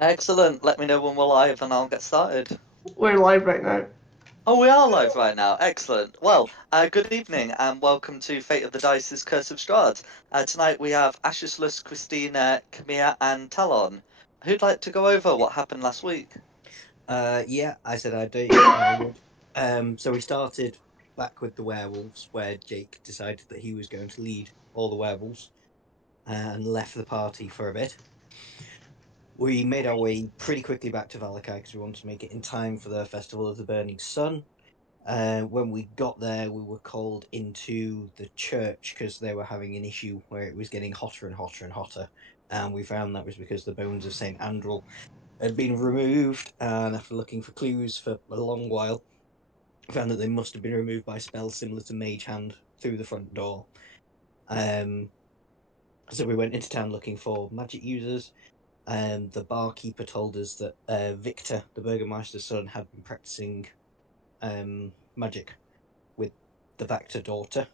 Excellent. Let me know when we're live and I'll get started. We're live right now. Oh, we are live right now. Excellent. Well, good evening and welcome to Fate of the Dice's Curse of Strahd. Tonight we have Ashislus, Christina, Camilla, and Talon. Who'd like to go over what happened last week? Yeah, I said I'd do. I would. So we started back with the werewolves, where Jake decided that he was going to lead all the werewolves and left the party for a bit. We made our way pretty quickly back to Valakai because we wanted to make it in time for the Festival of the Burning Sun. When we got there, we were called into the church because they were having an issue where it was getting hotter and hotter and hotter. And we found that was because the bones of St. Andrel had been removed, and after looking for clues for a long while, found that they must have been removed by spells similar to Mage Hand through the front door. So we went into town looking for magic users. The barkeeper told us that Victor, the Burgermeister's son, had been practicing magic with the Vactor daughter.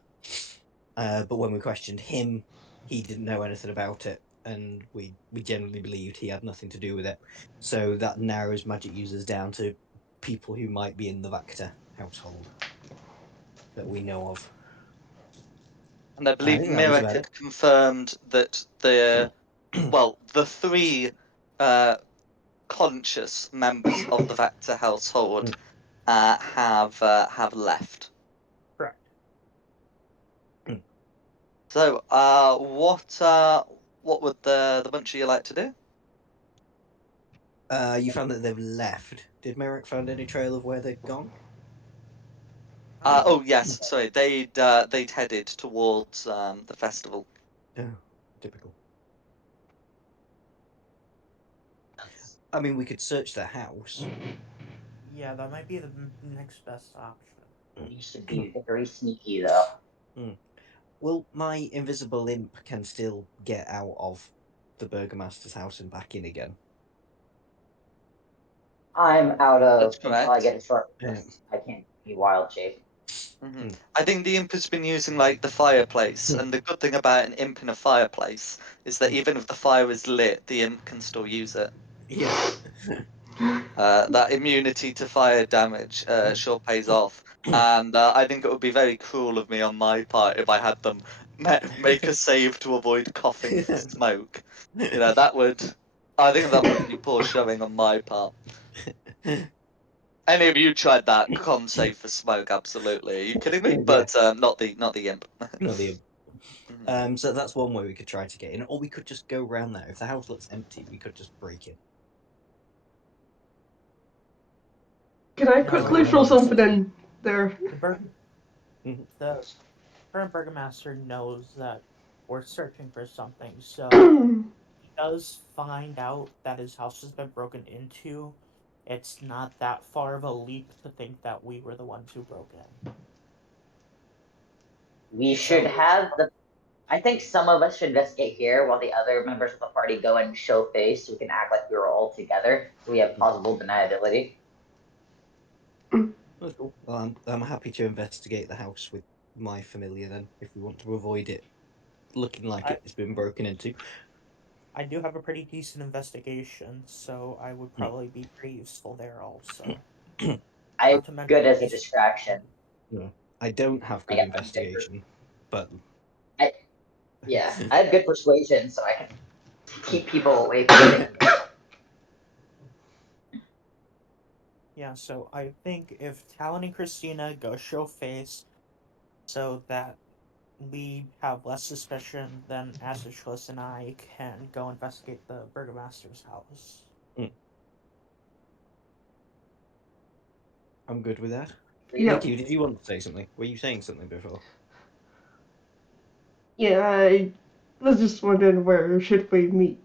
But when we questioned him, he didn't know anything about it, and we generally believed he had nothing to do with it. So that narrows magic users down to people who might be in the Vactor household that we know of. And I I believe think that was Mirek about it. had confirmed that the three uh, conscious members of the Vector household have left. Correct. So, what would the bunch of you like to do? You found that they've left. Did Merrick find any trail of where they'd gone? Oh yes, sorry. They'd headed towards the festival. Oh, typical. I mean, we could search their house. Yeah, that might be the next best option. You should be very sneaky, though. Well, my invisible imp can still get out of the Burgomaster's house and back in again. I'm out That's of until I correct. get a short Yeah. rest. I can't be wild shape. I think the imp has been using like the fireplace, and the good thing about an imp in a fireplace is that even if the fire is lit, the imp can still use it. Yeah. That immunity to fire damage sure pays off. And I think it would be very cruel of me on my part if I had them make a save to avoid coughing for smoke. You know, I think that would be poor showing on my part. Any of you tried that con save for smoke? Absolutely. Are you kidding me? Yeah. But not the imp. Not the imp. So that's one way we could try to get in, or we could just go around there. If the house looks empty, we could just break in. Can I No, quickly throw something in there? The current burgomaster knows that we're searching for something, so he does find out that his house has been broken into. It's not that far of a leap to think that we were the ones who broke in. We should have the. I think some of us should investigate here while the other members of the party go and show face so we can act like we were all together. So we have plausible deniability. That's cool. Well, I'm happy to investigate the house with my familiar then, if we want to avoid it looking like it's been broken into. I do have a pretty decent investigation, so I would probably be pretty useful there also. I'm Not to mention good as a distraction. No, I don't have good investigation, but Yeah, I have good persuasion, so I can keep people away from things. Yeah, so I think if Talon and Christina go show face so that we have less suspicion, then Asichless and I can go investigate the Burgomaster's house. I'm good with that. Yeah. Nikki, did you want to say something? Were you saying something before? Yeah, I was just wondering where should we meet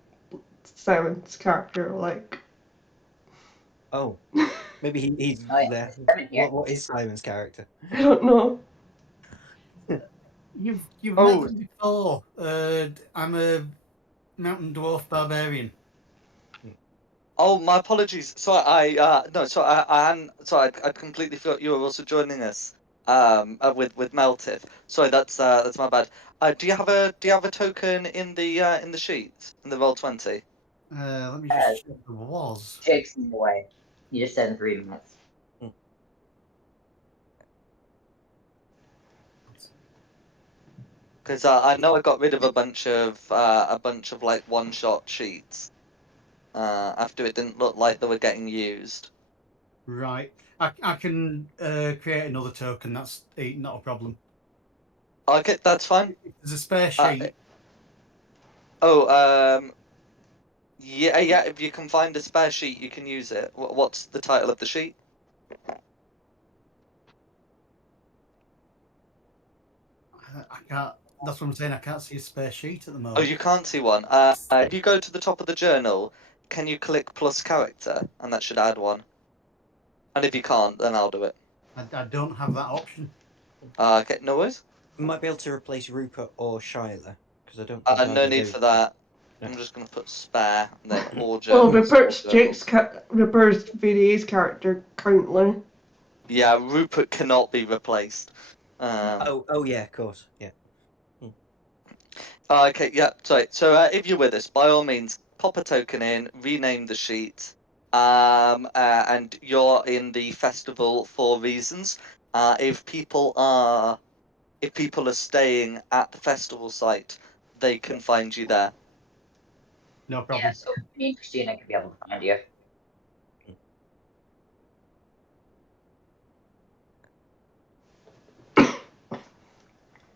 Simon's character, like. Oh, maybe he's Oh, yeah. there. Simon here. What is Simon's character? I don't know. You've Oh. met them before. I'm a mountain dwarf barbarian. Oh, my apologies. Sorry, no, sorry, I completely forgot you were also joining us. With Meltith. Sorry, that's my bad. Do you have a token in the sheet in the roll 20? Let me just check the was. Jake's in the way. You just said in 3 minutes. Because I know I got rid of a bunch of like one-shot sheets after it didn't look like they were getting used. Right. I can create another token. That's not a problem. Okay, that's fine. If there's a spare Uh, sheet. Yeah. If you can find a spare sheet, you can use it. What's the title of the sheet? I can't. That's what I'm saying. I can't see a spare sheet at the Oh, moment. you can't see one. If you go to the top of the journal, can you click plus character, and that should add one. And if you can't, then I'll do it. I don't have that option. Okay, no worries. We might be able to replace Rupert or Shyla because I don't think either No of need those. for that. No. I'm just gonna put spare, and then all Well, journals. Rupert's VDA's character currently. Yeah, Rupert cannot be replaced. Oh yeah, of course. Yeah. Okay, yeah, sorry. So if you're with us, by all means, pop a token in, rename the sheet, and you're in the festival for reasons. If people are staying at the festival site, they can find you there. No Yeah, problem. so me and Christina could be able to find you.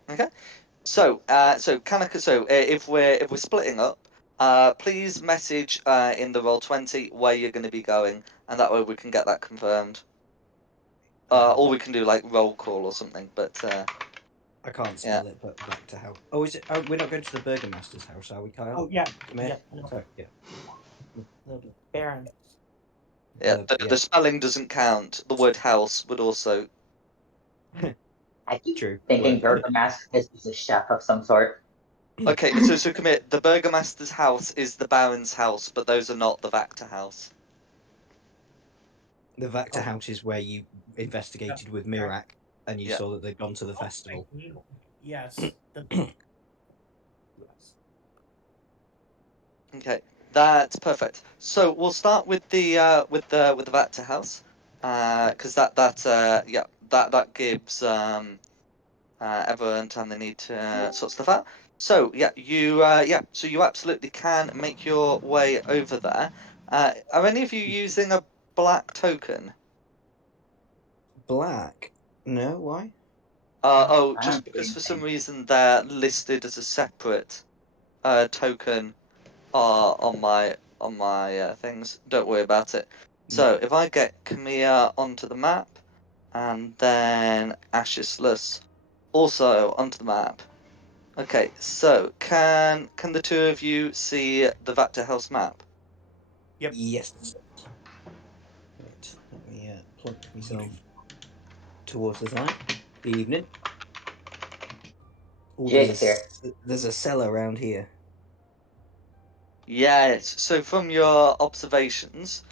Okay. So, if we're splitting up, please message in the Roll20 where you're going to be going, and that way we can get that confirmed. Or we can do like roll call or something. But I can't yeah. spell it, but back to how. Oh, is it? Oh, we're not going to the Burgomaster's house, are we, Kyle? Oh yeah, Come here. yeah, no, Sorry, yeah. the Baron. Yeah, Yeah. the spelling doesn't count. The word house would also. I keep True. thinking Word. Burgomaster is a chef of some sort. Okay, so come here. The Burgomaster's house is the Baron's house, but those are not the Vactor house. The Vactor Oh. house is where you investigated with Mirak, and you Yeah. saw that they'd gone to the festival. Yes. Yes. Okay, that's perfect. So we'll start with the Vactor house, because that gives everyone time they need to sort stuff out. So so you absolutely can make your way over there. Are any of you using a black token? Black? No, why? I Just don't see because for some anything. reason they're listed as a separate token on my things. Don't worry about it. So if I get Camilla onto the map, and then Ashisless also onto the map. Okay, so can the two of you see the Vactor House map? Yep. Yes. Right. Let me plunk myself towards the side. Evening. Oh, Jake's here. there's a cellar around here. Yes. So from your observations,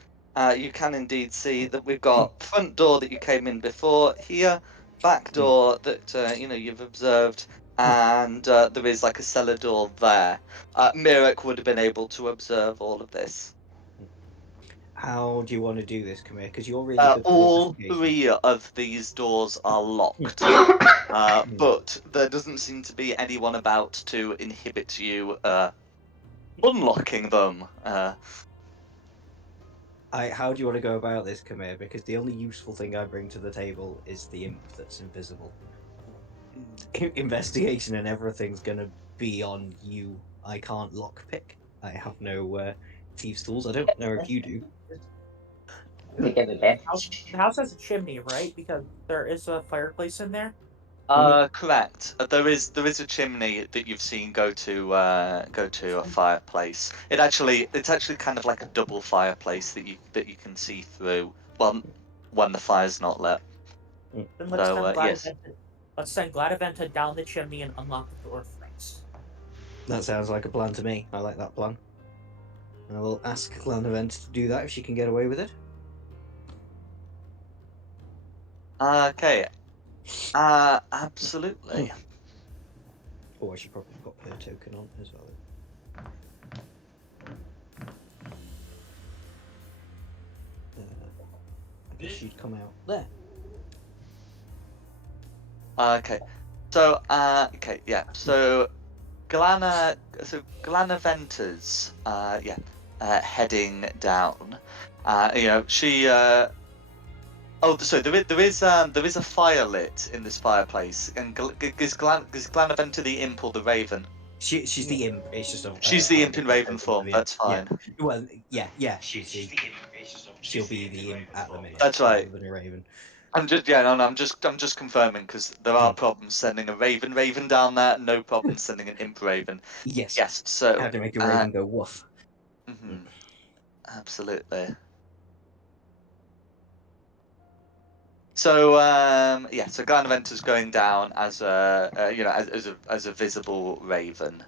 you can indeed see that we've got front door that you came in before here, back door that you've observed, and there is like a cellar door there. Mirek would have been able to observe all of this. How do you want to do this, Camille? Because you're really good with All investigation. 3 of these doors are locked, but there doesn't seem to be anyone about to inhibit you unlocking them. How do you want to go about this, Camille? Because the only useful thing I bring to the table is the imp that's invisible. Investigation and everything's gonna be on you. I can't lockpick. I have no thieves' tools. I don't know if you do. We give advantage. The house has a chimney, right? Because there is a fireplace in there. Correct. There is a chimney that you've seen go to a fireplace. It's actually kind of like a double fireplace that you can see through. Well, when the fire's not lit. Then let's So send yes. Gladaventa down the chimney and unlock the door first. That sounds like a plan to me. I like that plan. I will ask Glandavent to do that if she can get away with it. Okay. Absolutely. Oh, I should probably put her token on as well. she'd come out there. Okay. So, okay, yeah. So, Glanaventer's, heading down. She. Oh, so there is a fire lit in this fireplace, and is Glanaventer the imp or the raven? She's the imp. It's just She's the imp in raven form. That's fine. Yeah. Well, yeah. She'll be the imp at the minute. That's right. Rather than a raven. I'm just confirming because there are problems sending a raven down there. No problem sending an imp raven. Yes. Yes. So. How to make a raven go woof. Mhm. Absolutely. So so Glanaventer's going down as a as a visible raven,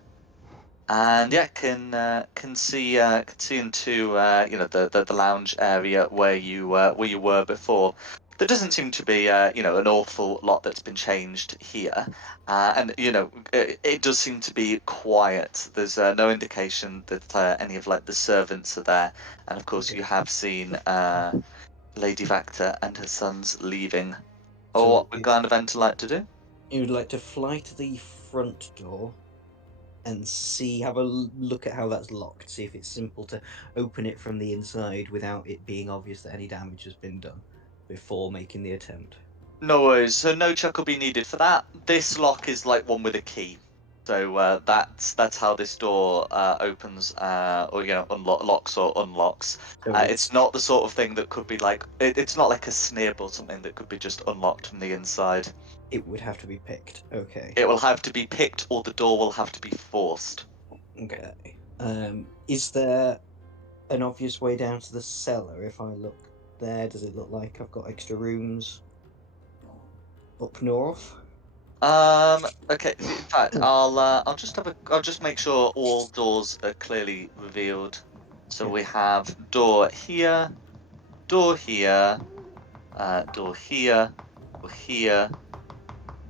and can see into the lounge area where you were before. There doesn't seem to be an awful lot that's been changed here, and it does seem to be quiet. There's no indication that any of the servants are there, and of course you have seen Lady Vactor and her sons leaving. So What would Glanaventer like to do? you would like to fly to the front door and have a look at how that's locked. See if it's simple to open it from the inside without it being obvious that any damage has been done before making the attempt. No worries. So no check will be needed for that. This lock is like one with a key. So that's how this door opens or locks or unlocks. So It's not the sort of thing that could be it's not like a snib or something that could be just unlocked from the inside. it would have to be picked. Okay. It will have to be picked or the door will have to be forced. Okay. Is there an obvious way down to the cellar? If I look there, does it look like I've got extra rooms up north? Okay. In fact, I'll just make sure all doors are clearly revealed. So we have door here, door here, door here, door here,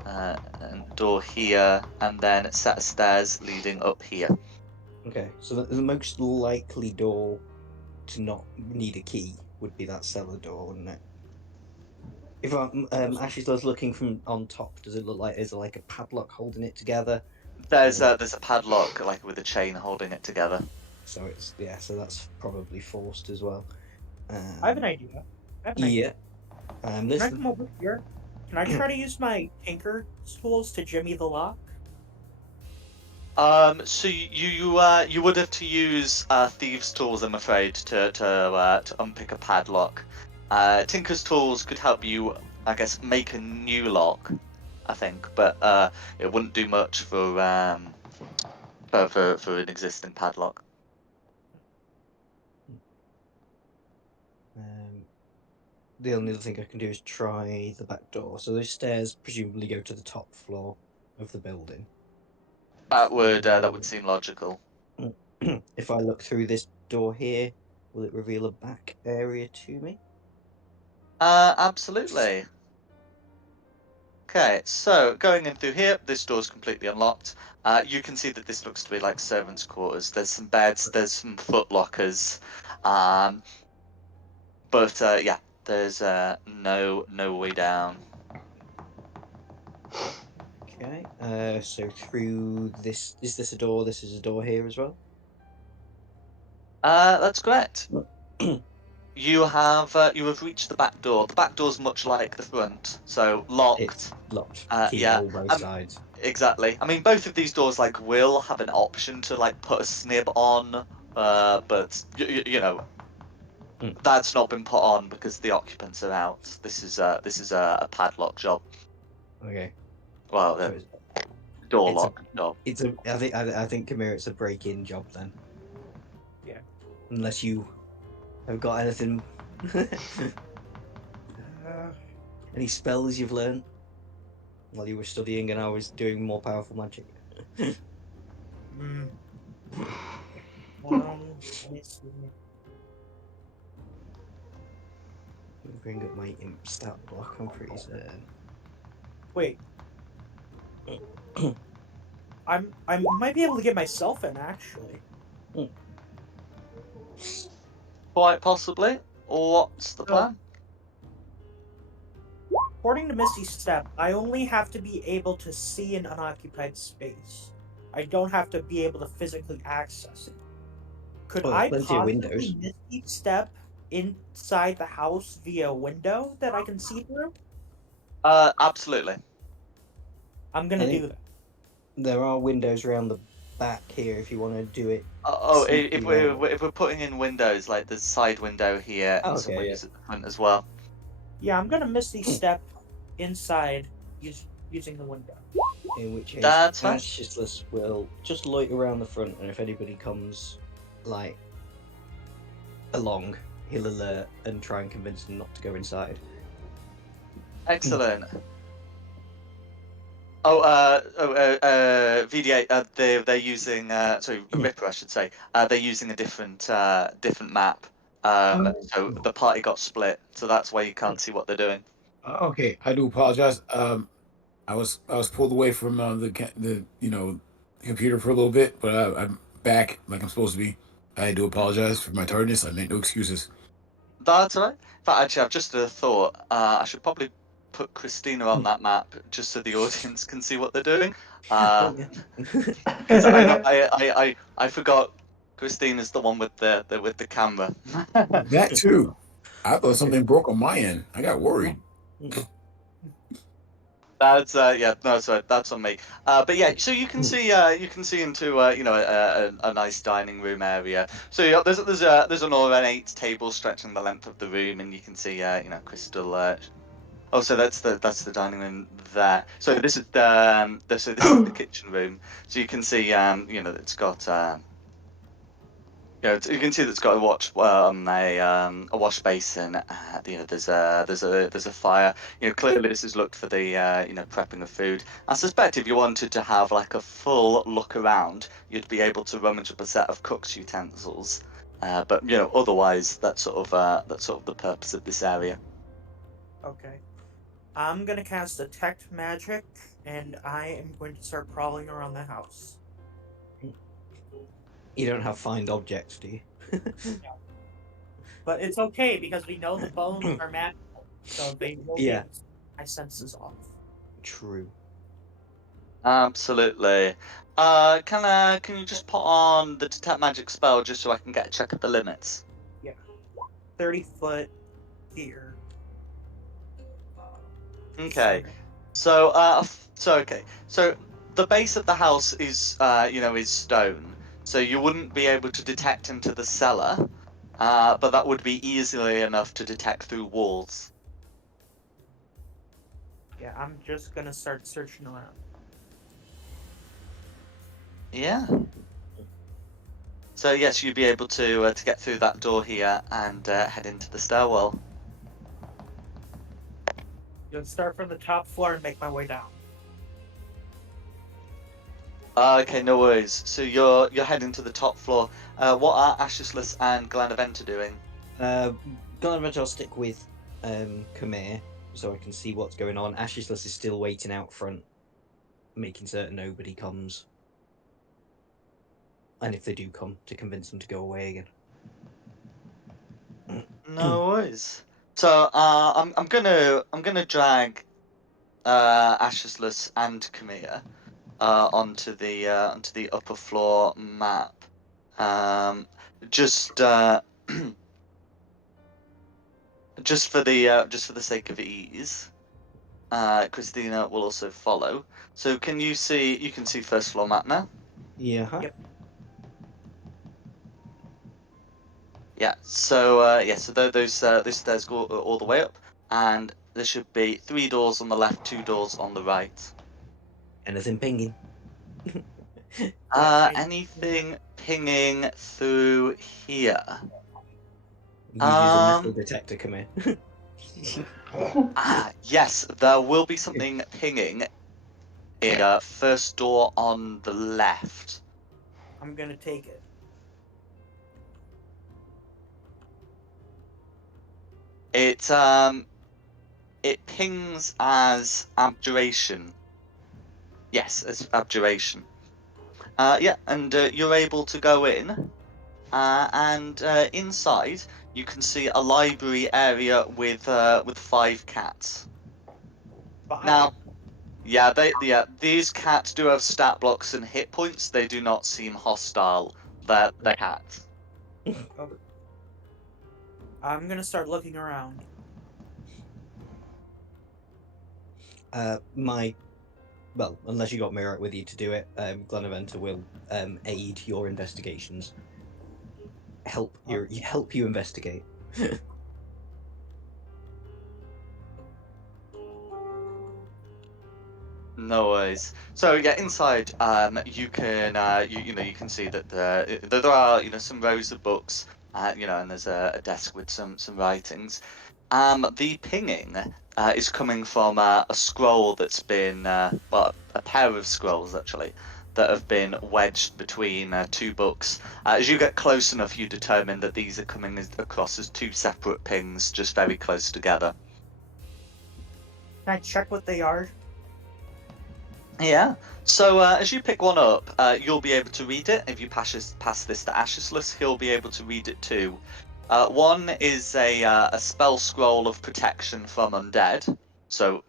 and door here, and then a set of stairs leading up here. Okay, so the most likely door to not need a key would be that cellar door, wouldn't it? If Ashley starts looking from on top, does it look like is there like a padlock holding it together? There's a padlock with a chain holding it together. So so that's probably forced as well. I have an idea. Yeah. Can I come over here? Can I try to use my tinker tools to jimmy the lock? So you would have to use thieves' tools, I'm afraid, to unpick a padlock. Tinker's tools could help you, I guess, make a new lock, I think, but it wouldn't do much for an existing padlock. The only other thing I can do is try the back door. So those stairs presumably go to the top floor of the building. That would seem logical. If I look through this door here, will it reveal a back area to me? Absolutely. Okay, so going in through here, this door's completely unlocked. You can see that this looks to be like servants' quarters. There's some beds, there's some foot lockers, but yeah, there's no way down. Okay. So through this, is this a door? This is a door here as well. That's correct. You have reached the back door. The back door's much like the front, so locked. It's locked. Key Yeah. all both sides. Exactly. I mean, both of these doors will have an option to put a snib on, but that's not been put on because the occupants are out. This is a padlock job. Okay. Well, So door lock job. I think Kamira, it's a break-in job then. Yeah. Unless you have got anything. Any spells you've learned while you were studying and I was doing more powerful magic? Let me see. Let me bring up my imp stat block. I'm pretty certain. Wait. I might be able to get myself in actually. Quite possibly. What's the plan? According to Misty Step, I only have to be able to see an unoccupied space. I don't have to be able to physically access it. Could Well, there's I plenty of possibly windows. Misty Step inside the house via a window that I can see through? Absolutely. I'm I gonna think do that. there are windows around the back here if you want to do it. If Sneaky well. we're putting in windows, like there's a side window here Oh, and some okay, windows at the front as well. Yeah, I'm gonna Misty Step inside using the window. In which case, That's fine. Ashless will just loiter around the front, and if anybody comes, like, along, he'll alert and try and convince them not to go inside. Excellent. VDA. They're using sorry, Ripper, I should say. They're using a different map. So the party got split, so that's why you can't see what they're doing. Okay, I do apologize. I was pulled away from the computer for a little bit, but I'm back like I'm supposed to be. I do apologize for my tardiness. I make no excuses. That's all right. In fact, actually, I've just had a thought. I should probably put Christina on that map just so the audience can see what they're doing. Because I know I forgot Christina's the one with the camera. That too. I thought something broke on my end. I got worried. That's yeah, no, sorry, that's on me. But yeah, so you can see into a nice dining room area. So yeah, there's an ornate table stretching the length of the room, and you can see crystal. Oh, so that's the dining room there. So this is this is the kitchen room. So you can see it's got you can see that it's got a wash basin. There's a fire. Clearly this is looked for the prepping of food. I suspect if you wanted to have like a full look around, you'd be able to rummage up a set of cook's utensils. But otherwise that's sort of the purpose of this area. Okay. I'm gonna cast Detect Magic, and I am going to start crawling around the house. You don't have find objects, do you? But it's okay because we know the bones are magical, so they will be Yeah. able to set my senses off. True. Absolutely. Can you just put on the detect magic spell just so I can get a check of the limits? 30 foot here. Okay. So so the base of the house is is stone, so you wouldn't be able to detect into the cellar, but that would be easily enough to detect through walls. Yeah, I'm just gonna start searching around. Yeah. So yes, you'd be able to get through that door here and head into the stairwell. Gonna start from the top floor and make my way down. Okay, no worries. So you're heading to the top floor. What are Ashless and Glenaventa doing? Glenavent, I'll stick with Khmer so I can see what's going on. Ashless is still waiting out front, making certain nobody comes. And if they do come, to convince them to go away again. No worries. So I'm gonna drag Ashless and Camilla onto the upper floor map. Just just for the sake of ease. Christina will also follow. So you can see first floor map now? Yeah. Yep. Yeah. So so those stairs go all the way up, and there should be 3 doors on the left, 2 doors on the right. Anything pinging? Anything pinging through here? You use a metal detector, Khmer. Yes, there will be something pinging in first door on the left. I'm gonna take it. It pings as abjuration. Yes, as abjuration. Yeah, and you're able to go in, and inside you can see a library area with 5 cats. 5. Now, these cats do have stat blocks and hit points. They do not seem hostile. They're cats. I'm gonna start looking around. Well, unless you got Mirror with you to do it, Glenaventa will aid your investigations. Help you investigate. No worries. So yeah, inside, you can you can see that there are some rows of books, and there's a desk with some writings. The pinging is coming from a scroll that's been well, a pair of scrolls actually that have been wedged between two books. As you get close enough, you determine that these are coming across as two separate pings, just very close together. Can I check what they are? Yeah. So as you pick one up, you'll be able to read it. If you pass this to Ashisless, he'll be able to read it too. One is a spell scroll of protection from undead. So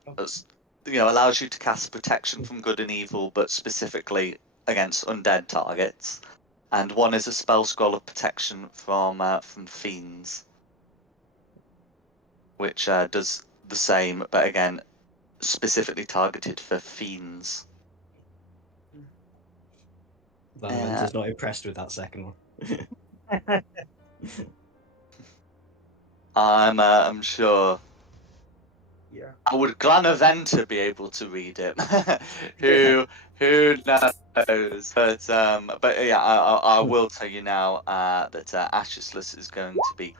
allows you to cast protection from good and evil, but specifically against undead targets. And one is a spell scroll of protection from fiends, which does the same, but again specifically targeted for fiends. Glenaventa's not impressed with that second one. I'm sure. Yeah. Would Glanaventa be able to read it? who knows? But yeah, I will tell you now that Ashisless is going to be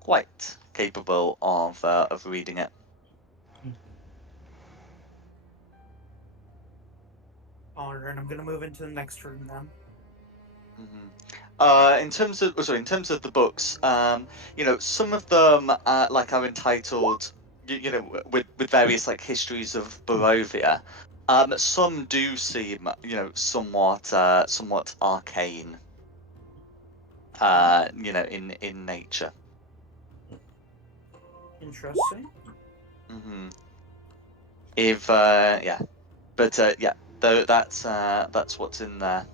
quite capable of reading it. Alright, I'm gonna move into the next room then. In terms of the books, some of them are entitled, with various like histories of Barovia. Some do seem, somewhat arcane. In nature. Interesting. If yeah, but yeah, though that's what's in there.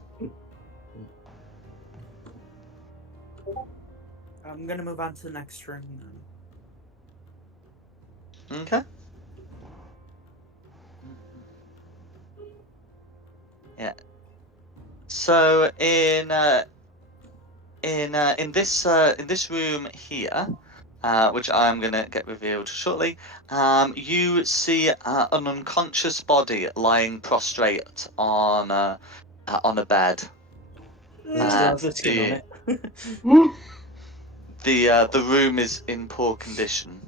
I'm gonna move on to the next room then. Okay. Yeah. So in this room here, which I'm gonna get revealed shortly, you see an unconscious body lying prostrate on a bed. It still has the skin on it. The room is in poor condition.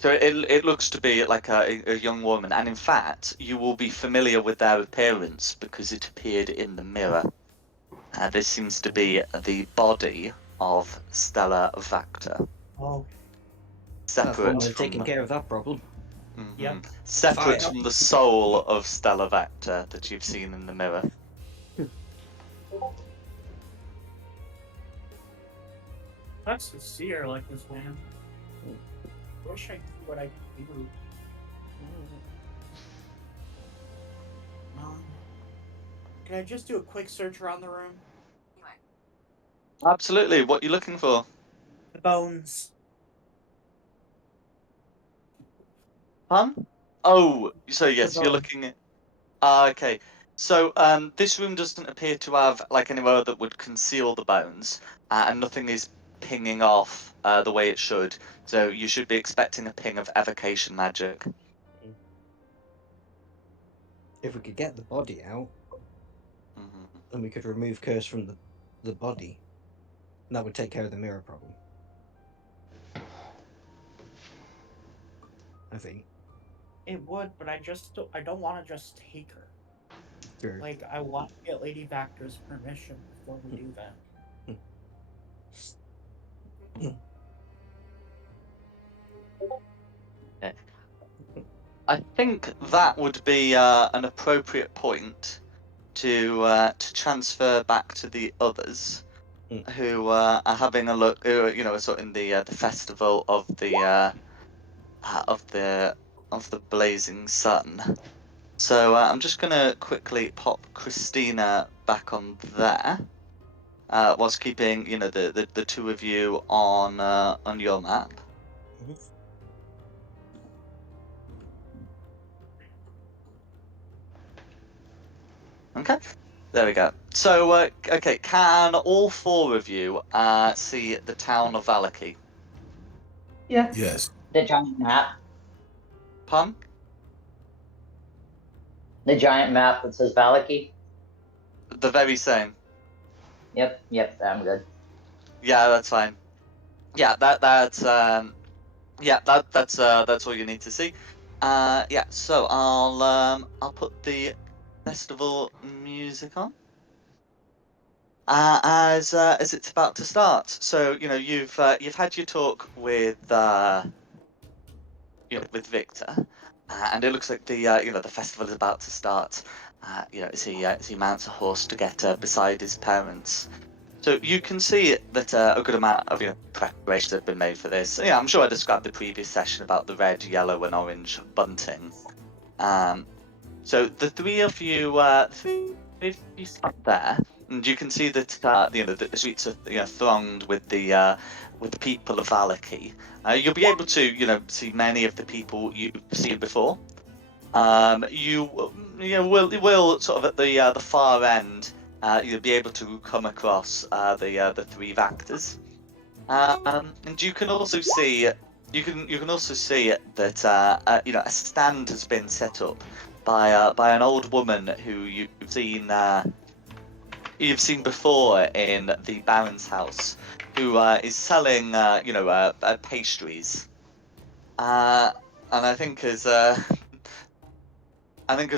So it looks to be like a young woman, and in fact, you will be familiar with their appearance because it appeared in the mirror. This seems to be the body of Stella Vactor. Oh. That's one Separate way of taking from care of that problem. Yep. separate Fire. from the soul of Stella Vactor that you've seen in the mirror. Sucks to see her like this, man. Wish I knew what I could do. Can I just do a quick search around the room? Absolutely. What are you looking for? The bones. Hun? Oh, so yes, you're bone. looking at. Okay. So this room doesn't appear to have like anywhere that would conceal the bones, and nothing is pinging off the way it should. So you should be expecting a ping of evocation magic. If we could get the body out, then we could remove curse from the body. And that would take care of the mirror problem. I think. It would, but I don't want to just take her. Sure. Like, I want to get Lady Vactor's permission before we do that. I think that would be an appropriate point to transfer back to the others. who are having a look. Who are, are sort of in the festival of the blazing sun. So I'm just gonna quickly pop Christina back on there, whilst keeping the two of you on your map. Mhm. Okay, there we go. So okay, can all four of you see the town of Valaki? Yeah. Yes. The giant map. Pun? The giant map that says Valaki. The very same. Yep, I'm good. Yeah, that's fine. Yeah, that's that's all you need to see. Yeah, so I'll put the festival music on. As it's about to start. So you've had your talk with with Victor, and it looks like the festival is about to start. As he mounts a horse to get beside his parents. So you can see that a good amount of preparations have been made for this. Yeah, I'm sure I described the previous session about the red, yellow, and orange bunting. So the three of you start there, and you can see that the streets are thronged with the people of Valaki. You'll be able to see many of the people you've seen before. You will sort of at the far end. You'll be able to come across the three Vactors, and you can also see that a stand has been set up by an old woman who you've seen before in the Baron's house, who is selling pastries. And I think as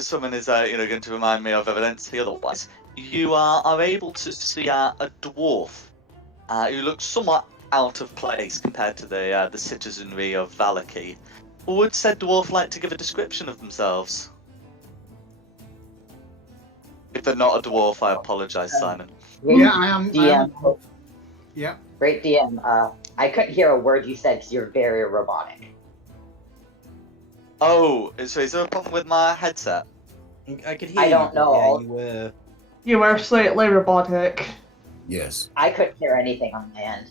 someone is going to remind me of evidence otherwise, you are able to see a dwarf who looks somewhat out of place compared to the citizenry of Valaki. Would said dwarf like to give a description of themselves? If they're not a dwarf, I apologise, Simon. Yeah, I am. DM. Yeah. Great DM. I couldn't hear a word you said because you're very robotic. Oh, so is there a problem with my headset? I could hear I you, don't but know. yeah, you were. You were slightly robotic. Yes. I couldn't hear anything on my end.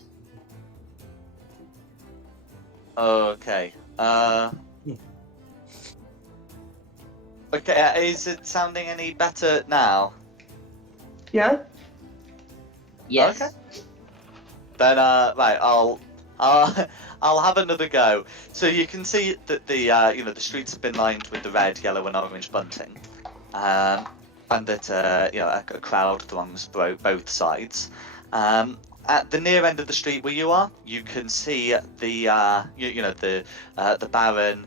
Okay. Okay. Is it sounding any better now? Yeah? Yes. Okay. Then right, I'll have another go. So you can see that the streets have been lined with the red, yellow, and orange bunting, and that a crowd throngs both sides. At the near end of the street where you are, you can see the Baron,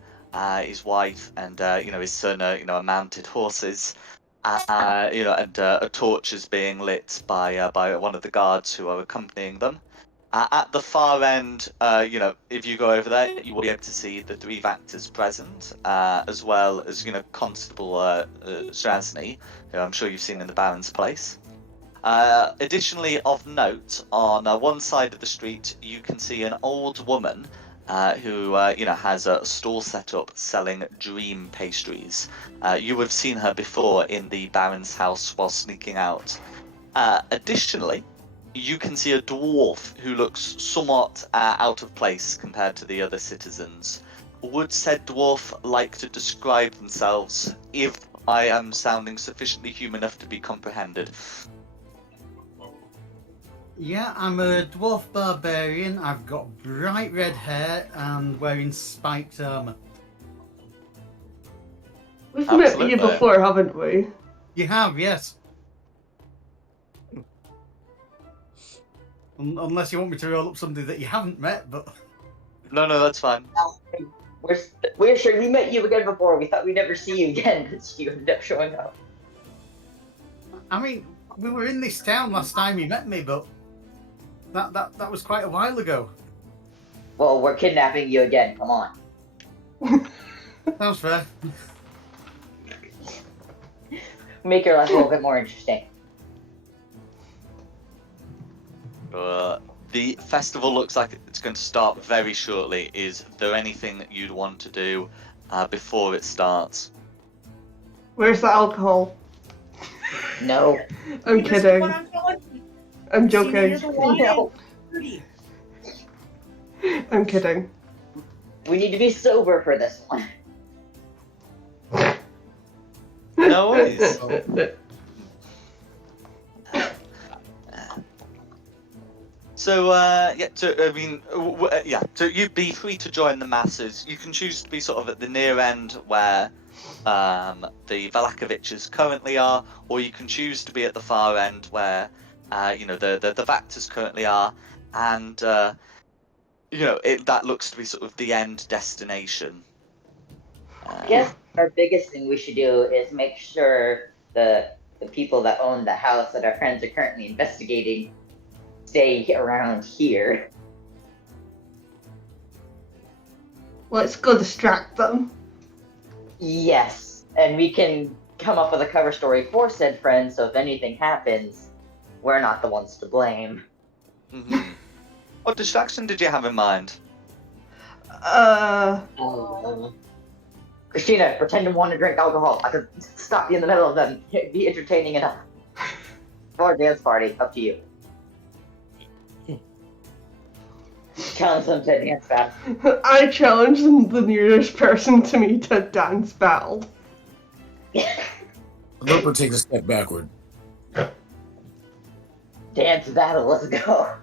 his wife, and his son are mounted horses. And a torch is being lit by one of the guards who are accompanying them. At the far end, if you go over there, you will be able to see the three Vactors present, as well as Constable Strasny, who I'm sure you've seen in the Baron's place. Additionally, of note, on one side of the street, you can see an old woman who has a stall set up selling dream pastries. You would have seen her before in the Baron's house while sneaking out. Additionally, you can see a dwarf who looks somewhat out of place compared to the other citizens. Would said dwarf like to describe themselves if I am sounding sufficiently human enough to be comprehended? Yeah, I'm a dwarf barbarian. I've got bright red hair and wearing spiked armor. We've met you Absolutely. before, haven't we? You have, yes. Unless you want me to roll up somebody that you haven't met, but No, that's fine. We're sure we met you again before. We thought we'd never see you again because you ended up showing up. I mean, we were in this town last time you met me, but that was quite a while ago. Well, we're kidnapping you again. Come on. Sounds fair. Make your life a little bit more interesting. The festival looks like it's going to start very shortly. Is there anything that you'd want to do before it starts? Where's the alcohol? No. I'm Hey, this is kidding. what I'm telling you. I'm See me near joking. the wine No. party. I'm kidding. We need to be sober for this one. No worries. So yeah, so you'd be free to join the masses. You can choose to be sort of at the near end where the Valakoviches currently are, or you can choose to be at the far end where the Vactors currently are, and that looks to be sort of the end destination. I guess our biggest thing we should do is make sure the people that own the house that our friends are currently investigating stay around here. Let's go distract them. Yes, and we can come up with a cover story for said friends, so if anything happens, we're not the ones to blame. Mm-hmm. What distraction did you have in mind? Christina, pretend to want to drink alcohol. I could stop you in the middle of them. It'd be entertaining enough. For a dance party, up to you. Challenge them to dance battle. I challenge the nearest person to me to dance battle. Loper takes a step backward. Dance battle, let's go.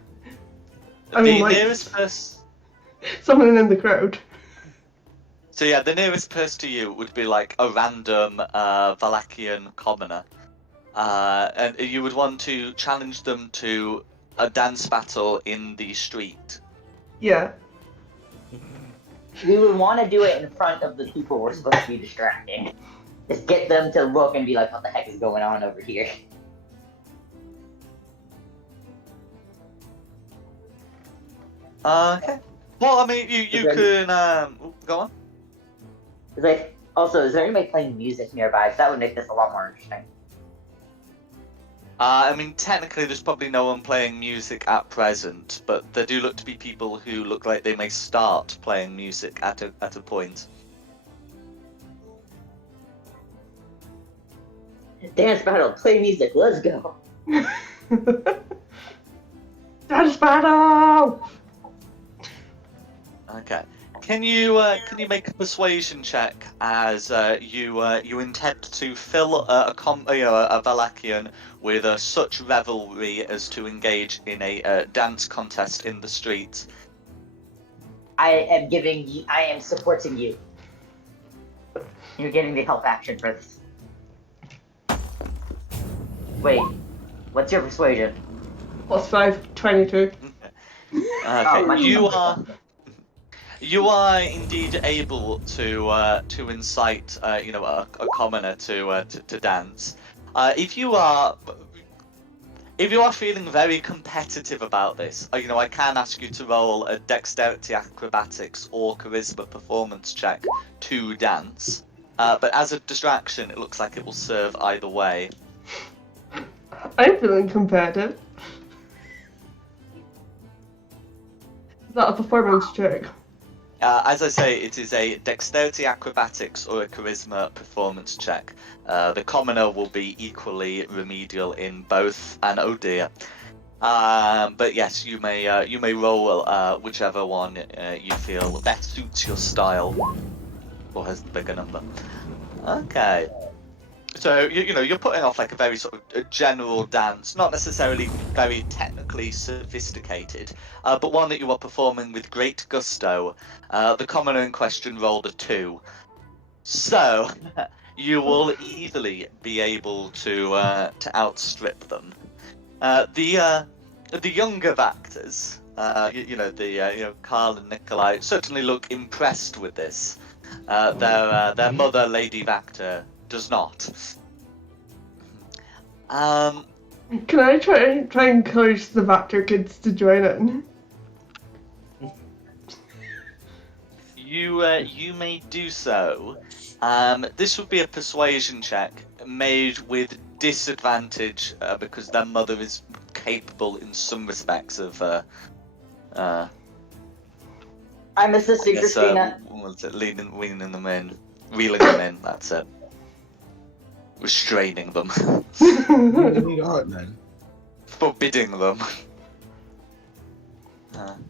I mean, The like- nearest person. Someone in the crowd. So yeah, the nearest person to you would be like a random Valakian commoner, and you would want to challenge them to a dance battle in the street. Yeah. We would want to do it in front of the people we're supposed to be distracting. Just get them to look and be like, what the heck is going on over here? Okay. Well, I mean, you can go on. It's like, also, is there anybody playing music nearby? 'Cause that would make this a lot more interesting. I mean, technically, there's probably no one playing music at present, but there do look to be people who look like they may start playing music at a point. Dance battle, play music, let's go. Dance battle! Okay. Can you make a persuasion check as you intend to fill a Valakian with such revelry as to engage in a dance contest in the street? I am supporting you. You're getting the help action for this. Wait, what's your persuasion? +5, 22. Okay, my- you are indeed able to incite a commoner to dance. If you are feeling very competitive about this, I can ask you to roll a dexterity acrobatics or charisma performance check to dance. But as a distraction, it looks like it will serve either way. I'm feeling competitive. Is that a performance check? As I say, it is a dexterity acrobatics or a charisma performance check. The commoner will be equally remedial in both, and oh dear. But yes, you may roll whichever one you feel best suits your style or has the bigger number. Okay. So you're putting off like a very sort of a general dance, not necessarily very technically sophisticated, but one that you are performing with great gusto. The commoner in question rolled a 2, so you will easily be able to outstrip them. The younger Vactors, Carl and Nikolai, certainly look impressed with this. Their mother, Lady Vactor, does not. Can I try and encourage the Vactor kids to join in? You may do so. This would be a persuasion check made with disadvantage because their mother is capable in some respects of I'm assisting I guess Christina. what's it, weaning them in, reeling them in. That's it. Restraining them, You need art, man. forbidding them.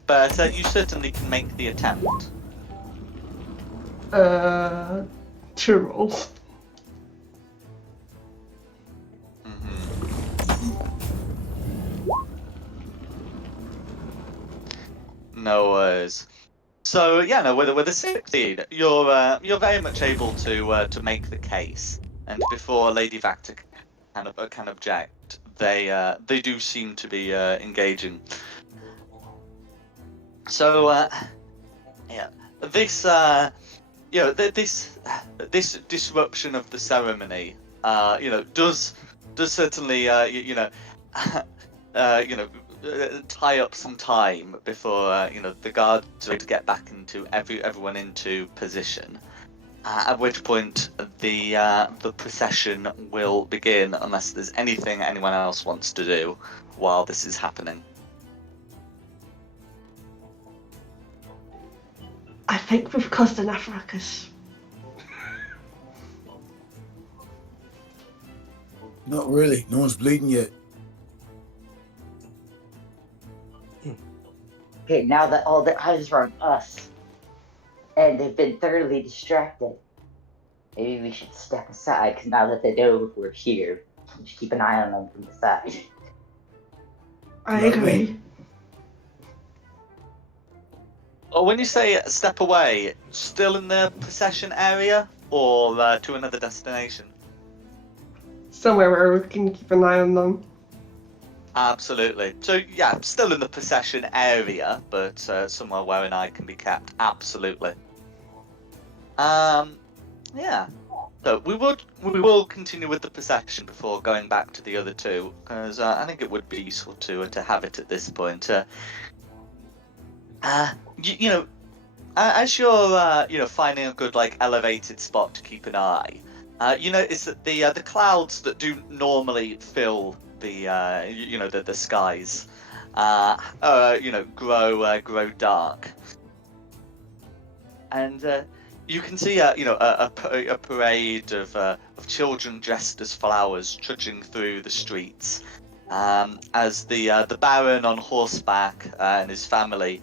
But you certainly can make the attempt. 2 rolls. No worries. So yeah, no, with a 16, you're very much able to make the case, and before Lady Vactor can object, they do seem to be engaging. So yeah, this this disruption of the ceremony, does certainly tie up some time before the guards are able to get back into everyone into position. At which point the procession will begin, unless there's anything anyone else wants to do while this is happening. I think we've caused enough ruckus. Not really. No one's bleeding yet. Okay, now that all their eyes are on us, and they've been thoroughly distracted, maybe we should step aside, because now that they know we're here, we should keep an eye on them from the side. I agree. Well, when you say step away, still in the procession area, or to another destination? Somewhere where we can keep an eye on them. Absolutely. So yeah, still in the procession area, but somewhere where an eye can be kept. Absolutely. Yeah. So we will continue with the procession before going back to the other two, because I think it would be useful to have it at this point. As you're finding a good elevated spot to keep an eye, you notice that the clouds that do normally fill the the skies grow dark, and you can see a parade of children dressed as flowers trudging through the streets, as the Baron on horseback and his family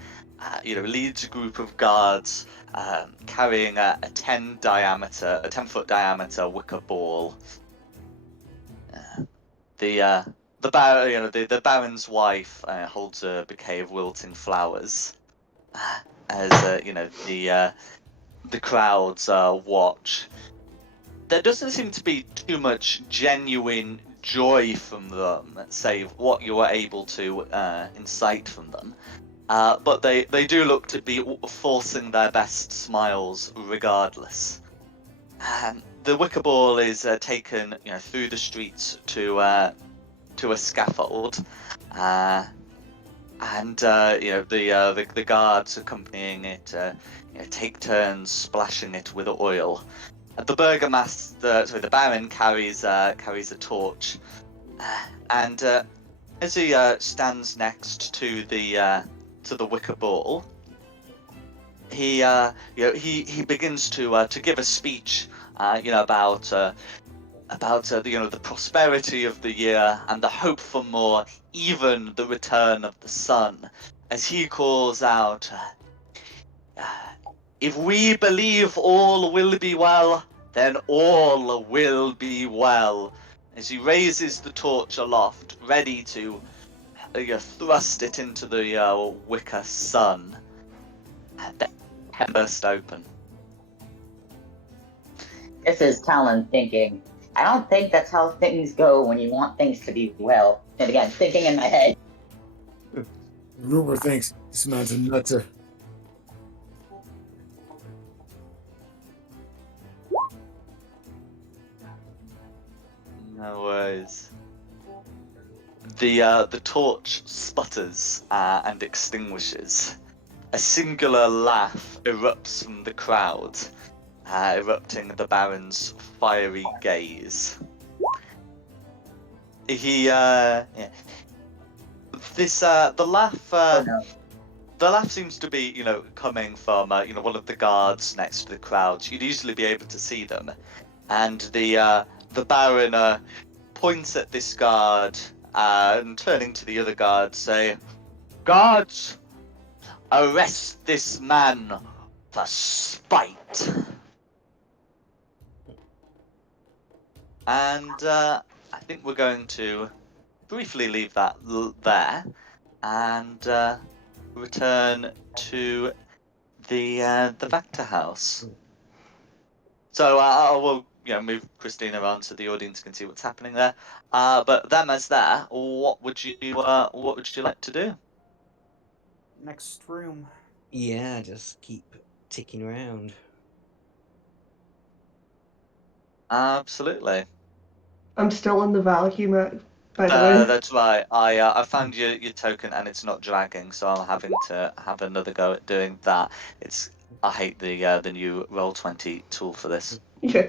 leads a group of guards carrying a 10-foot diameter wicker ball. The Baron's wife holds a bouquet of wilting flowers, as the crowds watch. There doesn't seem to be too much genuine joy from them, save what you were able to incite from them. But they do look to be forcing their best smiles regardless. The wicker ball is taken through the streets to a scaffold, and the guards accompanying it take turns splashing it with oil. The Baron carries a torch, and as he stands next to the wicker ball, he begins to give a speech, about the prosperity of the year and the hope for more, even the return of the sun, as he calls out, "If we believe all will be well, then all will be well," as he raises the torch aloft, ready to thrust it into the wicker sun. Then burst open. This is Talon thinking, I don't think that's how things go when you want things to be well. And again, thinking in my head. Rumor thinks this man's a nutter. No worries. The torch sputters and extinguishes. A singular laugh erupts from the crowd, erupting the Baron's fiery gaze. this the laugh. Oh no. The laugh seems to be, coming from, one of the guards next to the crowd. You'd easily be able to see them, and the Baron points at this guard and turning to the other guards, say, "Guards, arrest this man for spite." And I think we're going to briefly leave that there and return to the Vector House. So I will move Christina around so the audience can see what's happening there. But them as there, what would you like to do? Next room. Yeah, just keep ticking around. Absolutely. I'm still in the vacuum, by the way. That's right. I found your token and it's not dragging, so I'm having to have another go at doing that. I hate the new Roll20 tool for this. Yeah.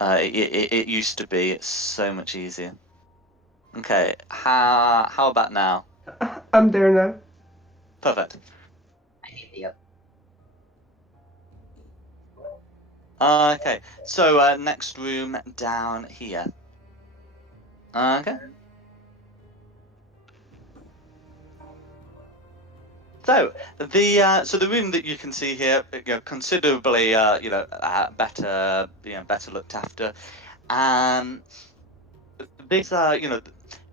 It used to be so much easier. Okay, how about now? I'm there now. Perfect. Yep. Okay, so next room down here. Okay. So the room that you can see here, considerably, better looked after.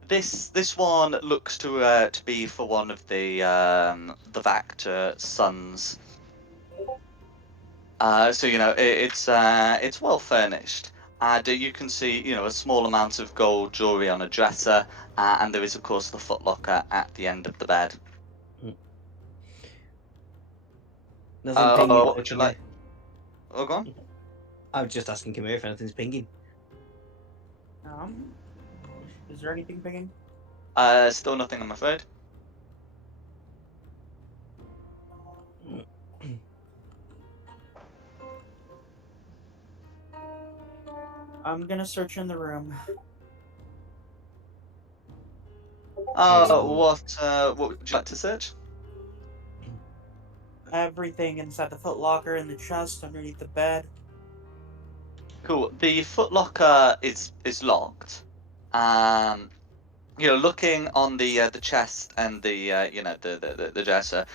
This, this one looks to be for one of the Vactor sons. So it's well furnished. And you can see, a small amount of gold jewelry on a dresser, and there is, of course, the footlocker at the end of the bed. Nothing pinging. What would you like? Oh, go on. I was just asking Camille if anything's pinging. Is there anything pinging? Still nothing, I'm afraid. I'm gonna search in the room. What would you like to search? Everything inside the footlocker, in the chest, underneath the bed. Cool. The footlocker is locked. Looking on the chest and the dresser,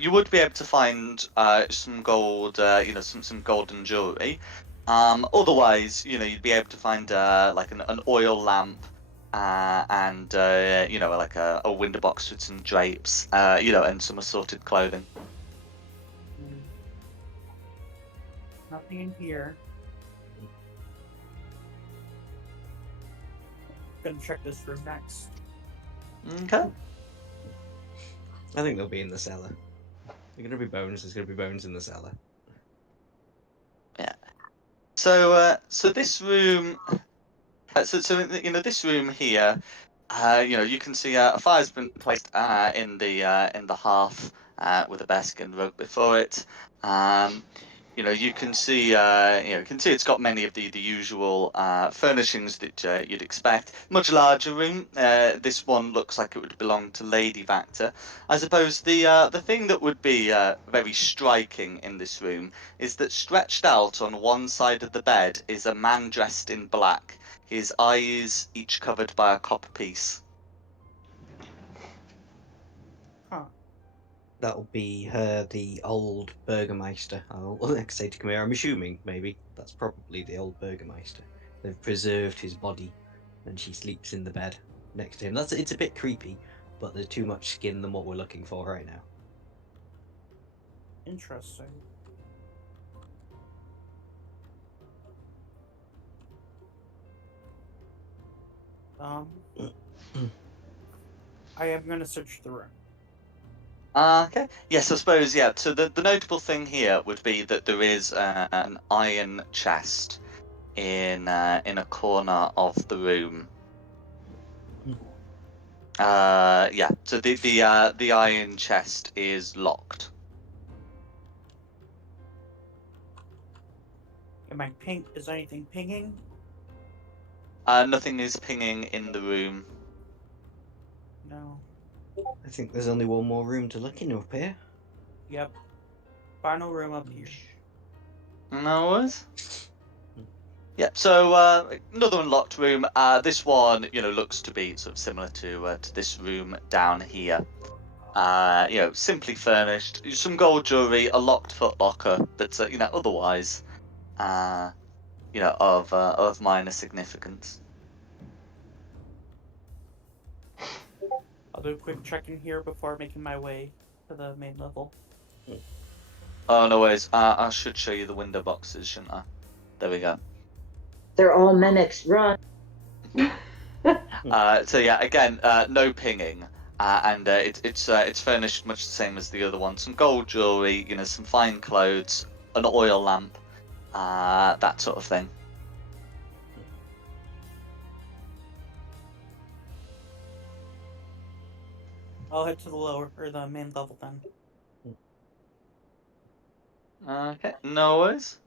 you would be able to find some gold, some golden jewelry. Otherwise, you'd be able to find like an oil lamp, and like a window box with some drapes, and some assorted clothing. Nothing in here. Gonna check this room next. Okay. I think they'll be in the cellar. They're gonna be bones. There's gonna be bones in the cellar. Yeah. So this room, this room here, you can see a fire's been placed in the hearth with a bearskin rug before it. You can see it's got many of the usual furnishings that you'd expect. Much larger room. This one looks like it would belong to Lady Vactor. I suppose the thing that would be very striking in this room is that stretched out on one side of the bed is a man dressed in black. His eyes each covered by a copper piece. Huh. That'll be the old Burgermeister. I'll say to Camille, I'm assuming maybe that's probably the old Burgermeister. They've preserved his body, and she sleeps in the bed next to him. It's a bit creepy, but there's too much skin than what we're looking for right now. Interesting. I am gonna search the room. Okay. Yes, I suppose. Yeah. So the notable thing here would be that there is an iron chest in a corner of the room. Yeah. So the iron chest is locked. Am I ping? Is anything pinging? Nothing is pinging in the room. No. I think there's only one more room to look in up here. Yep. Final room up here. No worries. Yeah, so another unlocked room. This one, looks to be sort of similar to this room down here. Simply furnished. Some gold jewelry, a locked footlocker that's otherwise, of minor significance. I'll do a quick check in here before making my way to the main level. Oh no worries. I should show you the window boxes, shouldn't I? There we go. They're all mimics. Run. So yeah, again, no pinging, and it's furnished much the same as the other one. Some gold jewelry, some fine clothes, an oil lamp, that sort of thing. I'll head to the lower or the main level then. Okay, no worries.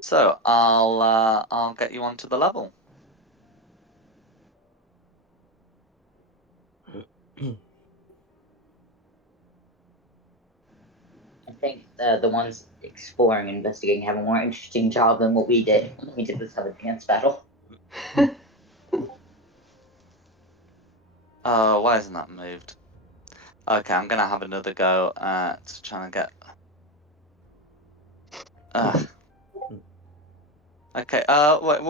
So I'll get you onto the level. I think the ones exploring and investigating have a more interesting job than what we did. We did this other dance battle. Oh, why isn't that moved? Okay, I'm gonna have another go at trying to get. Okay. Wait.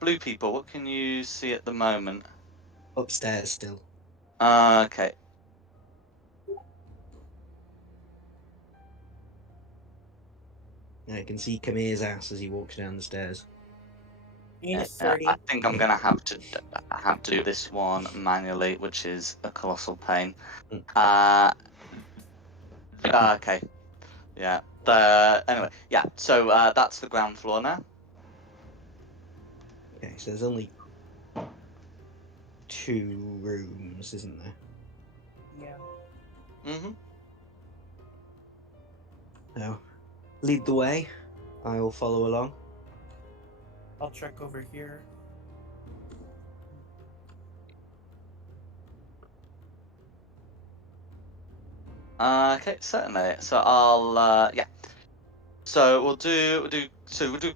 Blue people. What can you see at the moment? Upstairs still. Okay. I can see Kamir's ass as he walks down the stairs. Minus I 30. think I'm gonna have to do this one manually, which is a colossal pain. Okay. Yeah. Anyway. Yeah. So that's the ground floor now. Okay, so there's only 2 rooms, isn't there? Yeah. Mhm. So, lead the way. I will follow along. I'll check over here. Okay. Certainly. So I'll. Yeah. So we'll do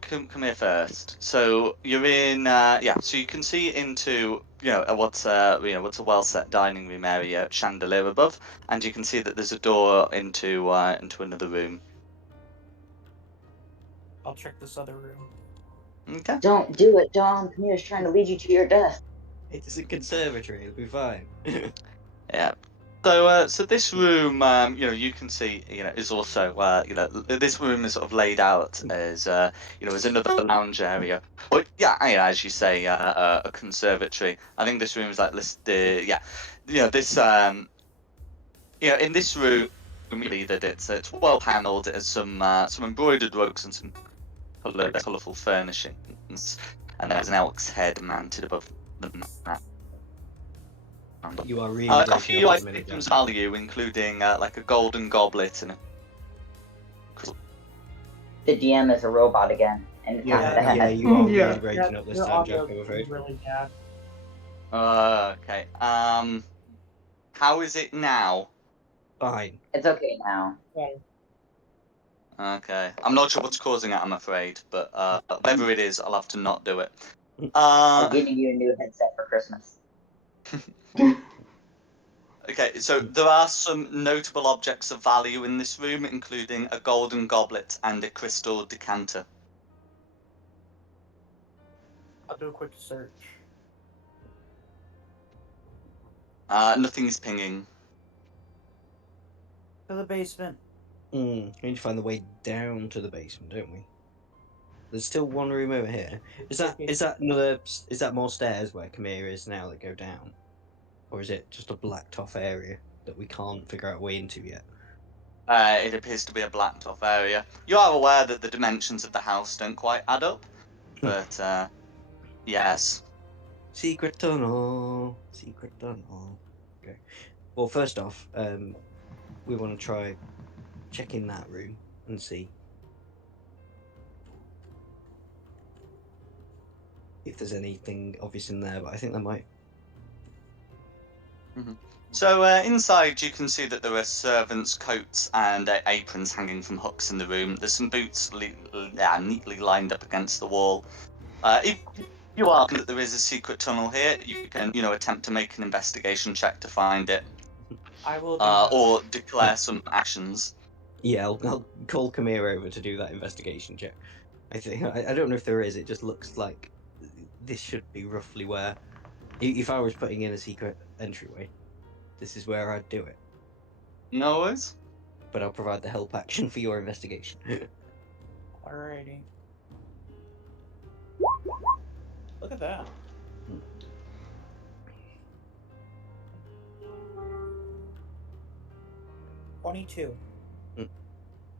come here first. So you're in yeah. So you can see into what's a well set dining room area, chandelier above, and you can see that there's a door into another room. I'll check this other room. Okay. Don't do it, Dom. Pamir's trying to lead you to your death. It's a conservatory, it'll be fine. Yeah. So this room, you can see, is also, this room is sort of laid out as, as another lounge area. But yeah, as you say, a conservatory. I think this room is like listed, yeah, this, in this room, really that it's well panelled. It has some embroidered rugs and some colourful furnishings, and there's an elk's head mounted above the mat. You are really A breaking few up at the minute, items Jack. value, including like a golden goblet and The DM is a robot again, and it's not the Yeah, head. you are Yeah. really breaking up this Your time, Jack, audio I'm is afraid. really bad. Okay. How is it now? Fine. It's okay now. Okay. Okay. I'm not sure what's causing it, I'm afraid, but whatever it is, I'll have to not do it. I'm getting you a new headset for Christmas. Okay, so there are some notable objects of value in this room, including a golden goblet and a crystal decanter. I'll do a quick search. Nothing's pinging. To the basement. We need to find the way down to the basement, don't we? There's still one room over here. Is that more stairs where Kamir is now that go down? Or is it just a blacked off area that we can't figure out a way into yet? It appears to be a blacked off area. You are aware that the dimensions of the house don't quite add up, but yes. Secret tunnel. Secret tunnel. Okay. Well, first off, we want to try checking that room and see if there's anything obvious in there, but I think there might. So inside, you can see that there are servants' coats and aprons hanging from hooks in the room. There's some boots neatly lined up against the wall. If you are that there is a secret tunnel here, you can, attempt to make an investigation check to find it, I will do that. or declare some actions. Yeah, I'll call Kamir over to do that investigation check. I think I don't know if there is. It just looks like this should be roughly where, if I was putting in a secret entryway, this is where I'd do it. No worries. But I'll provide the help action for your investigation. Alrighty. Look at that. Hmm. 22.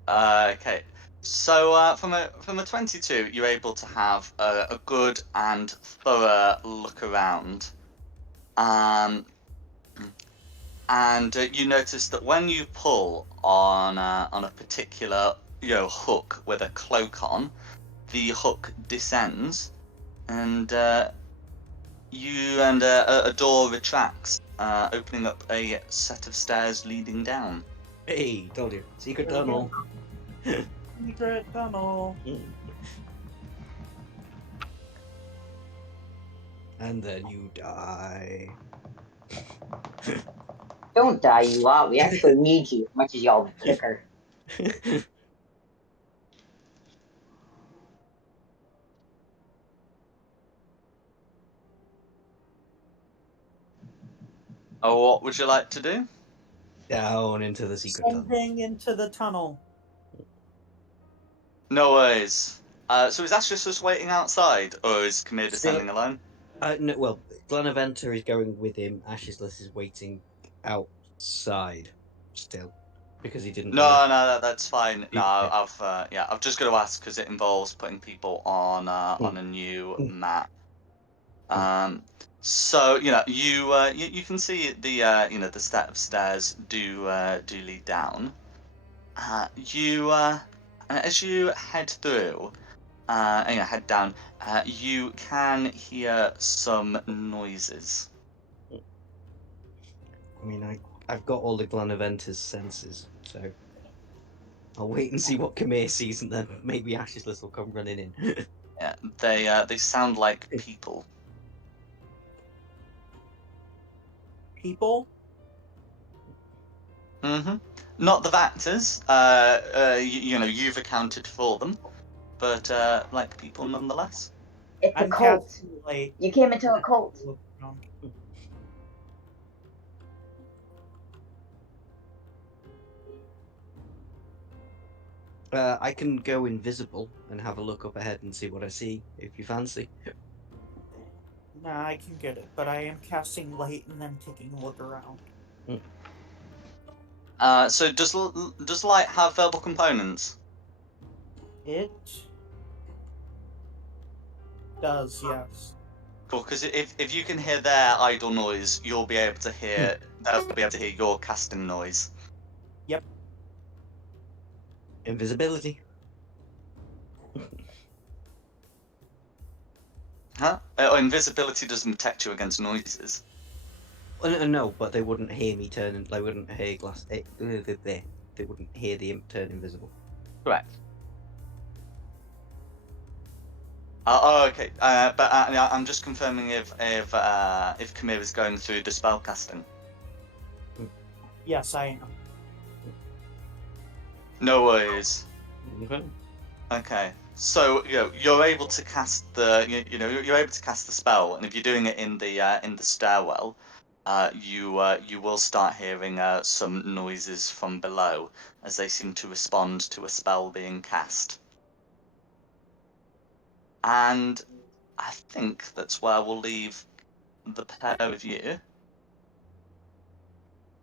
Okay. So from a 22, you're able to have a good and thorough look around. And you notice that when you pull on a particular hook with a cloak on, the hook descends, and a door retracts, opening up a set of stairs leading down. Hey, told you, secret There we tunnel. Secret tunnel. And then you die. Don't die, you lot. We actually need you as much as y'all bicker. Oh, what would you like to do? Down into the secret tunnel. Descending into the tunnel. No worries. So is Ashley just waiting outside, or is Kamir descending alone? No, well, Glenaventa is going with him. Ashesless is waiting outside still because he didn't. No, that's fine. No, Yeah. I've just got to ask because it involves putting people on a new map. So you can see the set of stairs do lead down. As you head through, and head down, you can hear some noises. I mean, I've got all the Glenaventa's senses, so I'll wait and see what Kamir sees, and then maybe Ashesless will come running in. Yeah, they sound like people. People? Mm-hmm. Not the Vactors. You've accounted for them, but like people nonetheless. It's a I'm cult. casting light. You came into a cult. I can go invisible and have a look up ahead and see what I see, if you fancy. Nah, I can get it, but I am casting light and then taking a look around. So does light have verbal components? It does, yes. Cool, because if you can hear their idle noise, you'll be able to hear they'll be able to hear your casting noise. Yep. Invisibility. Huh? Invisibility doesn't protect you against noises. No, but they wouldn't hear me turn. They wouldn't hear glass. They wouldn't hear the imp turn invisible. Correct. Okay. But I'm just confirming if Kamir is going through the spell casting. Yes, I am. No worries. Okay. Okay. So you're able to cast you're able to cast the spell, and if you're doing it in the stairwell, you will start hearing some noises from below as they seem to respond to a spell being cast. And I think that's where we'll leave the pair of you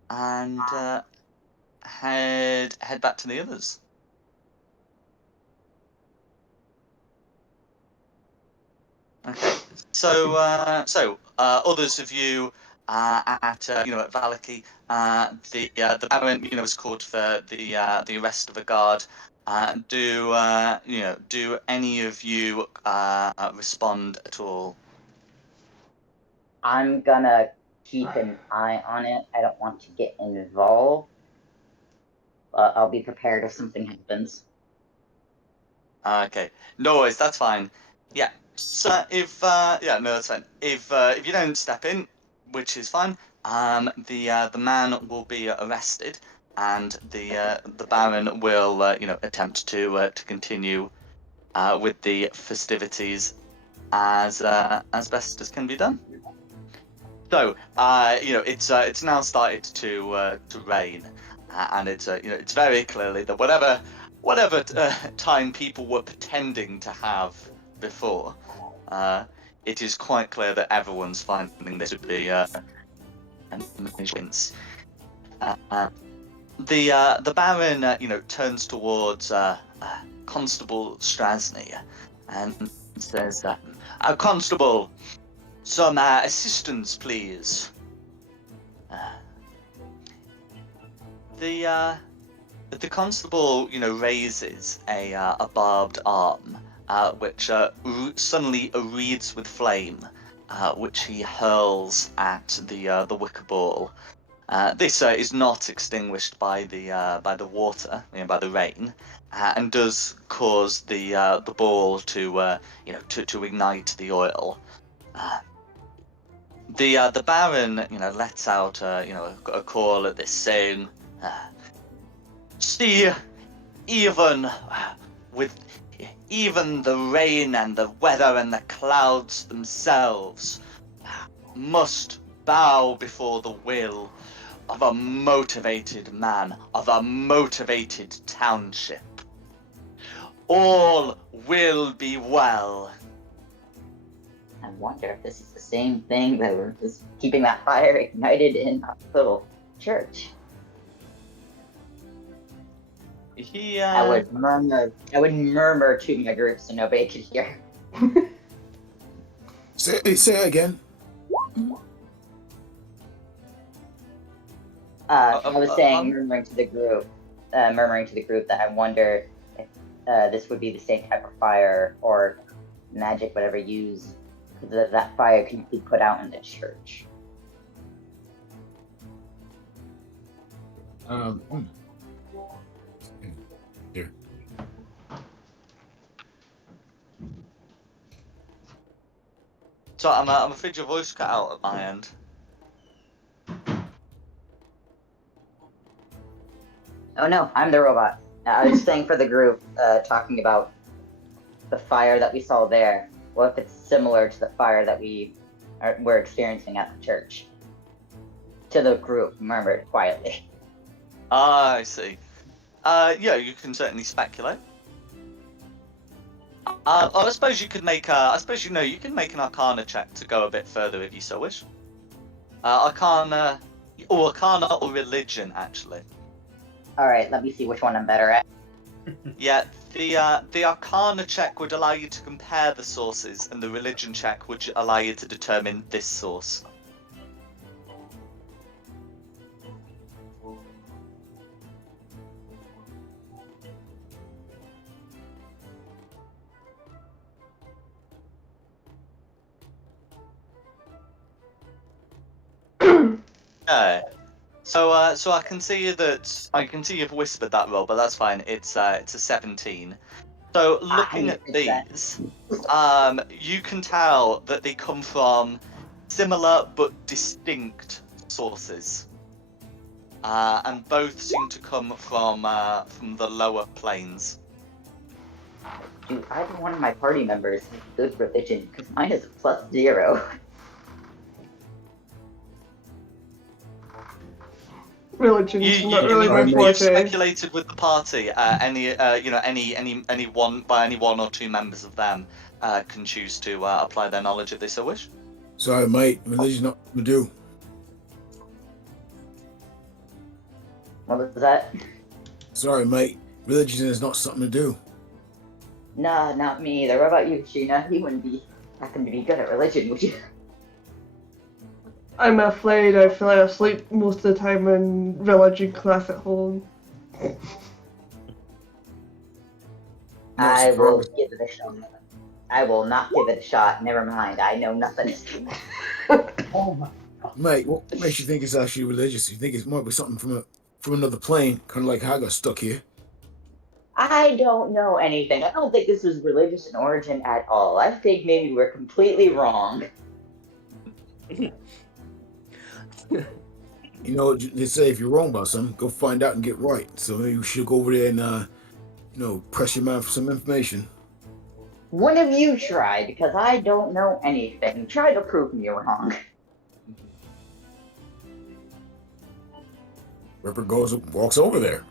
and head back to the others. Okay. So others of you at Valaki, the Baron was called for the arrest of a guard. Do any of you respond at all? I'm gonna keep an eye on it. I don't want to get involved. I'll be prepared if something happens. Okay, no worries, that's fine. Yeah, so if yeah, no, that's fine. If you don't step in, which is fine, the man will be arrested, and the Baron will attempt to continue with the festivities as best as can be done. So it's now started to rain, and it's very clearly that whatever time people were pretending to have before, it is quite clear that everyone's finding this to be an emergence. The Baron turns towards Constable Strasny and says, "Constable, some assistance, please." The constable, raises a barbed arm, which suddenly reeds with flame, which he hurls at the wicker ball. This is not extinguished by the water, by the rain, and does cause the ball to to ignite the oil. The Baron, lets out a call at this, saying, "See, even with even the rain and the weather and the clouds themselves must bow before the will of a motivated man, of a motivated township. All will be well." I wonder if this is the same thing that was keeping that fire ignited in our little church. He I would murmur to my group so nobody could hear. Say it again. I was saying, murmuring to the group that I wonder if this would be the same type of fire or magic, whatever used, that fire can be put out in the church. Here. So I'm afraid your voice cut out at my end. Oh no, I'm the robot. I was saying for the group, talking about the fire that we saw there. What if it's similar to the fire that we're experiencing at the church? To the group, murmured quietly. Ah, I see. Yeah, you can certainly speculate. I suppose you could make you can make an Arcana check to go a bit further if you so wish. Arcana or Religion, actually. All right, let me see which one I'm better at. Yeah, the Arcana check would allow you to compare the sources, and the Religion check would allow you to determine this source. Okay. So I can see you've whispered that roll, but that's fine. It's a 17. So looking at these, you can tell that they come from similar but distinct sources, and both seem to come from the lower planes. Do either one of my party members have good religion? Because mine is a +0. Religion's not really my You forte. speculated with the party. Any one or two members of them can choose to apply their knowledge if they so wish. Sorry, mate. Religion's not what to do. What was that? Sorry, mate. Religion is not something to do. Nah, not me either. What about you, Sheena? You wouldn't happen to be good at religion, would you? I'm afraid I fell asleep most of the time in religion class at home. I will give it a shot. I will not give it a shot. Never mind. I know nothing. Oh Mate, what makes you think it's actually religious? You think it might be something from another plane, kind of like how I got stuck here? I don't know anything. I don't think this was religious in origin at all. I think maybe we're completely wrong. You know, they say if you're wrong about something, go find out and get right. So maybe we should go over there and, press your mind for some information. One of you try, because I don't know anything. Try to prove me wrong. Ripper walks over there.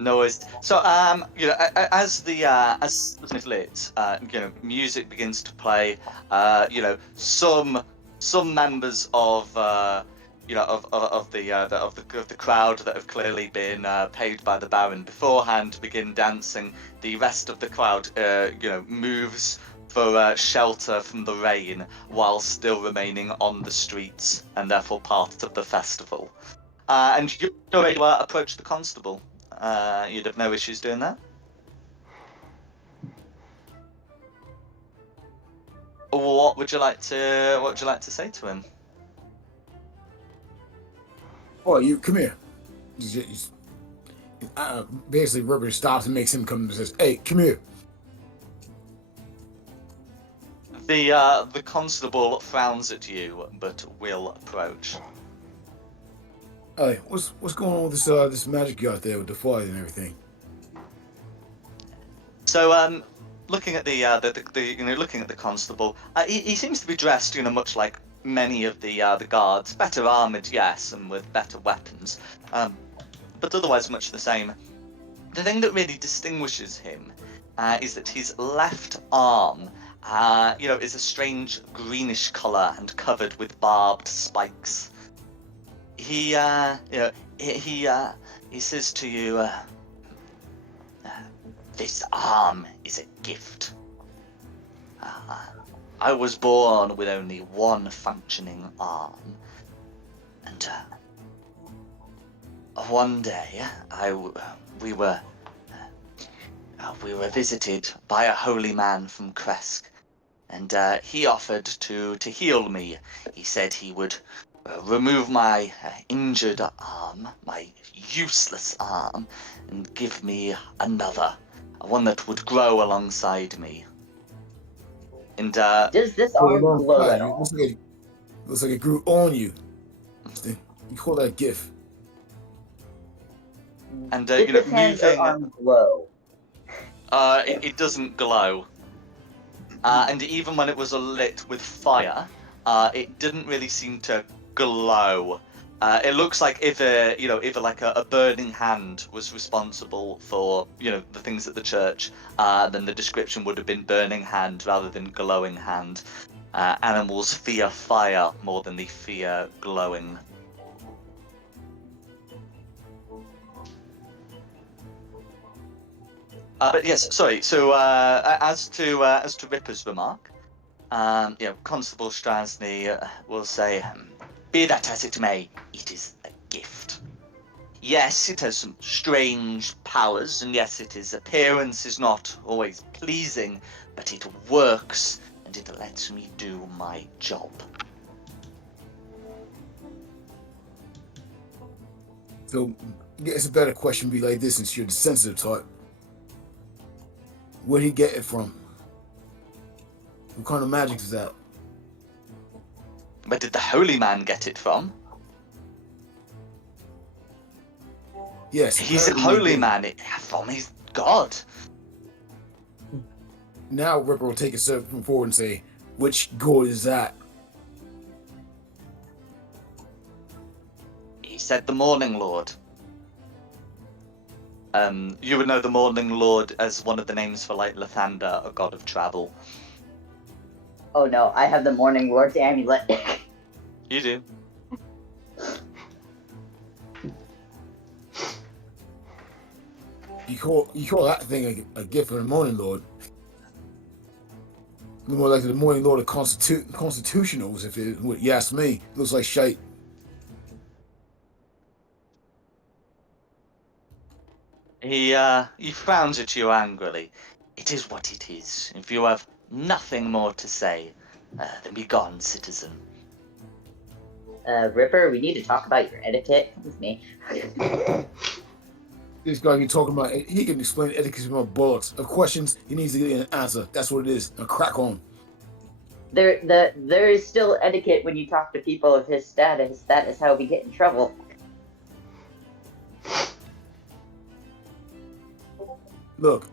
No worries. So, as it's lit, music begins to play. Some members of the crowd that have clearly been paid by the Baron beforehand begin dancing. The rest of the crowd, moves for shelter from the rain while still remaining on the streets and therefore part of the festival. And you're ready to approach the constable. You'd have no issues doing that. What would you like to say to him? Oh, you come here. Basically, Ripper stops and makes him come and says, "Hey, come here." The constable frowns at you, but will approach. Hey, what's going on with this magic you got there with the fire and everything? So, looking at looking at the constable, he seems to be dressed, much like many of the guards, better armored, yes, and with better weapons, but otherwise much the same. The thing that really distinguishes him is that his left arm, is a strange greenish color and covered with barbed spikes. He says to you, "This arm is a gift. I was born with only one functioning arm, and one day we were visited by a holy man from Kresk, and he offered to heal me. He said he would remove my injured arm, my useless arm, and give me another, one that would grow alongside me." And Does this arm glow at all? Looks like it grew on you. You call that a gift? and Does this hand or arm glow? It doesn't glow. And even when it was lit with fire, it didn't really seem to glow. It looks like if a burning hand was responsible for the things at the church, then the description would have been burning hand rather than glowing hand. Animals fear fire more than they fear glowing. But yes, sorry. So as to Ripper's remark, Constable Strasny will say, "Be that as it may, it is a gift. Yes, it has some strange powers, and yes, its appearance is not always pleasing, but it works, and it lets me do my job." So, I guess a better question would be like this, since you're the sensitive type. Where'd he get it from? What kind of magic is that? Where did the holy man get it from? Yes, He's a holy man. From his god. Now Ripper will take a step forward and say, "Which god is that?" He said the Morning Lord. You would know the Morning Lord as one of the names for, like, Lathander, a god of travel. Oh no, I have the Morning Lord's amulet. You do. You call that thing a gift from the Morning Lord? More like the Morning Lord of Constitutionals, if you ask me. Looks like shite. He frowns at you angrily. "It is what it is. If you have nothing more to say, then be gone, citizen." Ripper, we need to talk about your etiquette. Come with me. This guy can talking about. He can explain etiquette about bullets. Of questions, he needs to get an answer. That's what it is. Now crack on. There is still etiquette when you talk to people of his status. That is how we get in trouble. Look,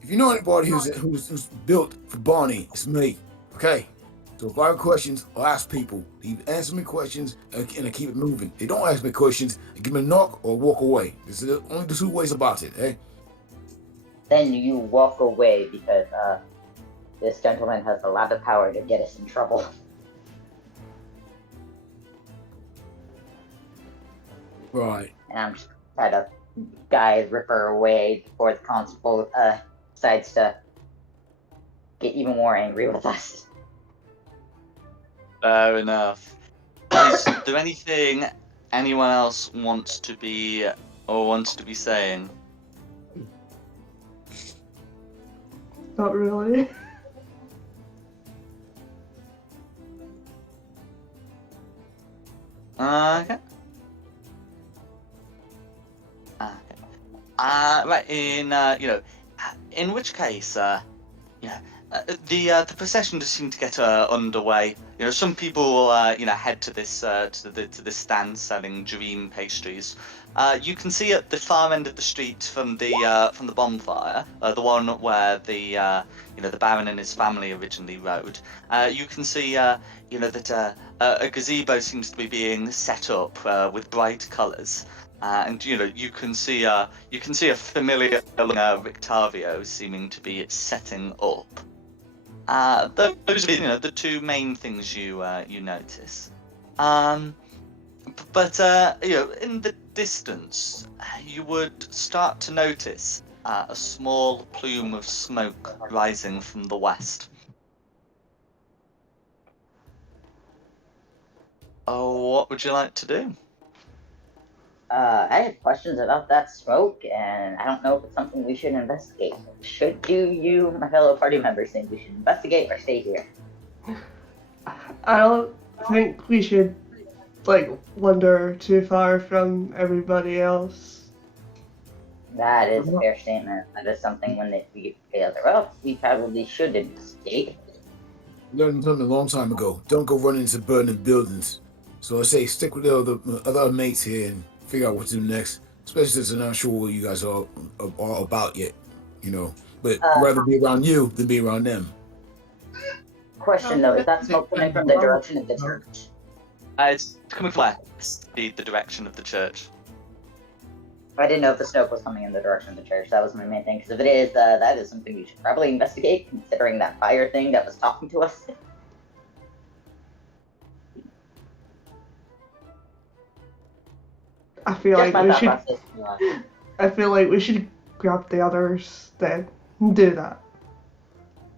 if you know anybody who's built for Barney, it's me. Okay. So if I have questions, I'll ask people. They answer me questions and I keep it moving. They don't ask me questions, I give me a knock or walk away. This is only the two ways about it, eh? Then you walk away because this gentleman has a lot of power to get us in trouble. Right. And I'm just trying to guide Ripper away before the constable decides to get even more angry with us. Fair enough. Is there anything anyone else wants to be saying? Not really. Okay. Okay. Right. In which case, the procession just seemed to get underway. Some people head to this to this stand selling dream pastries. You can see at the far end of the street from the bonfire, the one where the Baron and his family originally rode. You can see that a gazebo seems to be being set up with bright colours. And you can see a familiar Rictavio seeming to be setting up. Those are the two main things you notice. But in the distance, you would start to notice a small plume of smoke rising from the west. Oh, what would you like to do? I have questions about that smoke, and I don't know if it's something we should investigate. You, my fellow party members, think we should investigate or stay here? I don't think we should, wander too far from everybody else. That is a fair statement. That is something when we get together. Well, we probably should investigate. Learned something a long time ago. Don't go running into burning buildings. So I say stick with the other mates here and figure out what to do next. Especially since I'm not sure what you guys are about yet. But I'd rather be around you than be around them. Question though, is that smoke coming from the direction of the church? It's coming from west, the direction of the church. I didn't know if the smoke was coming in the direction of the church. That was my main thing. Because if it is, that is something we should probably investigate, considering that fire thing that was talking to us. I feel Just like my we thought should. process. I feel like we should grab the others then. Do that.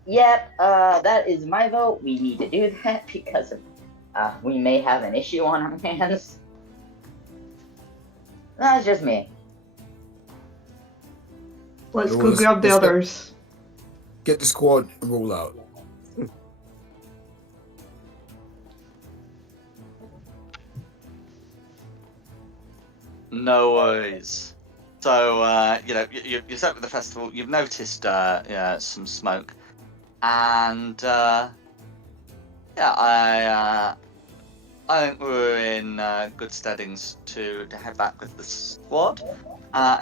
Yep, that is my vote. We need to do that because we may have an issue on our hands. That's just me. Let's go grab the others. Get the squad and roll out. No worries. So you're set with the festival. You've noticed some smoke, and I think we're in good steadings to head back with the squad.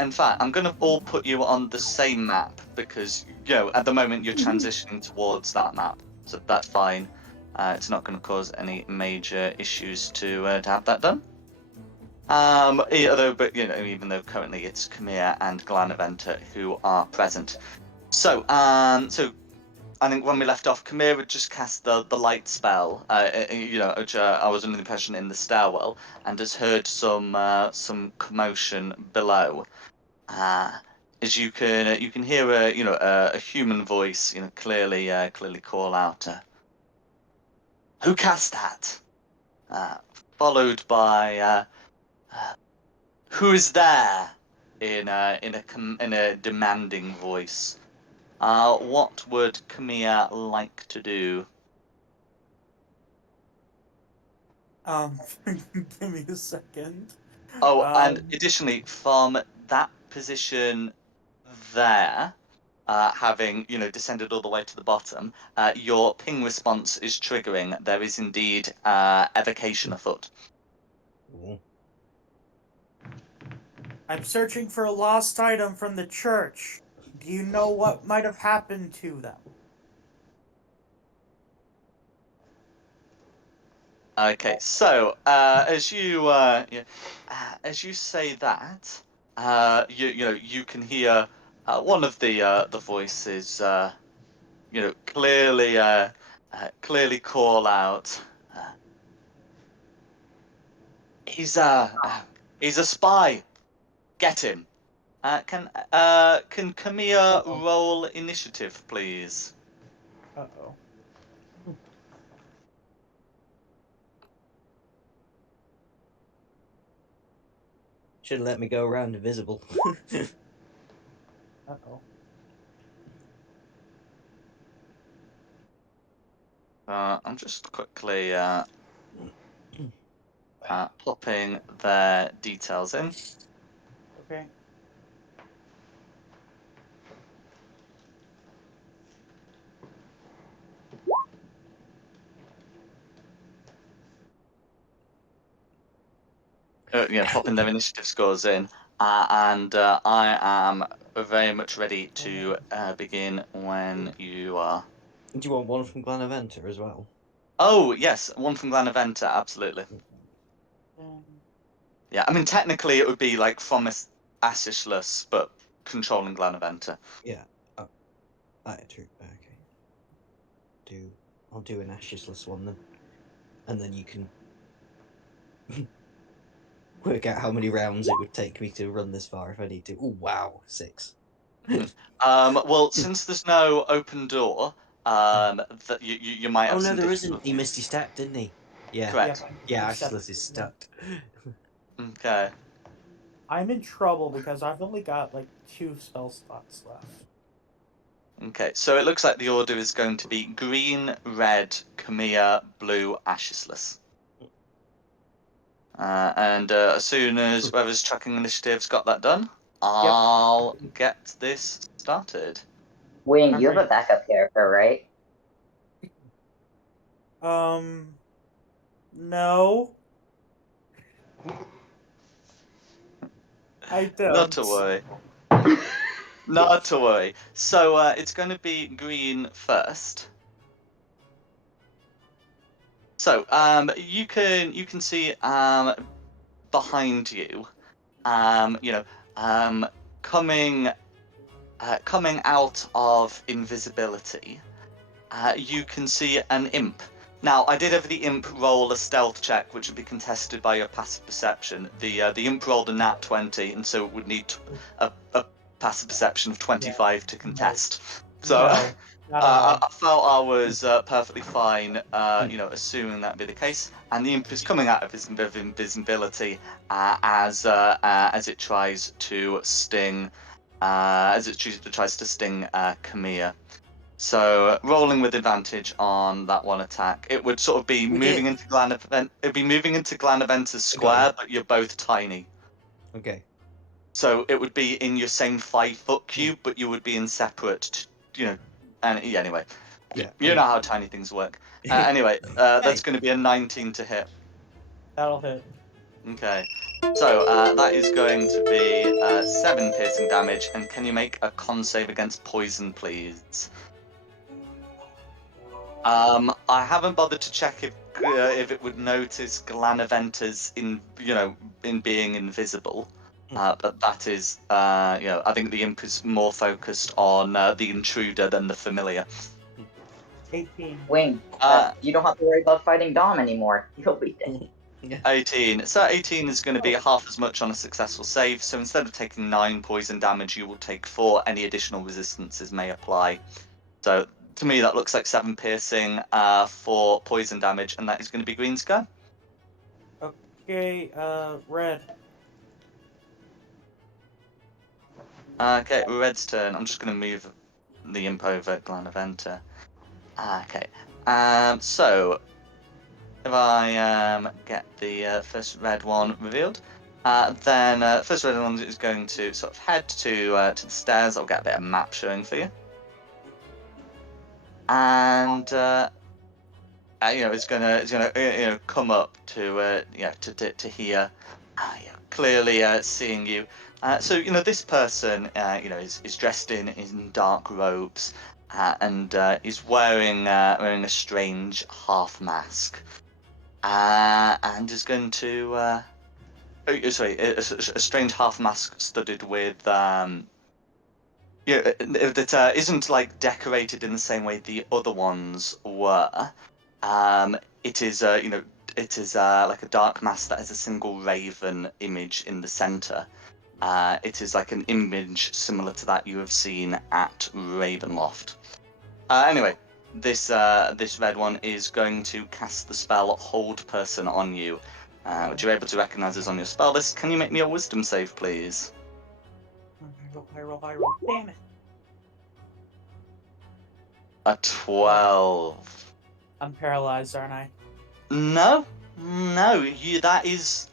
In fact, I'm going to all put you on the same map because at the moment you're transitioning towards that map, so that's fine. It's not going to cause any major issues to have that done. Even though currently it's Khmer and Glanaventa who are present. So I think when we left off, Khmer had just cast the light spell, which I was under the impression in the stairwell, and has heard some commotion below. As you can hear a human voice clearly call out, "Who cast that?" Followed by "Who is there?" in a demanding voice. What would Khmer like to do? Give me a second. Oh, and Um, additionally, from that position there, having descended all the way to the bottom, your ping response is triggering. There is indeed evocation afoot. Cool. I'm searching for a lost item from the church. Do you know what might have happened to them? Okay, so as you say that, you can hear one of the voices clearly call out. Uh, he's a spy. Get him. Can Kamiya Uh-oh. roll initiative, please? Uh-oh. Should have let me go around invisible. Uh-oh. I'm just quickly popping their details in. Okay. Popping their initiative scores in, and I am very much ready to begin when you are. Do you want one from Glenaventa as well? Oh yes, one from Glenaventa, absolutely. Um, Yeah, I mean technically it would be like from Asishless, but controlling Glenaventa. Yeah. Oh, true. Okay. I'll do an ashesless one then, and then you can work out how many rounds it would take me to run this far if I need to. Oh wow, 6. Well, since there's no open door, that you might Oh have no, some there isn't. He difficulty. missed his step, didn't he? Yeah. yep, Correct. Yeah, except ashesless is stuck. Okay. I'm in trouble because I've only got like 2 spell slots left. Okay, so it looks like the order is going to be green, red, Kamiya, blue, Ashesless. And as soon as whoever's tracking initiative's got that done, I'll get this started. Wing, you have Remember, a backup character, right? no, I Not don't. to worry. Not to worry. So it's going to be green first. So you can see behind you, you know, coming coming out of invisibility, you can see an imp. Now, I did have the imp roll a stealth check, which would be contested by your passive perception. The imp rolled a nat 20, and so it would need a passive perception of 25 to contest. So No, not at all. I felt I was perfectly fine, assuming that'd be the case. And the imp is coming out of his invisibility as it tries to sting, Kamiya. So rolling with advantage on that one attack, it would sort of be We moving did. into Glanavent. It'd be moving into Glanaventa's I got you. square, but you're both tiny. Okay. So it would be in your same 5-foot cube, but you would be in separate, And yeah, anyway, Yeah. you know how tiny things work. Anyway, that's going to be a 19 to hit. That'll hit. Okay. So that is going to be 7 piercing damage, and can you make a con save against poison, please? I haven't bothered to check if it would notice Glanaventa's in being invisible, but that is I think the imp is more focused on the intruder than the familiar. 18. Wing, you don't have to worry about fighting Dom anymore. You'll be dead. Yeah. 18. So 18 is going to be half as much on a successful save. So instead of taking 9 poison damage, you will take 4. Any additional resistances may apply. So to me, that looks like 7 piercing for poison damage, and that is going to be Green's go. Okay, red. Okay, Red's turn. I'm just going to move the imp over Glanaventa. Okay. So if I get the first red one revealed, then first red one is going to sort of head to the stairs. I'll get a bit of map showing for you, and it's gonna come up to to here, clearly seeing you. So this person is dressed in dark robes, and is wearing a strange half mask, and is going to a strange half mask studded with that isn't like decorated in the same way the other ones were. It is like a dark mask that has a single raven image in the center. It is like an image similar to that you have seen at Ravenloft. Anyway, this red one is going to cast the spell Hold Person on you, which you're able to recognize as on your spell list. Can you make me a Wisdom save, please? I roll. Damn it. A 12. I'm paralyzed, aren't I? No, that is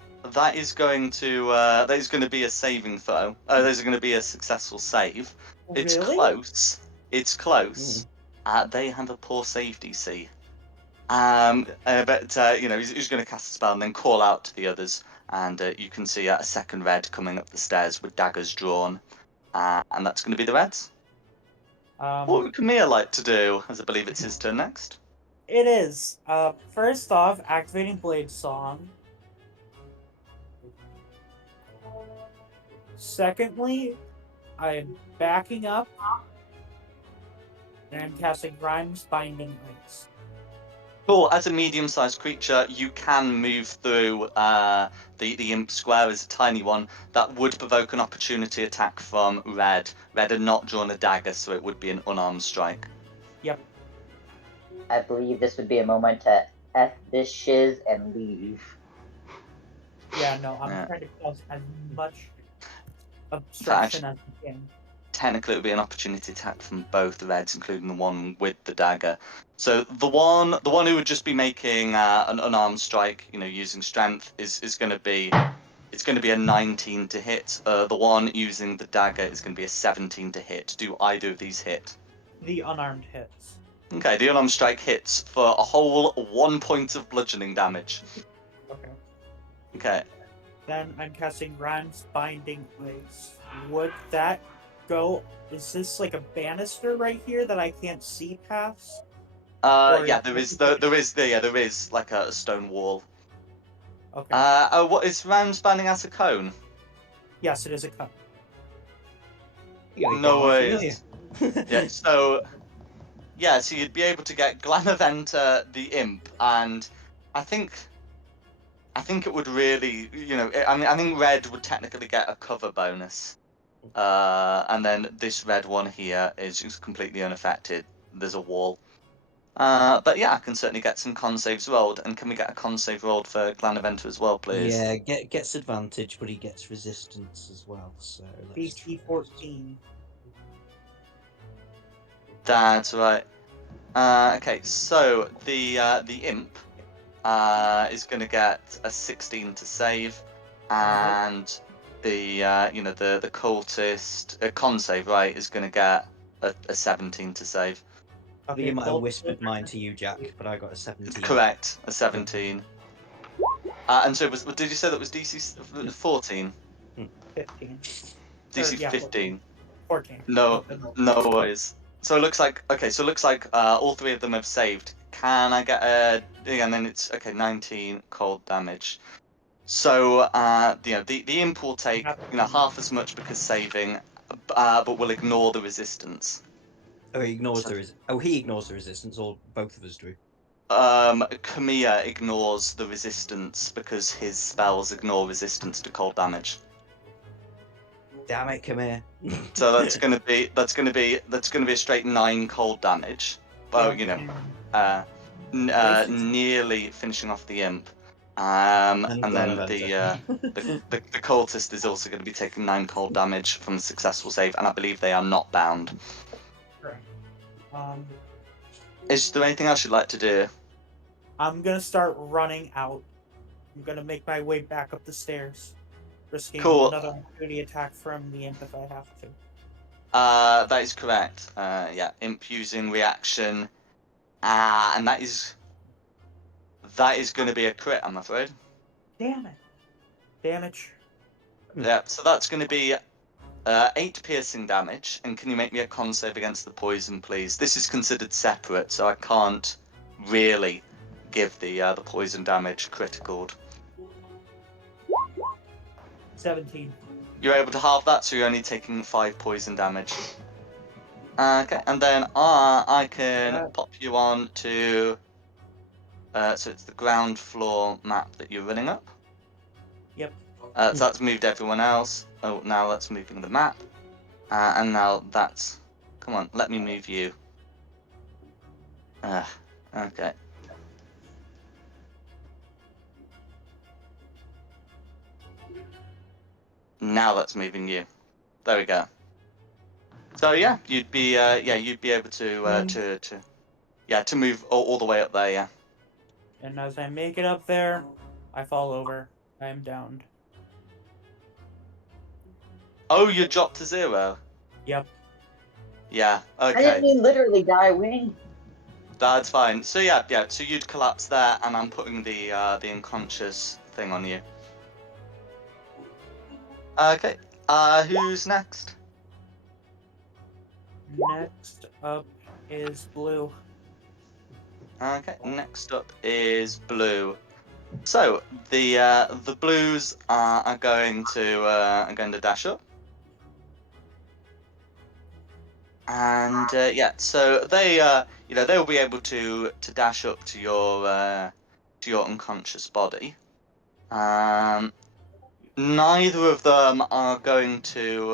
going to be a saving throw. That is going to be a successful save. It's Really? close. It's close. They have a poor save DC. But he's going to cast a spell and then call out to the others, and you can see a second red coming up the stairs with daggers drawn, and that's going to be the reds. What would Camille like to do? As I believe it's his turn next. It is. First off, activating Blade Song. Secondly, I am backing up, and I'm casting Grime's Binding Ice. Cool. As a medium-sized creature, you can move through the imp square as a tiny one. That would provoke an opportunity attack from red. Red had not drawn a dagger, so it would be an unarmed strike. Yep. I believe this would be a moment to F this shiz and leave. Yeah, no, I'm trying to cause as much obstruction as I can. Technically, it would be an opportunity attack from both the reds, including the one with the dagger. So the one who would just be making an unarmed strike, using strength, is going to be a 19 to hit. The one using the dagger is going to be a 17 to hit. Do either of these hit? The unarmed hits. Okay, the unarmed strike hits for a whole 1 point of bludgeoning damage. Okay. Okay. Then I'm casting Grime's Binding Ice. Would that go? Is this like a banister right here that I can't see past? Yeah, there is like a stone wall. Okay. What is Ram spanning as a cone? Yes, it is a cone. No worries. So you'd be able to get Glanaventa the imp, and I think it would really, I think red would technically get a cover bonus, and then this red one here is just completely unaffected. There's a wall. But yeah, I can certainly get some con saves rolled, and can we get a con save rolled for Glanaventa as well, please? Yeah, gets advantage, but he gets resistance as well. So let's DC 14. That's right. Okay, so the imp is going to get a 16 to save, and the cultist con save, right, is going to get a 17 to save. I think you might have whispered mine to you, Jack, but I got a 17. Correct, a 17. And so did you say that was DC 14? 15. DC 15. 14. No worries. So it looks like all three of them have saved. Can I get and then it's 19 cold damage. So the imp will take half as much because saving, but will ignore the resistance. Oh, he ignores he ignores the resistance, or both of us do. Kamiya ignores the resistance because his spells ignore resistance to cold damage. Damn it, come here. So that's gonna be a straight 9 cold damage. Well, nearly finishing off the imp. And then the cultist is also going to be taking 9 cold damage from the successful save, and I believe they are not bound. Correct. Is there anything else you'd like to do? I'm gonna start running out. I'm gonna make my way back up the stairs, risking Cool. another opportunity attack from the imp if I have to. That is correct. Yeah, imp using reaction. And that is going to be a crit, I'm afraid. Damn it. Damage. Yeah, so that's going to be 8 piercing damage. And can you make me a con save against the poison, please? This is considered separate, so I can't really give the poison damage critical. 17. You're able to halve that, so you're only taking 5 poison damage. Okay, and then I can pop you on to... so it's the ground floor map that you're running up. Yep. So that's moved everyone else. Oh, now that's moving the map. And now that's... Come on, let me move you. Okay. Now that's moving you. There we go. So yeah, you'd be able to move all the way up there. Yeah. And as I make it up there, I fall over. I am downed. Oh, you dropped to 0. Yep. Yeah. I didn't Okay. mean literally die, Wayne. That's fine. So yeah. So you'd collapse there, and I'm putting the unconscious thing on you. Okay. Who's next? Next up is blue. Okay. Next up is blue. So the blues are going to dash up, and so they they'll be able to dash up to your unconscious body. Neither of them are going to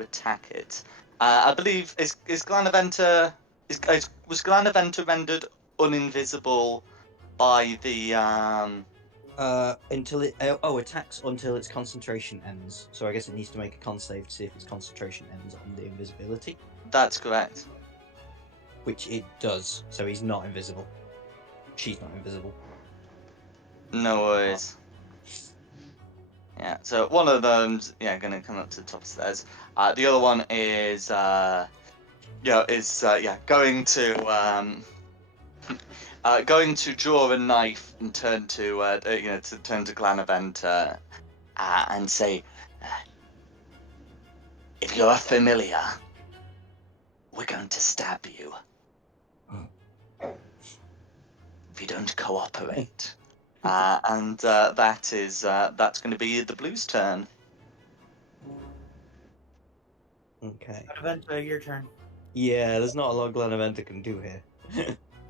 attack it. I believe is Glanaventa was Glanaventa rendered uninvisible by the Until it attacks until its concentration ends. So I guess it needs to make a con save to see if its concentration ends on the invisibility, That's correct. which it does. So he's not invisible. She's not invisible. No worries. Yeah, so one of them's gonna come up to the top of the stairs. The other one is going to draw a knife and turn to Glanavent and say, if you're a familiar, we're going to stab you. If you don't cooperate. And that's going to be the blues' turn. Okay. Adventa, your turn. Yeah, there's not a lot Glenaventa can do here.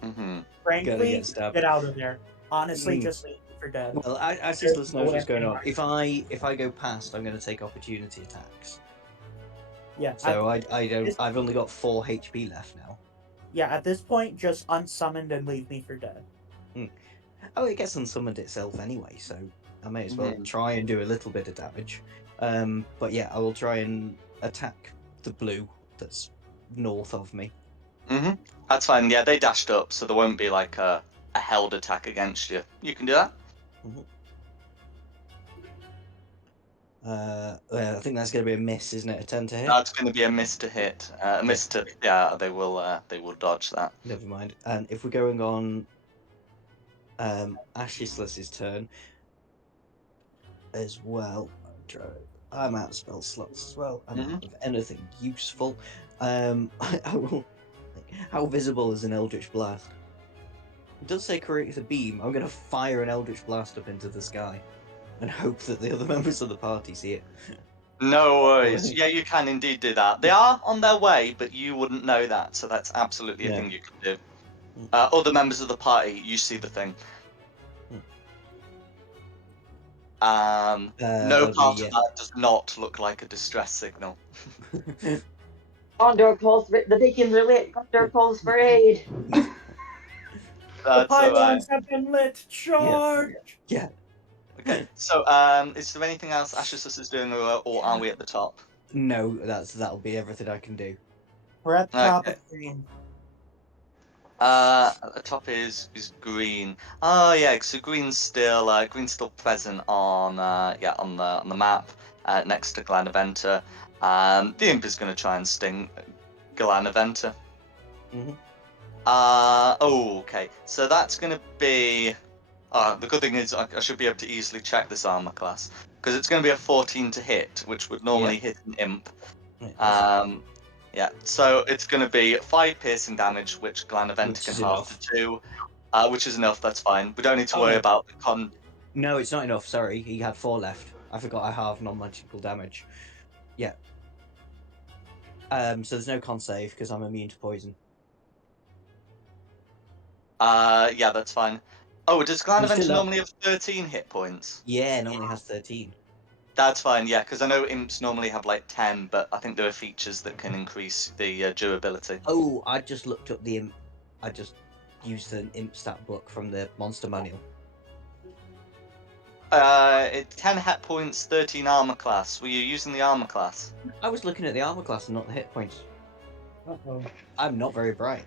Mm-hmm. Frankly, get stabbed. get out of there. Honestly, Mm. just leave me for dead. Well, I see There's listeners no knows way what's going I on. can- If I go past, I'm going to take opportunity attacks. Yeah. So I've only got 4 HP left now. Yeah, at this point, just unsummon and leave me for dead. Oh, it gets unsummoned itself anyway, so I may as well Mhm. try and do a little bit of damage. But yeah, I will try and attack the blue that's north of me. Mm-hmm. That's fine. Yeah, they dashed up, so there won't be like a held attack against you. You can do that. I think that's going to be a miss, isn't it? A 10 to hit. That's going to be a miss to hit. Miss to they will dodge that. Never mind. And if we're going on Ashisless's turn as well, I'm out of spell slots as well. I'm out of anything useful. I will. How visible is an Eldritch Blast? It does say create a beam. I'm going to fire an Eldritch Blast up into the sky and hope that the other members of the party see it. No worries. Yeah, you can indeed do that. They are on their way, but you wouldn't know that, so that's absolutely a thing you can do. Other members of the party, you see the thing. No part of that does not look like a distress signal. Condor calls for the beacons are lit. Condor calls for aid. The pylons have been lit. Charge! Yeah. Okay. So, is there anything else Ashisus is doing, or are we at the top? No, that'll be everything I can do. We're at the top of the screen. At the top is green. Oh yeah, so green's still present on on the map next to Glanaventa. The imp is going to try and sting Glanaventa. Mhm. Okay. So that's going to be. The good thing is I should be able to easily check this armor class because it's going to be a 14 to hit, which would normally hit an imp. Yeah, so it's going to be 5 piercing damage, which Glanaventa Which can is halve enough. to 2, which is enough. That's fine. We don't need to Oh, worry no. about the con. No, it's not enough. Sorry, he had 4 left. I forgot I halve non-magical damage. Yeah. So there's no con save because I'm immune to poison. Yeah, that's fine. Oh, does still Glanaventa up. normally have 13 hit points? Yeah, normally has 13. That's fine. Yeah, because I know imps normally have like 10, but I think there are features that can increase the durability. Oh, I just looked up the imp. I just used an imp stat book from the monster manual. It's 10 hit points, 13 armor class. Were you using the armor class? I was looking at the armor class and not the hit points. Uh-oh. I'm not very bright.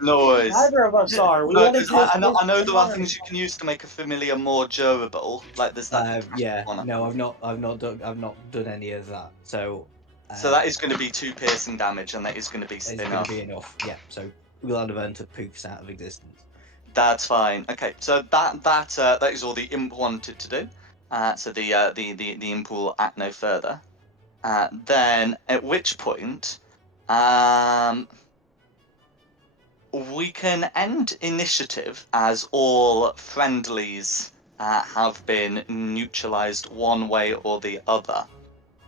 No worries. Neither of us are. We No, wanted 'cause to. I know there are learn. things you can use to make a familiar more durable. Like there's that. Yeah, one. no, I've not done any of that. So So that is going to be 2 piercing damage, and that is going to be it's going enough. to be enough. Yeah. So Glanaventa poofs out of existence. That's fine. Okay, so that is all the imp wanted to do. So the imp will act no further. Then at which point, we can end initiative as all friendlies have been neutralized one way or the other.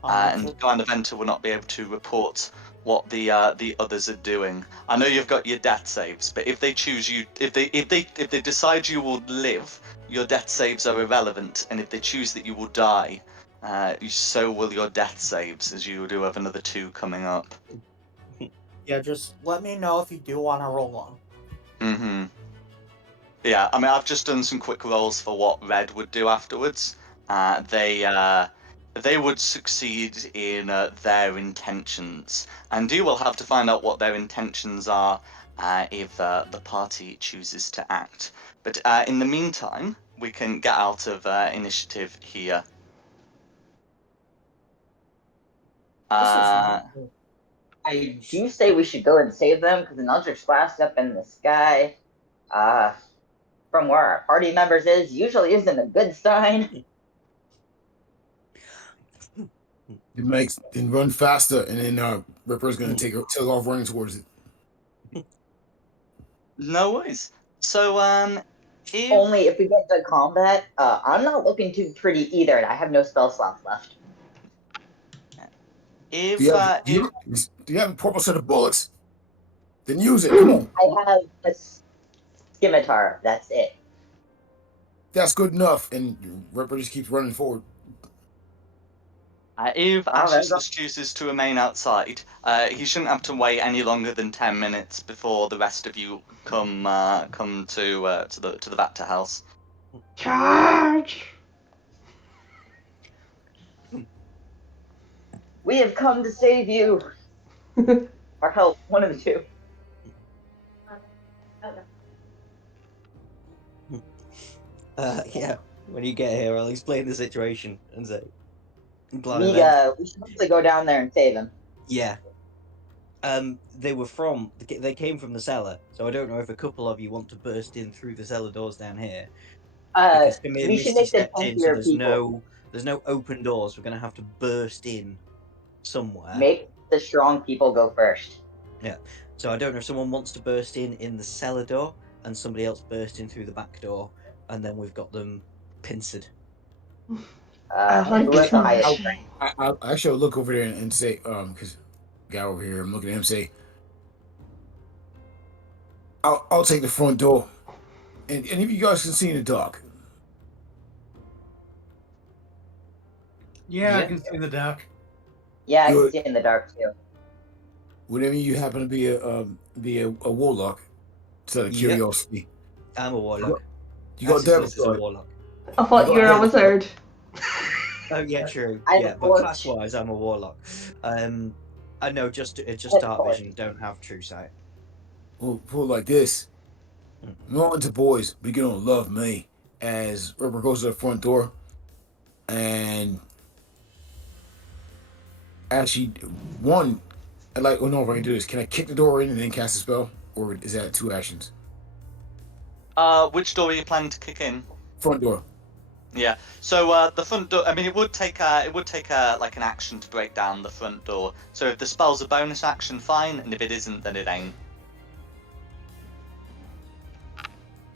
And Glanaventa will not be able to report what the others are doing. I know you've got your death saves, but if they choose you, if they decide you will live, your death saves are irrelevant, and if they choose that you will die, so will your death saves, as you do have another 2 coming up. Yeah, just let me know if you do want to roll on. Mm-hmm. Yeah, I mean, I've just done some quick rolls for what Red would do afterwards. They would succeed in their intentions, and you will have to find out what their intentions are if the party chooses to act. But in the meantime, we can get out of initiative here. I do say we should go and save them because an Eldritch Blast up in the sky, from where our party members is, usually isn't a good sign. It makes then run faster, and then Ripper's gonna take off running towards it. No worries. So, if Only if we get to combat, I'm not looking too pretty either, and I have no spell slots left. if Do you have a proper set of bullets? Then use it. Come on. I have a scimitar. That's it. That's good enough. And Ripper just keeps running forward. If that's Ashes chooses to remain outside, he shouldn't have to wait any longer than 10 minutes before the rest of you come to the Vector house. Charge! We have come to save you. Or help, one of the two. Yeah. When you get here, I'll explain the situation and say. We should probably go down there and save him. Yeah. They came from the cellar, so I don't know if a couple of you want to burst in through the cellar doors down here. Because We should make this stepped in, so people. there's no open doors. We're gonna have to burst in somewhere. Make the strong people go first. Yeah. So I don't know if someone wants to burst in the cellar door, and somebody else burst in through the back door, and then we've got them pincered. I like who has the to highest? I actually look over there and say, because guy over here, I'm looking at him, say, I'll take the front door, and if you guys can see in the dark. Yeah, I can see in the dark. Yeah, I Good. can see in the dark too. Whenever you happen to be a warlock, it's out of curiosity. I'm a warlock. You got Assis is a Devil warlock. I thought you were a wizard. Oh yeah, true. I have Yeah, a but torch. class-wise, I'm a warlock. I know just I have dark torch. vision, don't have true sight. we'll put it like this. No into boys, but you're gonna love me. As Ripper goes to the front door, and actually, one, I like. Oh no, if I can do this, can I kick the door in and then cast a spell, or is that 2 actions? Which door are you planning to kick in? Front door. Yeah. So the front door. I mean, it would take like an action to break down the front door. So if the spell's a bonus action, fine, and if it isn't, then it ain't.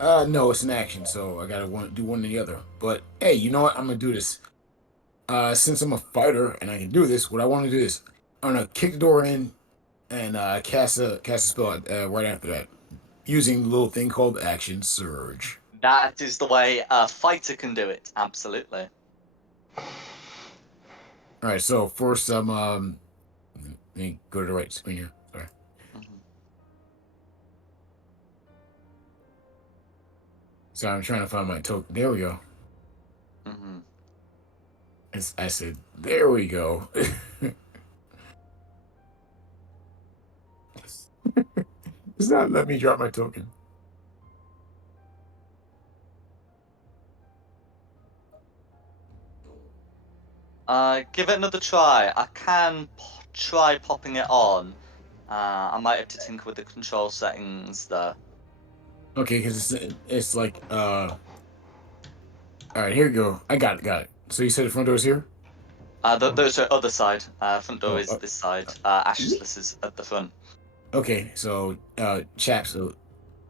No, it's an action, so I gotta do one or the other. But hey, you know what? I'm gonna do this. Since I'm a fighter and I can do this, what I want to do is I'm gonna kick the door in and cast a spell right after that, using the little thing called Action Surge. That is the way a fighter can do it. Absolutely. All right, so first let me go to the right screen here. Sorry. Mhm. So I'm trying to find my token. There we go. Mhm. I said, there we go. It's not letting me drop my token. Give it another try. I can try popping it on. I might have to tinker with the control settings though. Okay, because it's like all right, here we go. I got it. So you said the front door's here? Those are other side. Front door Oh, is this side. Ashless is at the front. Okay, so chaps, so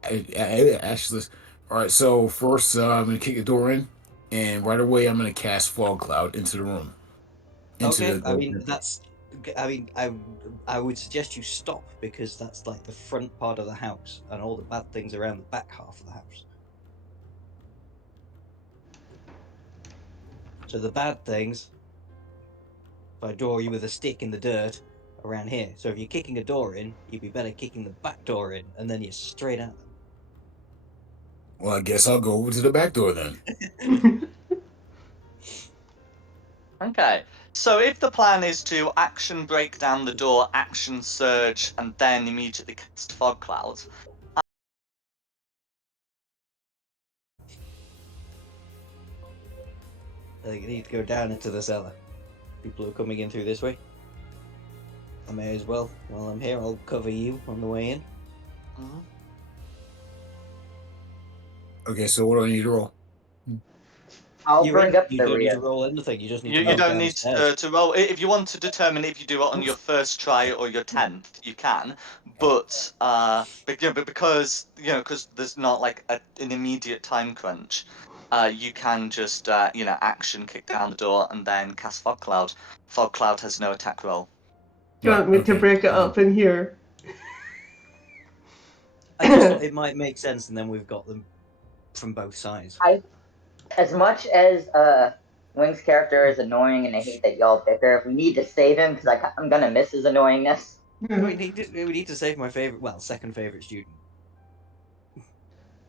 Ashless. All right, so first I'm gonna kick the door in, and right away I'm gonna cast Fog Cloud into the room. Okay, I mean that's. I mean, I would suggest you stop because that's like the front part of the house, and all the bad things around the back half of the house. So the bad things, if I draw you with a stick in the dirt around here. So if you're kicking a door in, you'd be better kicking the back door in, and then you're straight at them. Well, I guess I'll go over to the back door then. Okay. So if the plan is to action break down the door, action surge, and then immediately cast fog clouds, I think you need to go down into the cellar. People are coming in through this way. I may as well. While I'm here, I'll cover you on the way in. Okay, so what do I need to roll? I'll You're bring in. up You the don't need rear. to roll anything. You just need you to go don't need downstairs. to roll. If you want to determine if you do it on your first try or your 10th, you can. But because because there's not like an immediate time crunch, you can just action kick down the door and then cast fog cloud. Fog cloud has no attack roll. Do you want me to okay. break it up in here? I just thought it might make sense, and then we've got them from both sides. As much as Wing's character is annoying, and I hate that y'all bicker, if we need to save him because I'm gonna miss his annoyingness. we need to save my favorite, well, second favorite student.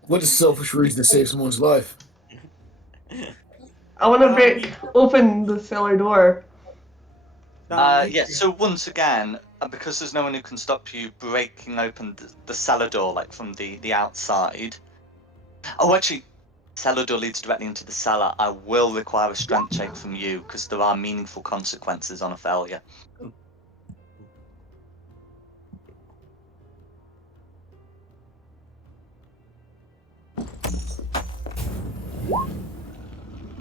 What a selfish reason to save someone's life. I want to break open the cellar door. So once again, because there's no one who can stop you breaking open the cellar door like from the outside. Oh, actually, cellar door leads directly into the cellar. I will require a strength check from you because there are meaningful consequences on a failure.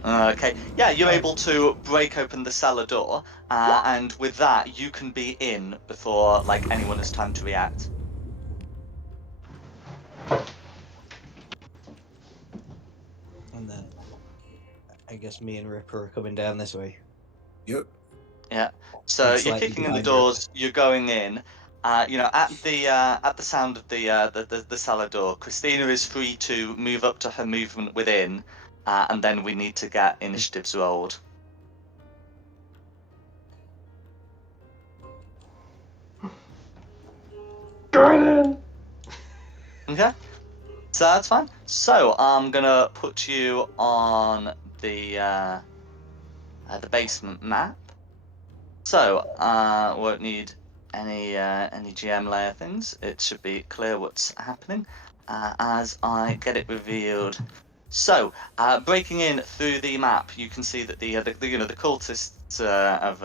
Okay, yeah, you're able to break open the cellar door, and with that, you can be in before like anyone has time to react. And then I guess me and Ripper are coming down this way. Yep. Yeah. So you're Slightly kicking in the behind doors. You're going in. At the sound of the cellar door, Christina is free to move up to her movement within, and then we need to get initiatives rolled. Gordon! Okay. So that's fine. So I'm gonna put you on the basement map. So won't need any GM layer things, it should be clear what's happening as I get it revealed. So, breaking in through the map, you can see that the cultists have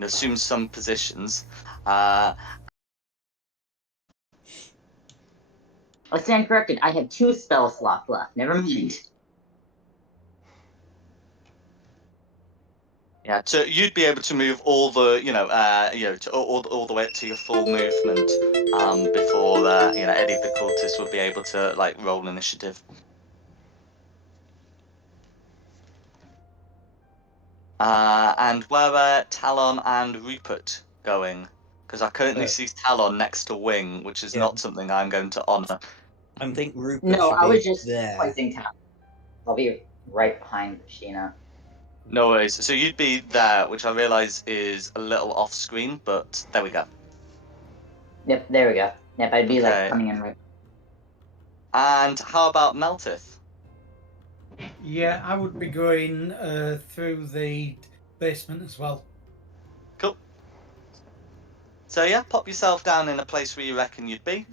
assumed some positions. I stand corrected. I have 2 spell slots left. Never mind. Yeah, so you'd be able to move all the, all the way up to your full movement before, any of the cultists would be able to, like, roll initiative. And where are Talon and Rupert going? Because I currently see Talon next to Wing, which is not something I'm going to honour. I think Rupert No, should I be was just there. placing time. I'll be right behind Sheena. No worries. So you'd be there, which I realise is a little off screen, but there we go. Yep, there we go. Yep, I'd be like Okay. coming in right. And how about Meltith? Yeah, I would be going through the basement as well. Cool. So yeah, pop yourself down in a place where you reckon you'd be,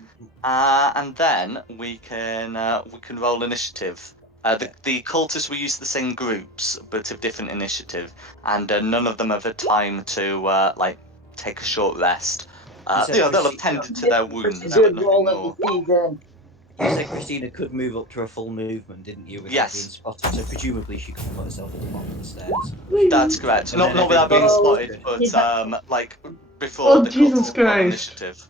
and then we can roll initiative. The cultists will use the same groups, but of different initiative, and none of them have had time to take a short rest. They'll have tended to their wounds, but Good nothing roll of more. the season. You said Christina could move up to a full movement, didn't you, without being Yes, spotted? So presumably she could put herself at the bottom of the stairs. that's correct. And Not then without being everybody spotted, else but like before Oh, the Jesus cultists roll Christ. initiative.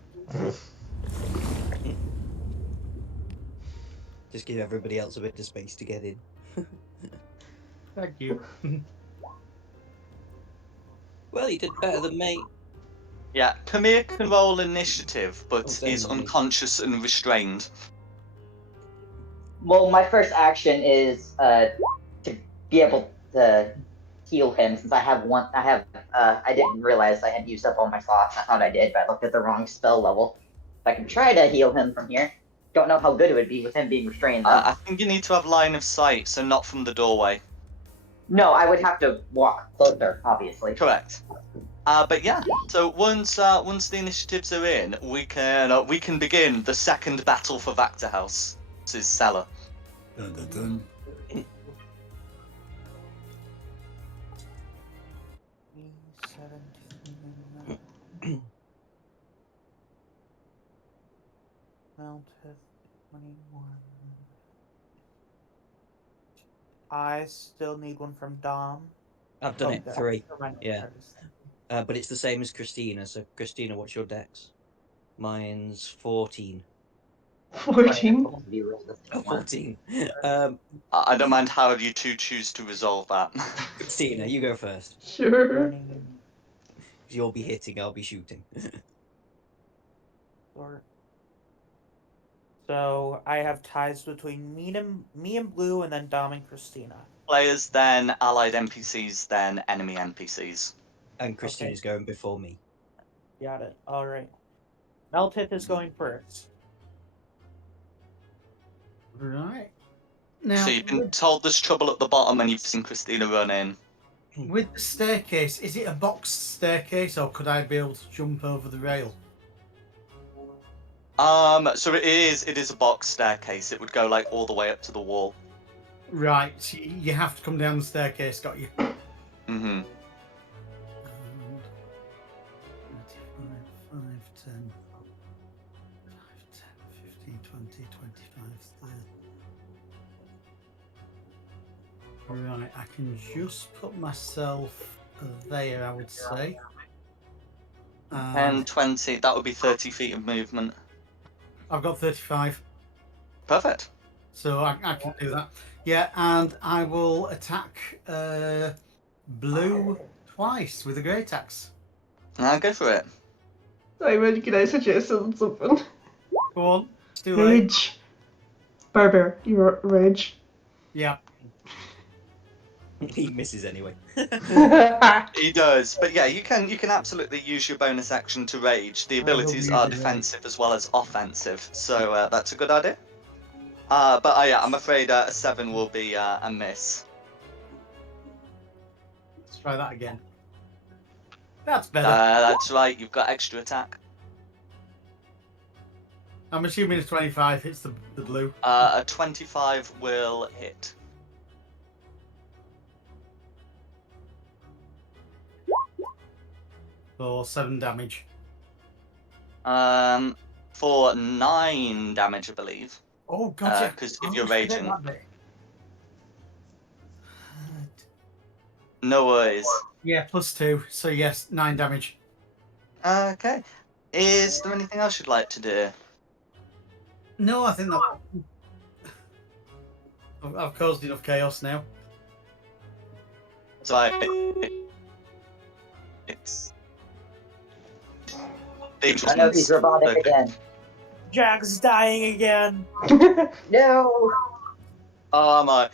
just give everybody else a bit of space to get in. Thank you. Well, you did better than me. Yeah, Pamir can roll initiative, but same is as me. unconscious and restrained. Well, my first action is to be able to heal him since I have one. I didn't realize I had used up all my slots. I thought I did, but I looked at the wrong spell level. If I can try to heal him from here, don't know how good it would be with him being restrained though. I think you need to have line of sight, so not from the doorway. No, I would have to walk closer, obviously. Correct. But yeah, so once the initiatives are in, we can begin the second battle for Vactor House. This is Salah. Dun, dun, dun. Melted 21. I still need one from Dom. I've done it, Okay. 3. For my Yeah. numbers. But it's the same as Christina. So, Christina, what's your dex? Mine's 14. 14. Be rolled the Oh, same one. 14. I don't mind how you two choose to resolve that. Christina, you go first. Sure. Burning You'll be hitting, I'll be shooting. sword. So I have ties between me and Blue, and then Dom and Christina. Players, then allied NPCs, then enemy NPCs. And Christina's going before me. Got it. All right. Meltith is going first. Right. Now, So you've been told there's trouble at the bottom, and you've seen Christina run in. with the staircase, is it a boxed staircase or could I be able to jump over the rail? So it is a box staircase. It would go like all the way up to the wall. Right, so you have to come down the staircase, got you. Mm-hmm. 5, 10, 15, 20, 25, 30. Right, I can just put myself there, I would say. 10, 20, that would be 30 feet of movement. I've got 35, Perfect. so I can do that. Yeah, and I will attack Blue twice with a great axe. Now go for it. Simon, can I suggest something? Go on, it's too late. Rage. Barber, you're rage. Yeah. He misses anyway. He does, but yeah, you can absolutely use your bonus action to rage. The abilities are defensive as well as offensive, so that's a good idea. But yeah, I'm afraid a 7 will be a miss. Let's try that again. That's better. That's right, you've got extra attack. I'm assuming it's 25 hits the blue. A 25 will hit. For 7 damage. For 9 damage, I believe. Oh, gotcha. Because I if you're always forget raging. that bit. No worries. Yeah, +2. So yes, 9 damage. Okay. Is there anything else you'd like to do? No, I think that I've caused enough chaos now. So it's I know he's robotic Okay. again. Jack's dying again. No! Oh my.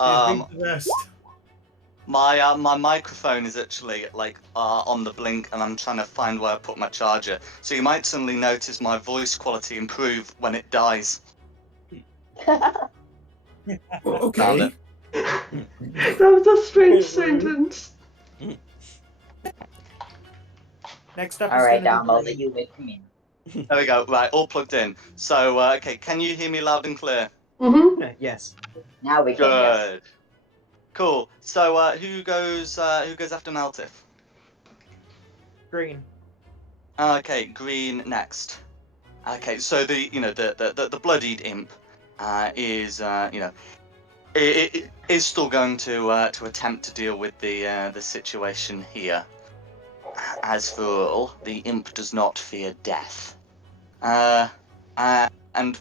He's the best. My microphone is actually like on the blink, and I'm trying to find where I put my charger. So you might suddenly notice my voice quality improve when it dies. Well, Found okay. it. That was a strange sentence. Next up Alright, is gonna download be that you wait for me. There we go. Right, all plugged in. So okay, can you hear me loud and clear? Mm-hmm. Yes. Now we can, yes. Good. Cool. So who goes after Meltif? green. Okay, green next. Okay, so the bloodied imp is it is still going to attempt to deal with the situation here. As for all, the imp does not fear death, and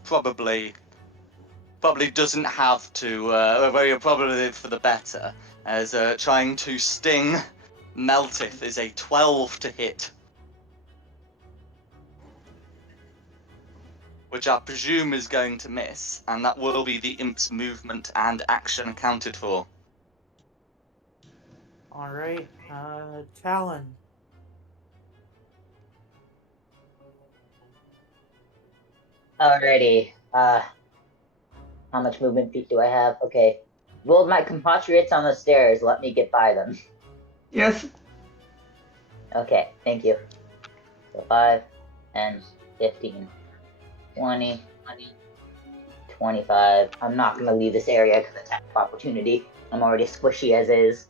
probably doesn't have to. Very probably for the better, as trying to sting Meltif is a 12 to hit. Which I presume is going to miss, and that will be the imp's movement and action accounted for. Alright, Talon. Alrighty. How much movement feet do I have? Okay. Will my compatriots on the stairs let me get by them? Yes. Okay, thank you. So 5, 10, 15, 20, 25. I'm not going to leave this area because attack of opportunity. I'm already squishy as is.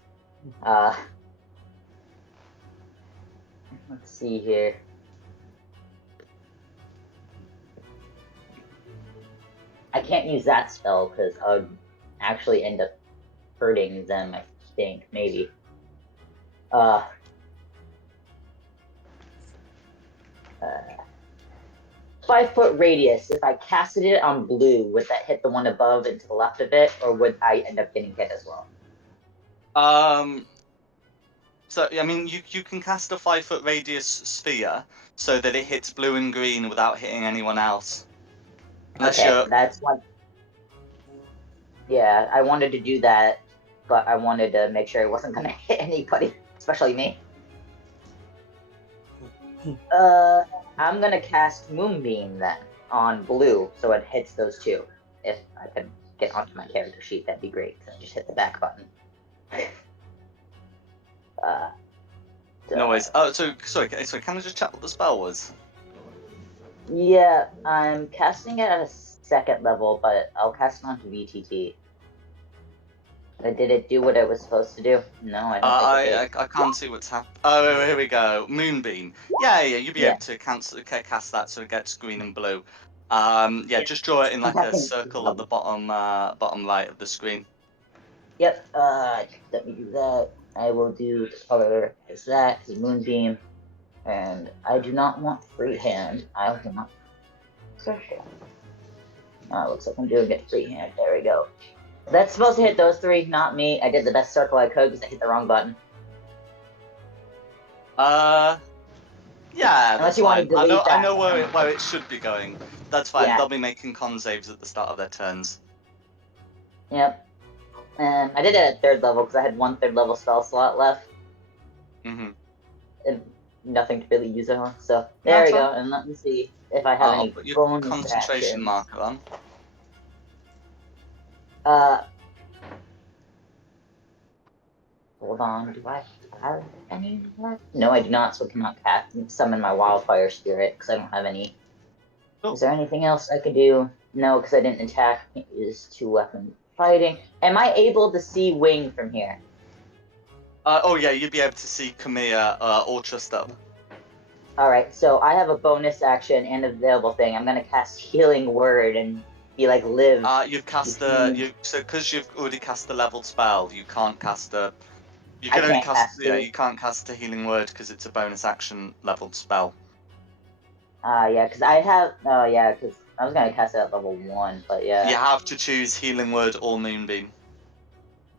Let's see here. I can't use that spell because I would actually end up hurting them, I think, maybe. 5-foot radius. If I casted it on blue, would that hit the one above and to the left of it, or would I end up getting hit as well? So I mean, you can cast a 5-foot radius sphere so that it hits blue and green without hitting anyone else. Unless Okay, you're... that's one. Yeah, I wanted to do that, but I wanted to make sure it wasn't gonna hit anybody, especially me. I'm gonna cast Moonbeam then on blue, so it hits those two. If I could get onto my character sheet, that'd be great. I just hit the back button. No worries. Oh, so sorry. So can I just check what the spell was? Yeah, I'm casting it at a 2nd level, but I'll cast it onto VTT. Did it do what it was supposed to do? No, I don't think it did. I can't see what's happening. Oh, here we go. Moonbeam. Yeah, you'll be Yeah. able to cast that so it gets green and blue. Yeah, just draw it in like a circle at the bottom right of the screen. Yep, let me do that. I will do the color as that, the Moonbeam. And I do not want freehand. I want special. Looks like I'm doing it freehand. There we go. That's supposed to hit those 3, not me. I did the best circle I could because I hit the wrong button. Yeah, Unless that's you want fine. to delete that. I know where it should be going. That's fine. Yeah. They'll be making con saves at the start of their turns. Yep. And I did it at 3rd level because I had 1 3rd level spell slot left. Mm-hmm. And nothing to really use it on. So there we go. And let me see if I have I'll any put your bonus concentration actions. marker on. Hold Hold on, do I have any left? No, I do not, so I cannot summon my wildfire spirit because I don't have any. Cool. Is there anything else I could do? No, because I didn't attack. It is 2-weapon fighting. Am I able to see Wing from here? Oh yeah, you'd be able to see Kamiya all trussed up. Alright, so I have a bonus action and available thing. I'm gonna cast Healing Word and be like live. You've cast between- so because you've already cast the leveled spell, you can't cast a. You I can only can't cast yeah, it. you can't cast a healing word because it's a bonus action leveled spell. Yeah, because I have. Oh, yeah, because I was gonna cast it at level 1, but yeah. You have to choose healing word or moonbeam.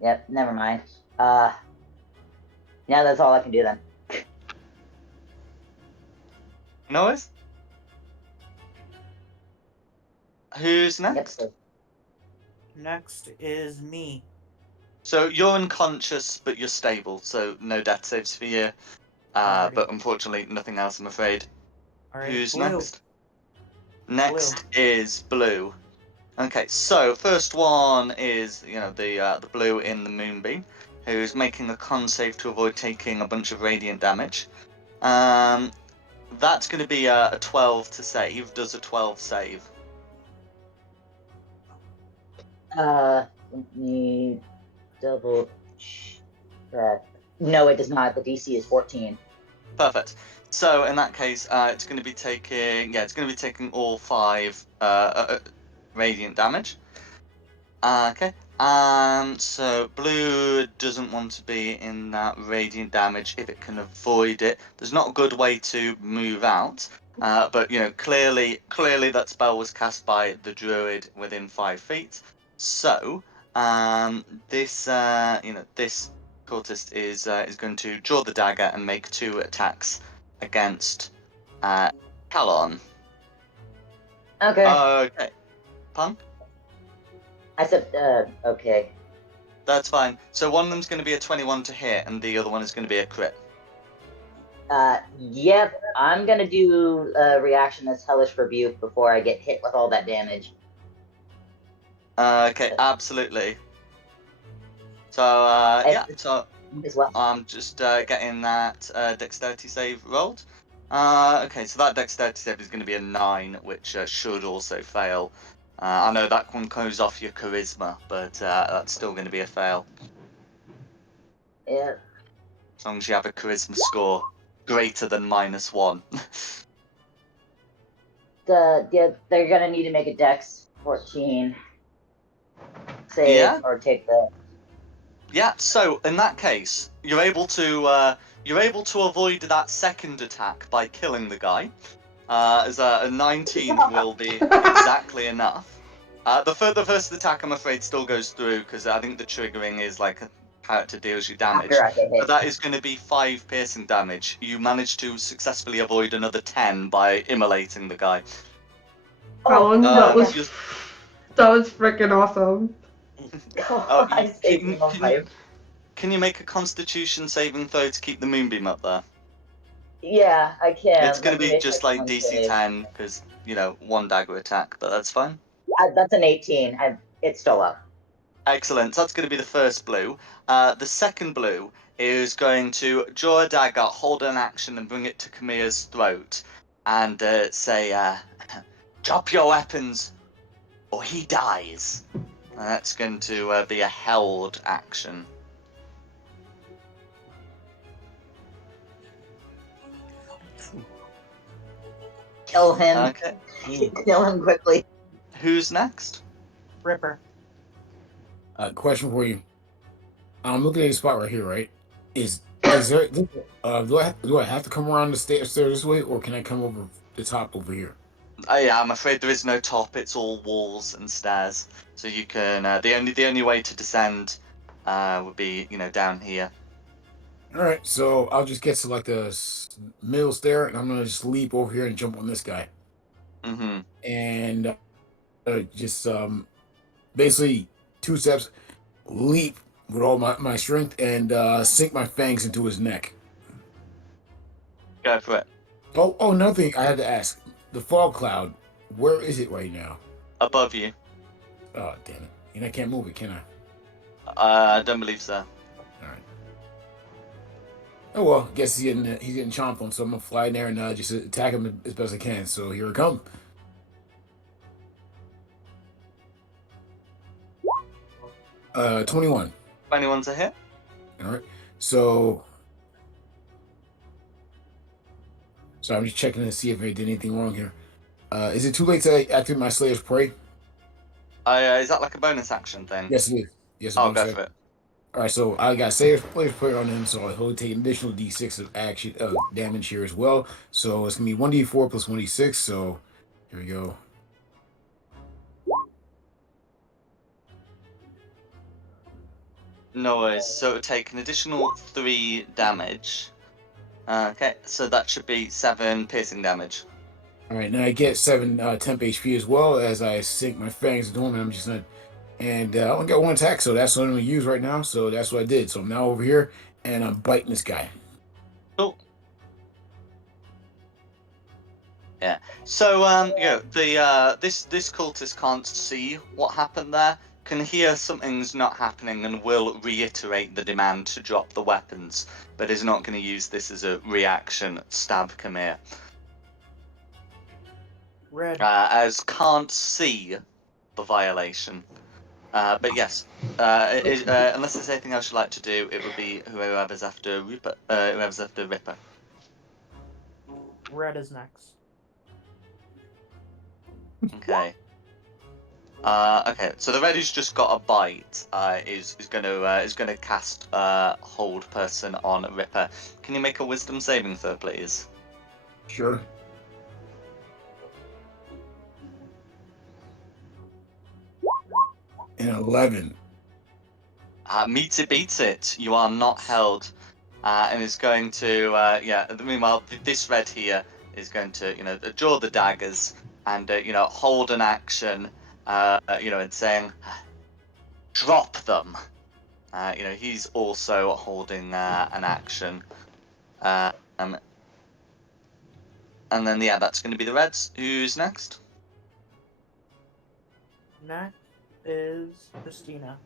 Yep, never mind. Yeah, that's all I can do then. No worries. Who's Yep, next? so Next is me. So you're unconscious, but you're stable, so no death saves for you. Alrighty. But unfortunately, nothing else, I'm afraid. Alright, Who's blue. next? Next is blue. Okay, so first one is the blue in the moonbeam, who's making a con save to avoid taking a bunch of radiant damage. That's going to be a 12 to save. Does a 12 save? let me double check. No, it does not. The DC is 14. Perfect. So in that case, it's going to be taking all 5 radiant damage. Okay. So blue doesn't want to be in that radiant damage if it can avoid it. There's not a good way to move out, but clearly that spell was cast by the druid within 5 feet. So this this cultist is going to draw the dagger and make 2 attacks against Calon. Okay. Okay. Punk? I said, okay. That's fine. So one of them's going to be a 21 to hit, and the other one is going to be a crit. Yep. I'm gonna do a reaction that's Hellish Rebuke before I get hit with all that damage. Okay, absolutely. So, yeah, so As well. I'm just getting that dexterity save rolled. Okay, so that dexterity save is going to be a 9, which should also fail. I know that one goes off your charisma, but that's still going to be a fail. Yeah. As long as you have a charisma score greater than -1. They're gonna need to make a Dex 14 save Yeah. or take the. Yeah, so in that case, you're able to avoid that second attack by killing the guy, as a 19 will be exactly enough. The first attack, I'm afraid, still goes through because I think the triggering is like a character deals you damage. After I get hit. But that is going to be 5 piercing damage. You managed to successfully avoid another 10 by immolating the guy. Colin, that was just- freaking awesome. I saved him on my. Can you make a Constitution saving throw to keep the moonbeam up there? Yeah, I can. It's going to be Make just my like con DC save. 10 because 1 dagger attack, but that's fine. That's an 18. It's still up. Excellent. So that's going to be the first blue. The second blue is going to draw a dagger, hold an action, and bring it to Kamiya's throat, and say, "Drop your weapons, or he dies." That's going to be a held action. Kill him. Okay. Kill him quickly. Who's next? Ripper. Question for you. I'm looking at a spot right here, right? Is there? Do I have to come around the stairs this way, or can I come over the top over here? Yeah, I'm afraid there is no top. It's all walls and stairs. So you can the only way to descend would be down here. All right, so I'll just get to like the middle stair, and I'm gonna just leap over here and jump on this guy, Mm-hmm. and just basically 2 steps, leap with all my strength, and sink my fangs into his neck. Go for it. Oh, another thing I had to ask: the fog cloud, where is it right now? Above you. Oh, damn it! And I can't move it, can I? I don't believe so. All right. Oh well, guess he's getting chomped on, so I'm gonna fly in there and just attack him as best I can. So here I come. Uh, 21. 21's a hit. All right. So I'm just checking to see if I did anything wrong here. Is it too late to activate my Slayer's Prey? Is that like a bonus action thing? Yes, it is. Yes, I'll bonus go action. for it. All right, so I got Slayer's Prey on him, so he'll take an additional D6 of action damage here as well. So it's gonna be 1d4 plus 1d6. So here we go. No worries. So it would take an additional 3 damage. Okay, so that should be 7 piercing damage. All right, now I get 7 temp HP as well as I sink my fangs into him, and I'm just gonna. And I only got 1 attack, so that's what I'm gonna use right now. So that's what I did. So I'm now over here, and I'm biting this guy. Cool. Yeah. So this cultist can't see what happened there. Can hear something's not happening and will reiterate the demand to drop the weapons, but is not going to use this as a reaction. Stab Khmer. Red. As can't see the violation. But yes, unless there's anything else you'd like to do, it would be whoever's after Ripper. Whoever's after Ripper. Red is next. Okay. Okay. So the red who's just got a bite is gonna cast hold person on Ripper. Can you make a wisdom saving throw, please? Sure. An 11. Meets it, beats it. You are not held, and is going to Meanwhile, this red here is going to draw the daggers and hold an action, and saying, drop them. He's also holding an action, and then that's going to be the reds. Who's next? Next is Christina.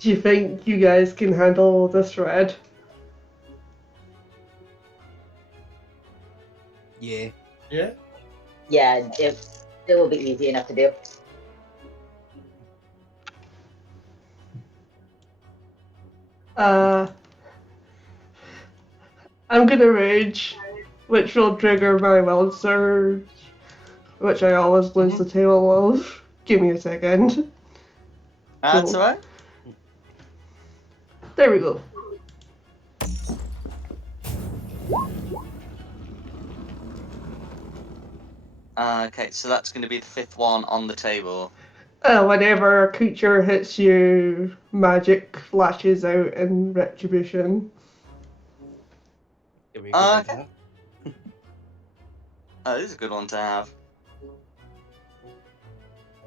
Do you think you guys can handle this red? Yeah. Yeah. Yeah, it will be easy enough to do. I'm gonna rage, which will trigger my wild surge, which I always lose the tail of. Give me a second. That's Cool. alright. There we go. Okay, so that's going to be the 5th one on the table. Whenever a creature hits you, magic lashes out in retribution. Give me a good one Okay. to have. This is a good one to have.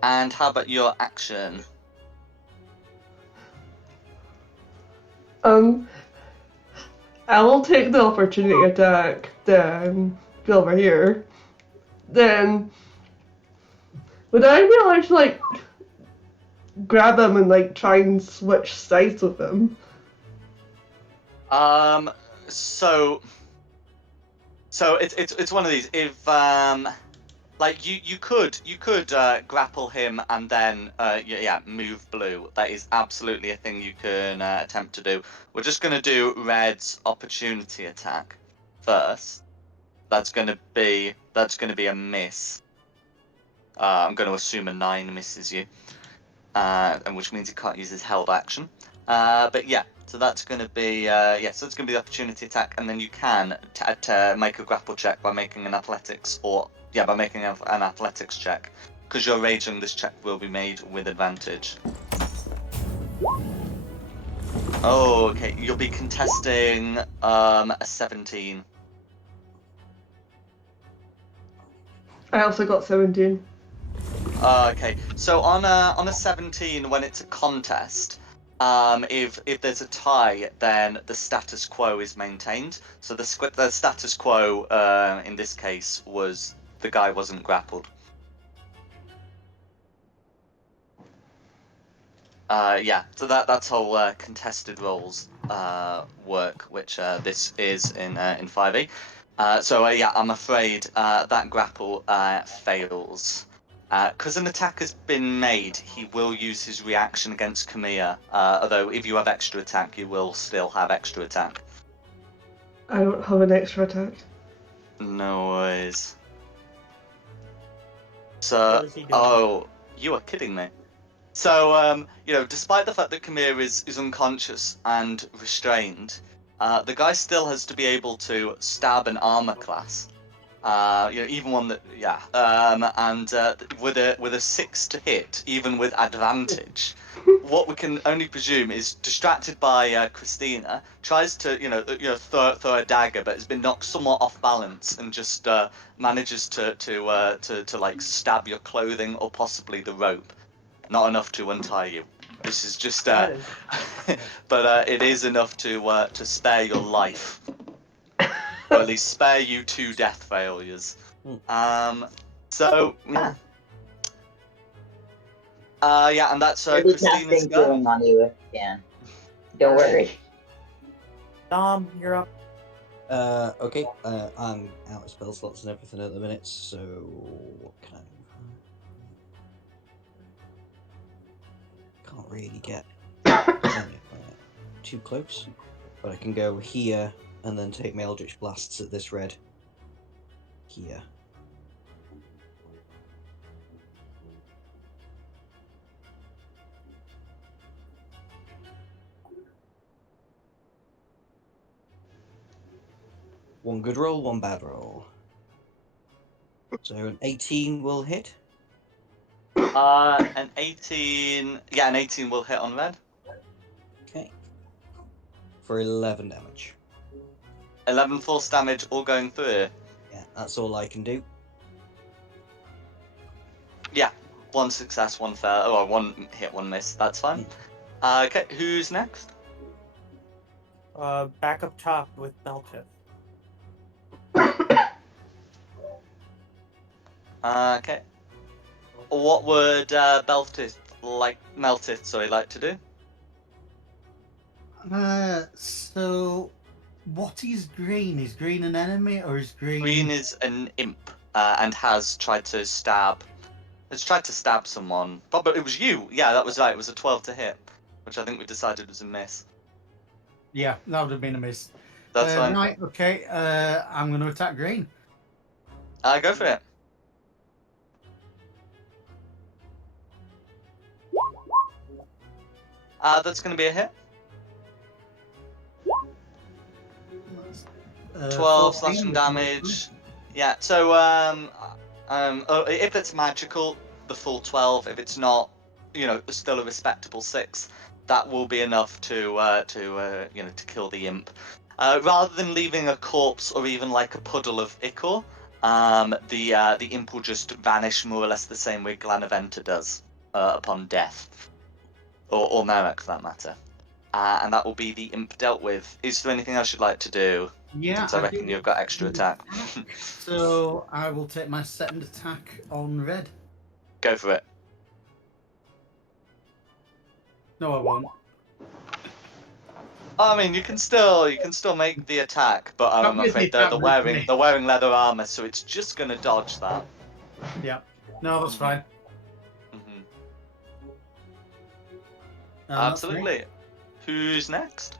And how about your action? I will take the opportunity attack, then go over here. Then, would I be able to, grab him and, try and switch sides with him? So it's one of these. If you could grapple him and then move blue. That is absolutely a thing you can attempt to do. We're just gonna do red's opportunity attack first. That's gonna be a miss. I'm going to assume a 9 misses you, and which means he can't use his held action. But yeah, so that's going to be so it's going to be the opportunity attack, and then you can make a grapple check by making an athletics an athletics check, because you're raging. This check will be made with advantage. Oh, okay. You'll be contesting a 17. I also got 17. Okay, so on a 17, when it's a contest, if there's a tie, then the status quo is maintained. So the status quo in this case was the guy wasn't grappled. Yeah, so that's how contested roles work, which this is in 5e. So yeah, I'm afraid that grapple fails. Because an attack has been made, he will use his reaction against Kamiya. Although if you have extra attack, you will still have extra attack. I don't have an extra attack. No worries. What So, is he doing? oh, you are kidding me. So, despite the fact that Kamir is unconscious and restrained, the guy still has to be able to stab an armor class. Even one that, yeah, and with a 6 to hit, even with advantage. What we can only presume is distracted by Christina, tries to throw a dagger, but has been knocked somewhat off balance and just manages to like stab your clothing or possibly the rope. Not enough to untie you. This is just That is. but it is enough to spare your life, or at least spare you 2 death failures. So yeah. Yeah, and that's We'll be Christina's casting go. healing on you if you can. Don't worry. Dom, you're up. Okay. I'm out of spell slots and everything at the minute, so what can I do? Can't really get too close, but I can go here and then take my Eldritch Blasts at this red here. One good roll, one bad roll. So an 18 will hit. An 18. Yeah, an 18 will hit on red. Okay. For 11 damage. 11 force damage, all going through. Yeah, that's all I can do. Yeah, 1 success, 1 fail. Oh, 1 hit, 1 miss. That's fine. Okay, who's next? Back up top with Meltif. Okay. What would Meltith like to do? So, what is green? Is green an enemy or is green? Green is an imp and has tried to stab. Has tried to stab someone. But it was you. Yeah, that was right. It was a 12 to hit, which I think we decided was a miss. Yeah, that would have been a miss. That's fine. Right, okay. I'm going to attack green. Go for it. That's going to be a hit. 12 slashing damage. Yeah. So if it's magical, the full 12. If it's not, still a respectable 6. That will be enough to kill the imp. Rather than leaving a corpse or even like a puddle of ichor, the imp will just vanish more or less the same way Glanaventa does upon death, or Merrick for that matter. And that will be the imp dealt with. Is there anything else you'd like to do? Yeah, Since I reckon you've got extra attack. So I will take my second attack on red. Go for it. No, I won't. I mean, you can still make the attack, but I'm afraid they're wearing leather armor, so it's just gonna dodge that. Yeah. No, that's fine. Mm-hmm. Absolutely. Absolutely. Who's next?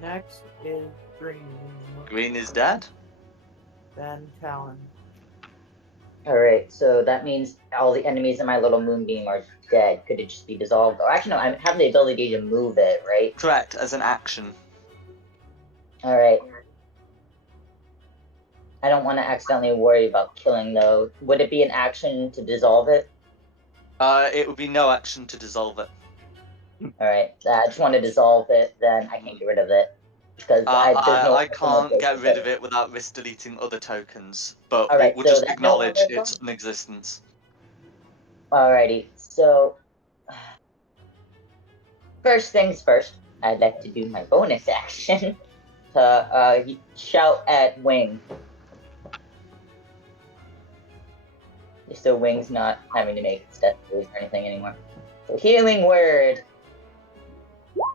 Next is Green. Green is dead. Then Talon. Alright, so that means all the enemies in my little moonbeam are dead. Could it just be dissolved? Or actually, no, I have the ability to move it, right? Correct, as an action. Alright. I don't want to accidentally worry about killing, though. Would it be an action to dissolve it? It would be no action to dissolve it. Alright, I just want to dissolve it, then I can get rid of it. Because I can't get rid of it without risk deleting other tokens, but Alright, we'll so just that's no acknowledge longer its non-existence. Alrighty, so first things first, I'd like to do my bonus action to shout at Wing. Just so Wing's not having to make step moves or anything anymore. So healing word.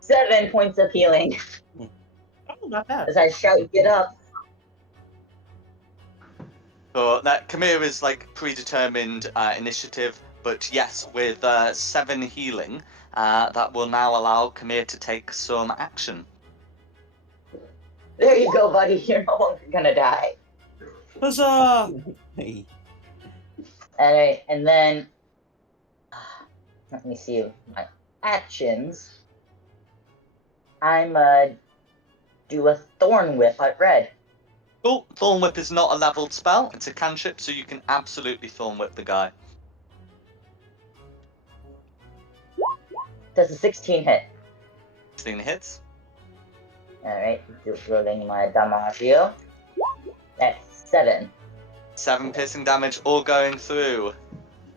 7 points of healing. Oh, not bad. As I shout, get up. So that Khmer is like predetermined initiative, but yes, with 7 healing, that will now allow Khmer to take some action. There you go, buddy. You're no longer gonna die. Huzzah! Hey. Alright, and then let me see my actions. I'm do a thorn whip at red. Oh, Thorn Whip is not a leveled spell, it's a cantrip, so you can absolutely Thorn Whip the guy. Does a 16 hit? 16 hits. Alright, rolling my Damasio. That's 7. 7 piercing damage, all going through.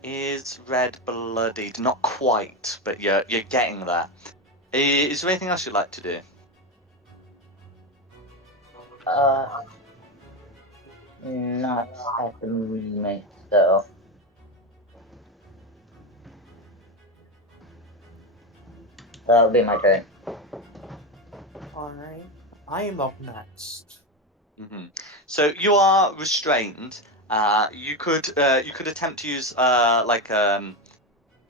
Is red bloodied? Not quite, but you're getting there. Is there anything else you'd like to do? Not at the moment, though. That'll be my turn. Alright. I am up next. Mm-hmm. So you are restrained. You could attempt to use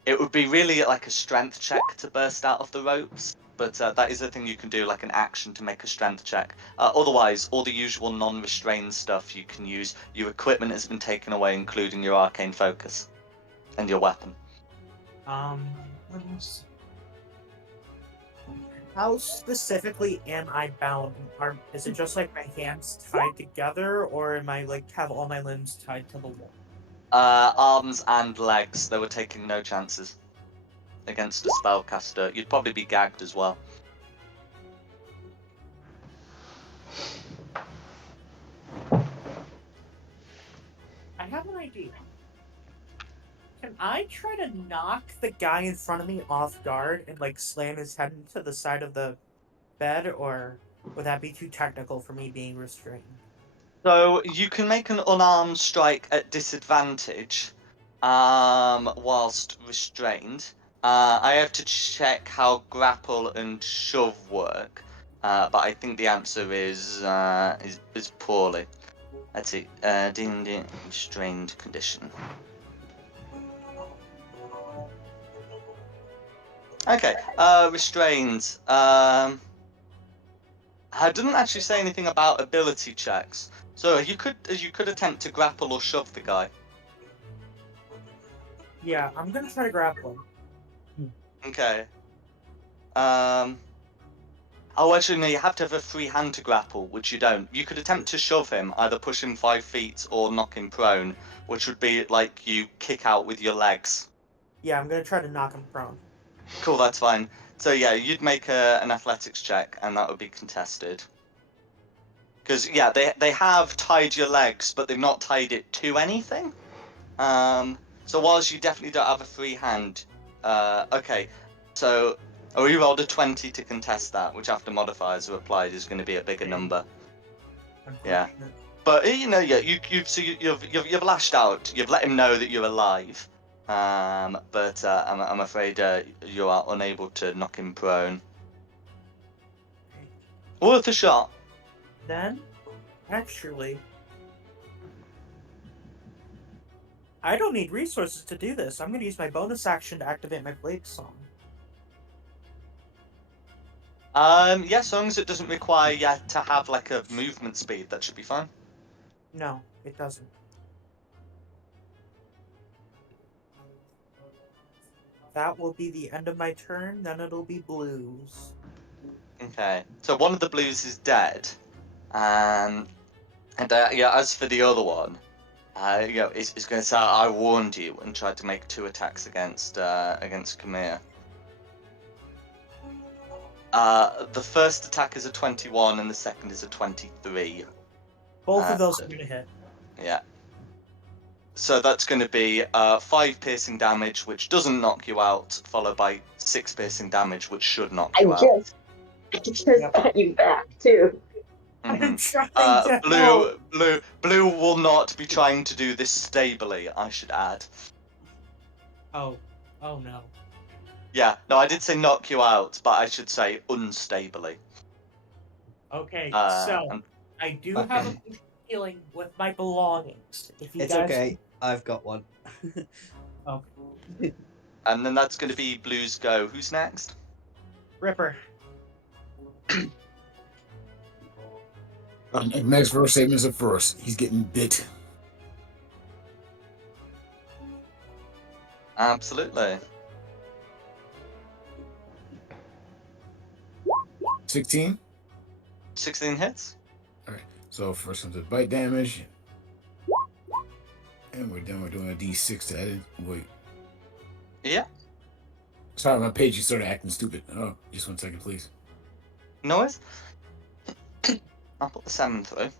it would be really like a strength check to burst out of the ropes, but that is a thing you can do, like an action to make a strength check. Otherwise, all the usual non-restrained stuff you can use. Your equipment has been taken away, including your arcane focus and your weapon. Let me see. How specifically am I bound? Is it just like my hands tied together, or am I like have all my limbs tied to the wall? Arms and legs. They were taking no chances against a spellcaster. You'd probably be gagged as well. I have an idea. Can I try to knock the guy in front of me off guard and like slam his head into the side of the bed, or would that be too technical for me being restrained? So you can make an unarmed strike at disadvantage, whilst restrained. I have to check how grapple and shove work, but I think the answer is poorly. Let's see. Ding, restrained condition. Okay. Restrained. I didn't actually say anything about ability checks. So you could attempt to grapple or shove the guy. Yeah, I'm gonna try to grapple him. Okay. Oh, actually, no. You have to have a free hand to grapple, which you don't. You could attempt to shove him, either push him 5 feet or knock him prone, which would be like you kick out with your legs. Yeah, I'm gonna try to knock him prone. Cool, that's fine. So yeah, you'd make an athletics check, and that would be contested. Because yeah, they have tied your legs, but they've not tied it to anything. So whilst you definitely don't have a free hand, okay. So you rolled a 20 to contest that, which after modifiers are applied is going to be a bigger number. Yeah. But you know, yeah, you've lashed out. You've let him know that you're alive. But I'm afraid you are unable to knock him prone. Worth a shot. Then, actually, I don't need resources to do this. I'm going to use my bonus action to activate my Blade Song. Yeah, as long as it doesn't require you to have like a movement speed, that should be fine. No, it doesn't. That will be the end of my turn, then it'll be blues. Okay, so one of the blues is dead, and yeah, as for the other one, you know, it's going to say, "I warned you," and tried to make 2 attacks against Khmer. The first attack is a 21, and the second is a 23. Both of those are going to hit. Yeah. So that's going to be 5 piercing damage, which doesn't knock you out, followed by 6 piercing damage, which should knock you out. I just got you back, too. I'm trying to help. Blue will not be trying to do this stably, I should add. Oh no. Yeah, no, I did say knock you out, but I should say unstably. Okay, Uh, so and, I do have a feeling with my belongings. If you It's guys, okay. I've got one. okay, and then that's going to be Blue's go. Who's next? Ripper. Next verse statements at first. He's getting bit. Absolutely. 16. 16 hits. All right. So first comes the bite damage, and we're doing a D6 to edit. Wait. Yeah. Sorry, my page just started acting stupid. Oh, just 1 second, please. Noise. I'll put the 7 through.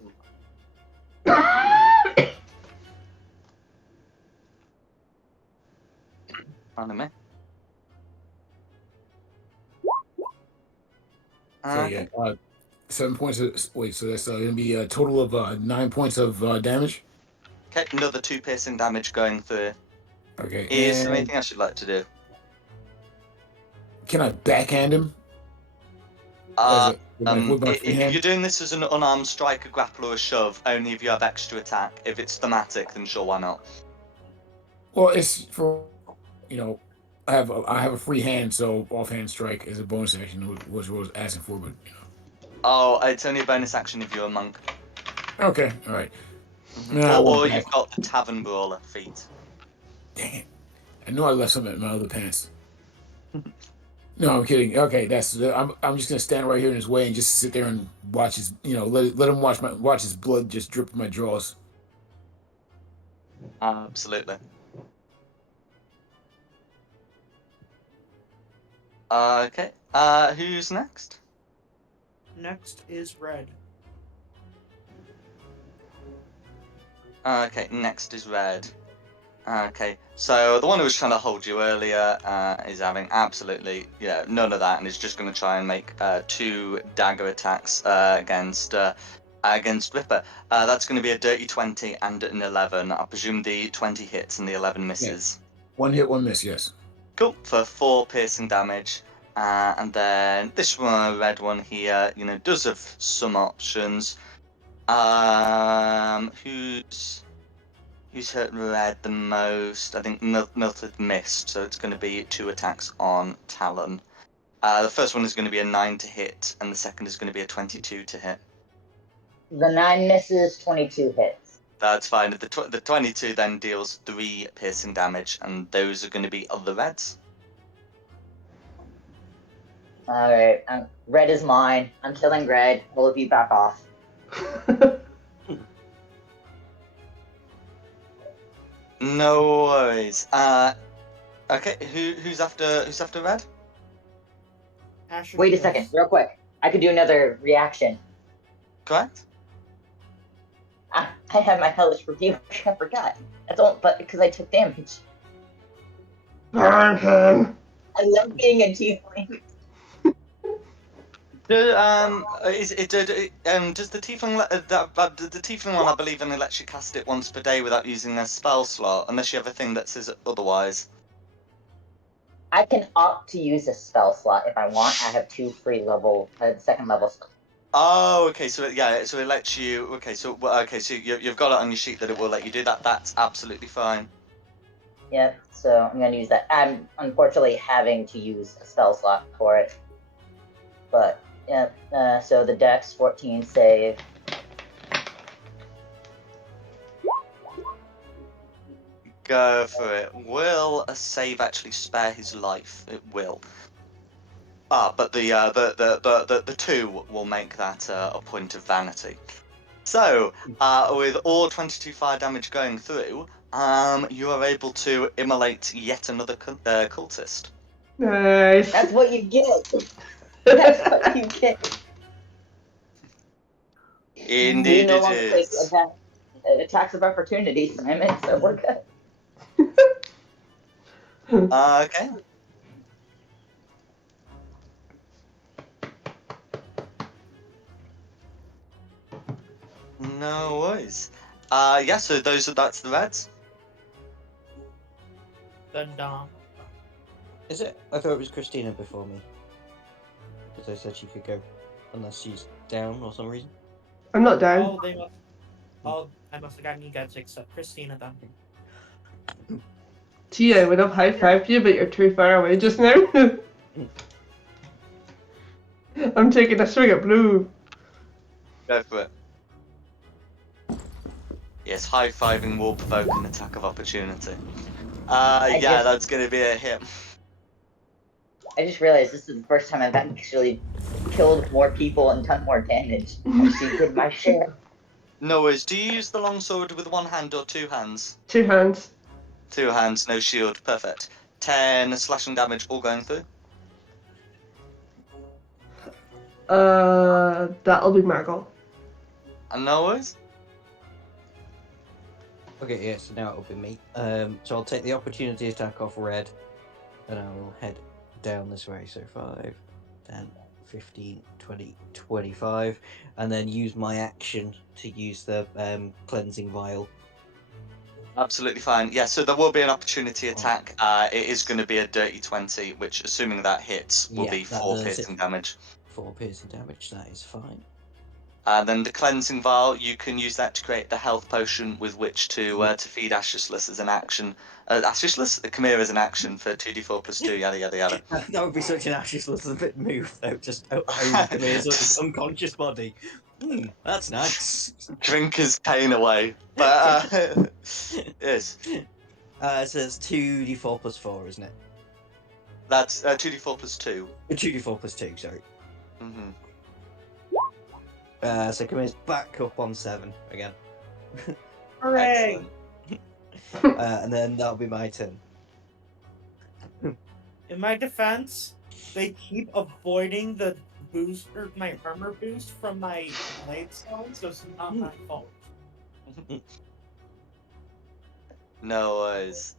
Pardon me. So yeah, 7 points. Wait, so that's gonna be a total of 9 points of damage. Okay, another 2 piercing damage going through. Okay, Is there and anything else you'd like to do? can I backhand him as with my free If hand? you're doing this as an unarmed strike, a grapple, or a shove, only if you have extra attack. If it's thematic, then sure, why not? Well, it's for I have a free hand, so offhand strike is a bonus action, which I was asking for, but Oh, it's only a bonus action if you're a monk. okay, all right. No, I Or want back. you've got the Tavern Brawler feat. Dang it! I know I left something in my other pants. No, I'm kidding. Okay, I'm just gonna stand right here in his way and just sit there and watch his let him watch his blood just drip from my jaws. Absolutely. Okay. Who's next? Next is Red. Okay, next is Red. Okay, so the one who was trying to hold you earlier is having absolutely none of that, and is just going to try and make 2 dagger attacks against Ripper. That's going to be a dirty 20 and an 11. I presume the 20 hits and the 11 misses. 1 hit, 1 miss. Yes. Cool, for 4 piercing damage. And then this one, red one here, does have some options. Who's hurt red the most? I think Mildred missed, so it's going to be 2 attacks on Talon. The first one is going to be a 9 to hit, and the second is going to be a 22 to hit. The 9 misses, 22 hits. That's fine. The 22 then deals 3 piercing damage, and those are going to be other reds. Alright, red is mine. I'm killing red. All of you back off. No worries. Okay, who's after red? Asher Wait a goes. second, real quick. I could do another reaction. Correct. I have my hellish rebuke. I forgot. That's all, but because I took damage. Burn him. I love being a tiefling. Does the tiefling the tiefling one, I believe, only lets you cast it once per day without using a spell slot, unless you have a thing that says otherwise. I can opt to use a spell slot if I want. I have 2 free level, second level spells. Oh, okay. So so it lets you. Okay, so you've got it on your sheet that it will let you do that. That's absolutely fine. Yep, so I'm gonna use that. I'm unfortunately having to use a spell slot for it. But, yep, so the dex 14 save. Go for it. Will a save actually spare his life? It will. But the 2 will make that a point of vanity. So, with all 22 fire damage going through, you are able to immolate yet another cultist. Nice. That's what you get! That's what you get! Indeed, We no it longer take is. attacks of opportunity, Simon, so we're good. Okay. No worries. Yeah. So that's the reds. Then Dom. Is it? I thought it was Christina before me. Because I said she could go. Unless she's down or some reason. I'm not down. Oh, they must. Oh, I must have gotten you guys mixed up. Christina then. Tia, I would have high-fived you, but you're too far away just now. I'm taking a swing at blue. Go for it. Yes, high-fiving will provoke an attack of opportunity. That's going to be a hit. I just realized this is the first time I've actually killed more people and done more damage. I actually did my share. No worries. Do you use the longsword with one hand or two hands? 2 hands. 2 hands, no shield. Perfect. 10 slashing damage, all going through. That'll be Margot. And no worries. Okay, yeah, so now it'll be me. So I'll take the opportunity attack off red, and I will head down this way. So 5, 10, 15, 20, 25, and then use my action to use the cleansing vial. Absolutely fine. Yeah, so there will be an opportunity attack. It is going to be a dirty 20, which, assuming that hits, will be that 4 does piercing damage. 4 piercing damage, that is fine. And then the cleansing vial, you can use that to create the health potion with which to feed Ashisless as an action. Ashisless? Chimera as an action for 2d4 plus 2, yada yada yada. That would be such an Ashisless a bit move, though. Just own Chimera's unconscious body. That's nice. Drink his pain away. But, yes. So it's 2d4 plus 4, isn't it? That's 2d4 plus 2. 2d4 plus 2, sorry. Mm-hmm. So Chimera's back up on 7 again. Hooray! And then that'll be my turn. In my defense, they keep avoiding the boost or my armor boost from my blade stone, so it's not my fault. No worries.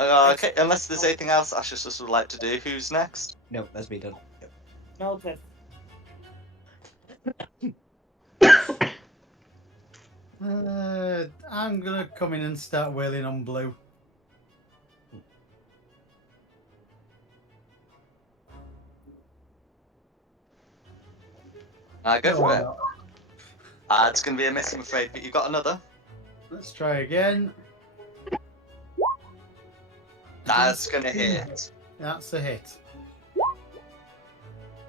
Okay, unless there's anything else Ashisless would like to do, who's next? No, that's me done. Yep. Melted. I'm gonna come in and start wailing on blue. Go for it. not. It's going to be a miss, I'm afraid, but you got another. Let's try again. That's going to hit. That's a hit.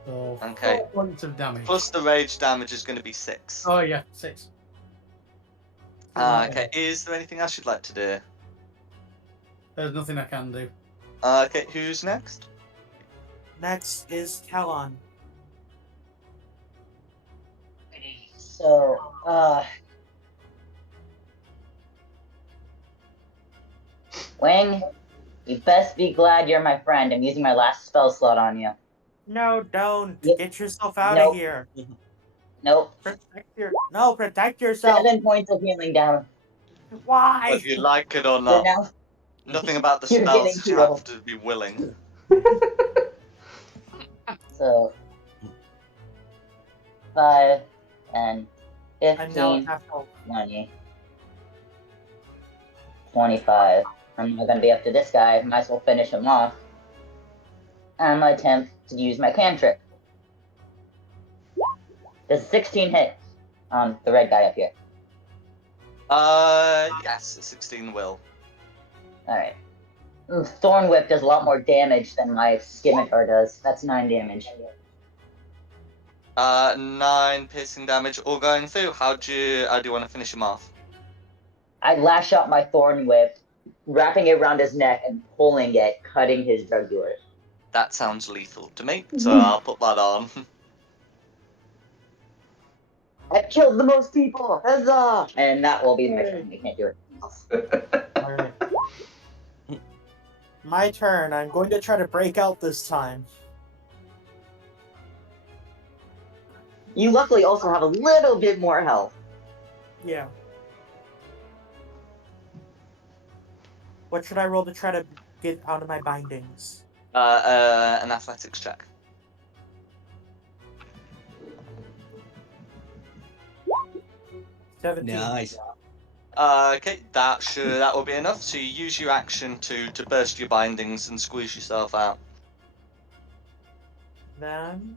So Okay. 4 points of damage. Plus the rage damage is going to be 6. Oh yeah, 6. Okay, is there anything else you'd like to do? There's nothing I can do. Okay, who's next? Next is Talon. So, Wing, you best be glad you're my friend. I'm using my last spell slot on you. No, don't. Yep. Get yourself out Nope. of here. Nope. Protect yourself. 7 points of healing down. Why? Whether you like it or So not. now, Nothing about the You're spells getting you healed. have to be willing. so 5, 10, I'm now 15, half health. 20, 25. I'm not gonna be up to this guy. Might as well finish him off. And I attempt to use my cantrip. Does 16 hit on the red guy up here? Yes, a 16 will. Alright. Thorn Whip does a lot more damage than my Scimitar does. That's 9 damage. 9 piercing damage, all going through. How do you want to finish him off? I lash out my Thorn Whip, wrapping it around his neck and pulling it, cutting his jugular. That sounds lethal to me, so I'll put that on. I've killed the most people! Huzzah! And that will be my turn. We can't do it else. Alright. My turn. I'm going to try to break out this time. You luckily also have a little bit more health. Yeah. What should I roll to try to get out of my bindings? An athletics check. Nice. Okay, that will be enough. So you use your action to burst your bindings and squeeze yourself out. Then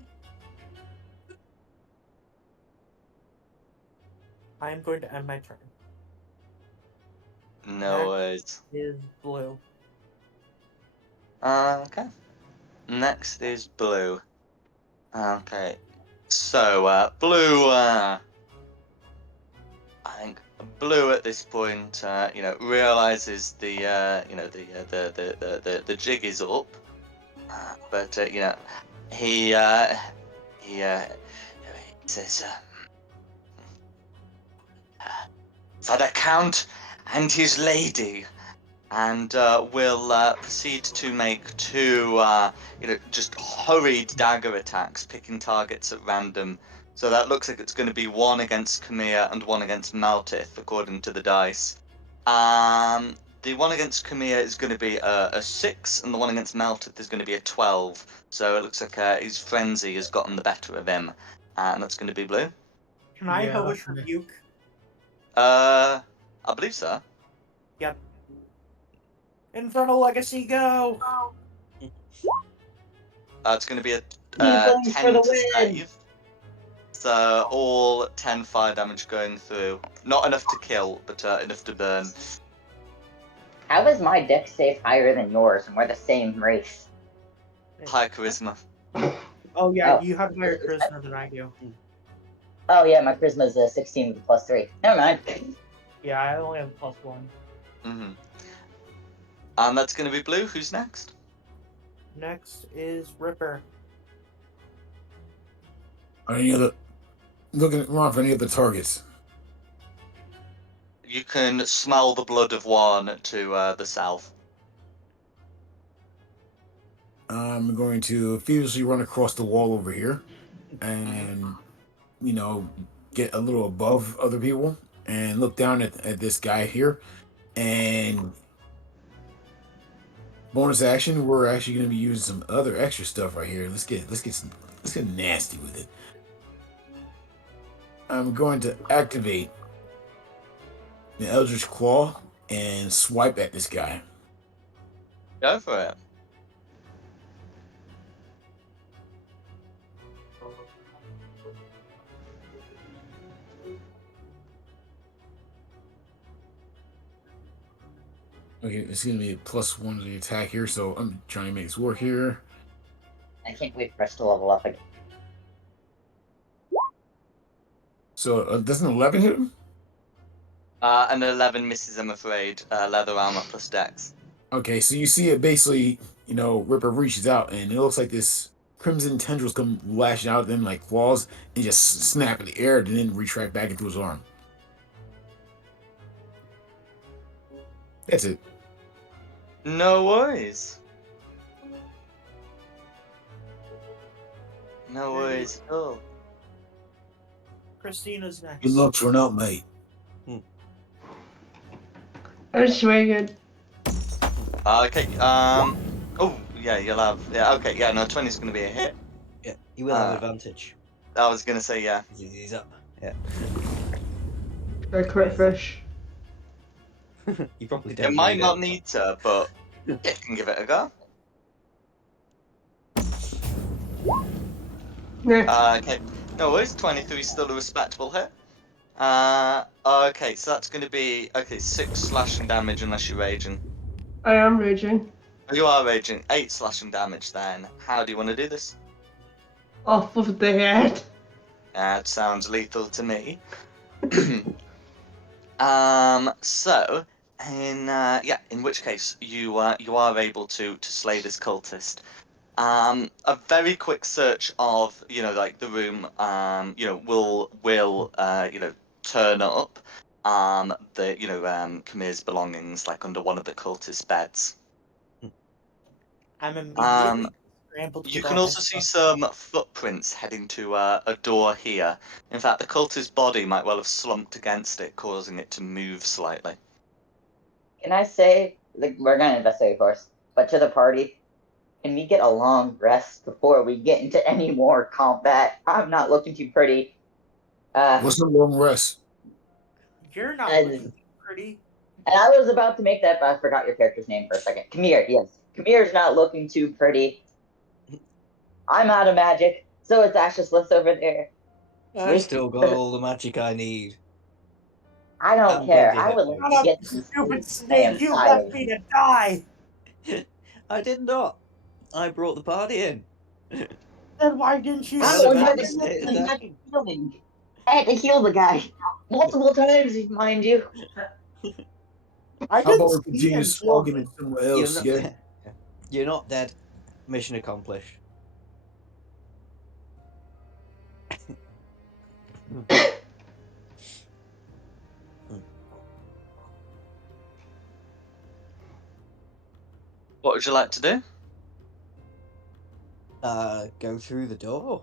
I'm going to end my turn. No worries. Is blue. Okay. Next is blue. Okay. So, blue, I think blue at this point, realizes the jig is up. But, he says, for the Count and his lady, and will proceed to make two, just hurried dagger attacks, picking targets at random. So that looks like it's going to be one against Khmer and one against Maltith, according to the dice. The one against Khmer is going to be a 6, and the one against Maltith is going to be a 12. So it looks like his frenzy has gotten the better of him, and that's going to be blue. Can I Yeah, hellish that's me. rebuke? I believe so. Yep. Infernal Legacy, go! It's going to be a Tieflings for 10 the to win! save. So all 10 fire damage going through. Not enough to kill, but enough to burn. How is my dex save higher than yours, and we're the same race? High charisma. Oh yeah, Oh. you have higher charisma than I do. Oh yeah, my charisma is a 16 with a +3. Never mind. Yeah, I only have +1. Mm-hmm. And that's going to be blue. Who's next? Next is Ripper. Are any other looking around for any other targets? You can smell the blood of one to the south. I'm going to feverishly run across the wall over here, and get a little above other people and look down at this guy here. And bonus action, we're actually going to be using some other extra stuff right here. Let's get nasty with it. I'm going to activate the Eldritch Claw and swipe at this guy. Go for it. Okay, it's going to be a +1 to the attack here, so I'm trying to make this work here. I can't wait for us to level up again. So doesn't 11 hit him? An 11 misses, I'm afraid. Leather armor plus dex. Okay, so you see it basically, Ripper reaches out and it looks like this crimson tendrils come lashing out at them like claws and just snap in the air and then retract back into his arm. That's it. No worries. No worries at all. Christina's next. Good luck for out, mate. I'm swinging. Okay. Oh, yeah, you'll have. Yeah. Okay. Yeah. No, 20 is going to be a hit. Yeah, you will have advantage. I was going to say yeah. He's up. Yeah. I crit fish. You probably don't. It might not need to, but it can give it a go. Yeah. Okay. No worries. 23 is still a respectable hit. Okay, so that's going to be 6 slashing damage unless you're raging. I am raging. You are raging. 8 slashing damage. Then how do you want to do this? Off of the head. That sounds lethal to me. So in which case you are able to slay this cultist. A very quick search of the room will turn up Khmer's belongings like under one of the cultist beds. I'm immediately scrambled to You get can all also my see stuff. some footprints heading to a door here. In fact, the cultist's body might well have slumped against it, causing it to move slightly. Can I say, we're gonna investigate, of course, but to the party, can we get a long rest before we get into any more combat? I'm not looking too pretty. What's the long rest? You're not And- looking pretty. And I was about to make that, but I forgot your character's name for a second. Khmer, yes. Khmer's not looking too pretty. I'm out of magic, so it's Ashless over there. I've still got all the magic I need. I don't I'm care. glad you I hit would those. like Shut to up, get you these stupid things. I am snake! You tired. left me to die! I did not. I brought the party in. Then why didn't you Out Oh, of you stop had any to me? state use of magic dying. healing. I had to heal the guy multiple times, mind you. I How didn't about we see continue him this kill argument him. somewhere You're else? not. Yeah. You're not dead. Mission accomplished. What would you like to do? Go through the door.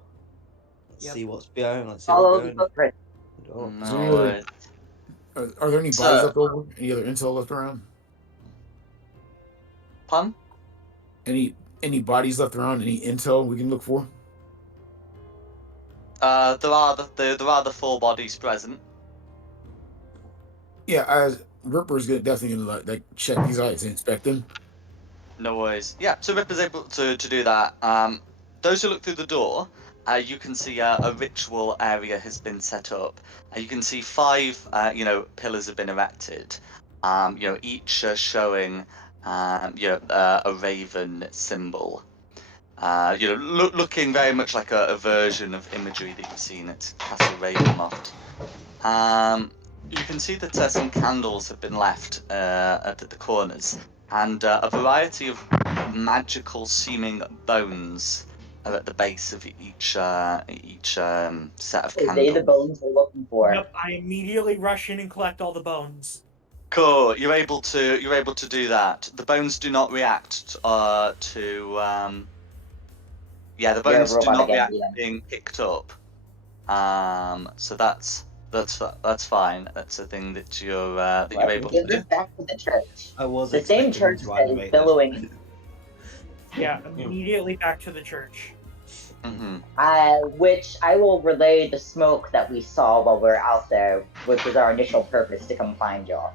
Let's Yep. see what's behind. Let's see what Follow the behind footprint. the door. Is there No any other, worries. are there any bodies So, left over? Any other intel left around? pun? Any bodies left around? Any intel we can look for? There are the 4 bodies present. Yeah, as Ripper's definitely gonna like check these out and inspect them. No worries. Yeah, so Ripper's able to do that. Those who look through the door, you can see a ritual area has been set up. You can see 5, pillars have been erected. Each showing, a raven symbol. Looking very much like a version of imagery that you've seen at Castle Ravenloft. You can see that some candles have been left at the corners, and a variety of magical seeming bones are at the base of each set of Are they the candles. bones we're looking for? Yep, I immediately rush in and collect all the bones. Cool. You're able to do that. The bones do not react the You're a bones do robotic not react entity to then. being picked up. So that's fine. That's a thing that you're able Give to do. this back to the church. I was The same expecting church to that is animate this. billowing, Yeah, immediately back to the church. Mm-hmm. which I will relay the smoke that we saw while we were out there, which was our initial purpose to come find y'all.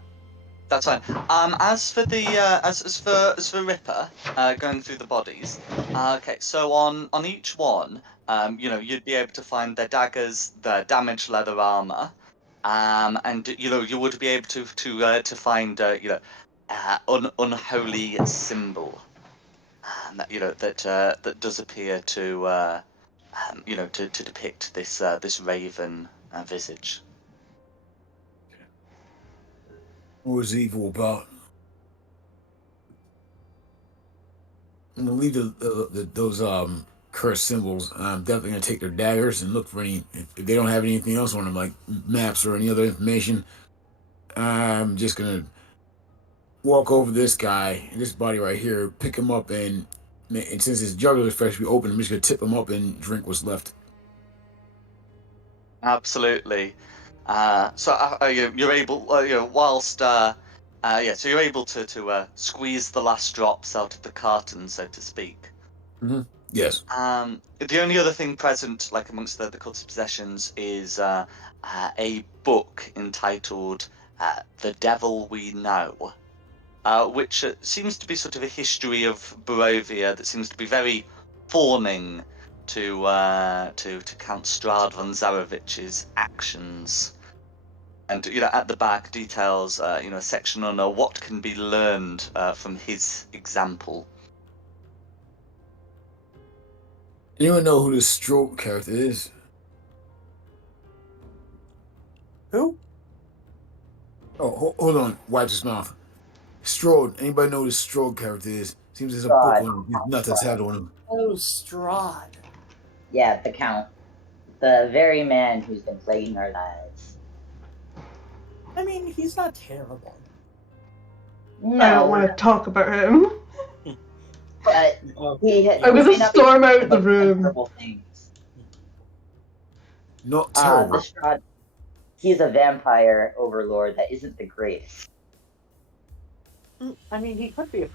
That's fine. As for the as for Ripper, going through the bodies. Okay, so on each one, you'd be able to find their daggers, their damaged leather armor, and you would be able to find unholy symbol, that does appear to depict this raven visage. What was evil about? I'm gonna leave those cursed symbols. I'm definitely gonna take their daggers and look for any. If they don't have anything else on them, like maps or any other information, I'm just gonna walk over this guy, this body right here, pick him up, and since his jugular is freshly open, I'm just gonna tip him up and drink what's left. Absolutely. You're able, whilst so you're able to squeeze the last drops out of the carton, so to speak. Yes. The only other thing present, like amongst the cult's possessions, is a book entitled "The Devil We Know," which seems to be sort of a history of Barovia that seems to be very fawning to Count Straud von Zarovich's actions. And at the back details a section on what can be learned from his example. Anyone know who this Stroke character is? Who? Oh, hold on. Wipes his mouth. Strode. Anybody know who this Strode character is? Seems there's a book on him. He's nuts that's had on him. Oh, Straud. Yeah, the Count. The very man who's been plaguing our lives. I mean, he's not terrible. I don't want No, to talk about him. but he I'm gonna may not be storm out the about room. terrible things. Not terrible. The Strahd, he's a vampire overlord that isn't the greatest. I mean, he could be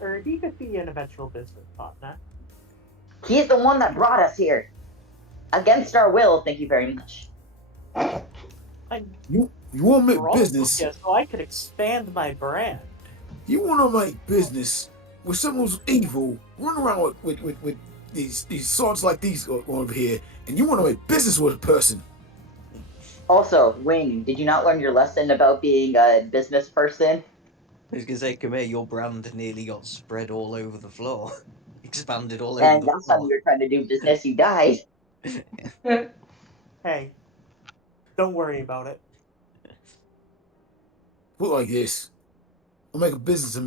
or he could be an eventual business partner. He's the one that brought us here. Against our will, thank you very much. You want to make We're all business? Yeah, so I could expand my brand. You want to make business with someone who's evil, run around with these swords like these over here, and you want to make business with a person. Also, Wing, did you not learn your lesson about being a business person? I was gonna say, come here, your brand nearly got spread all over the floor. Expanded all over And the last time floor. you were trying to do business, you died. Hey, don't worry about it. Put it like this: I'll make a business and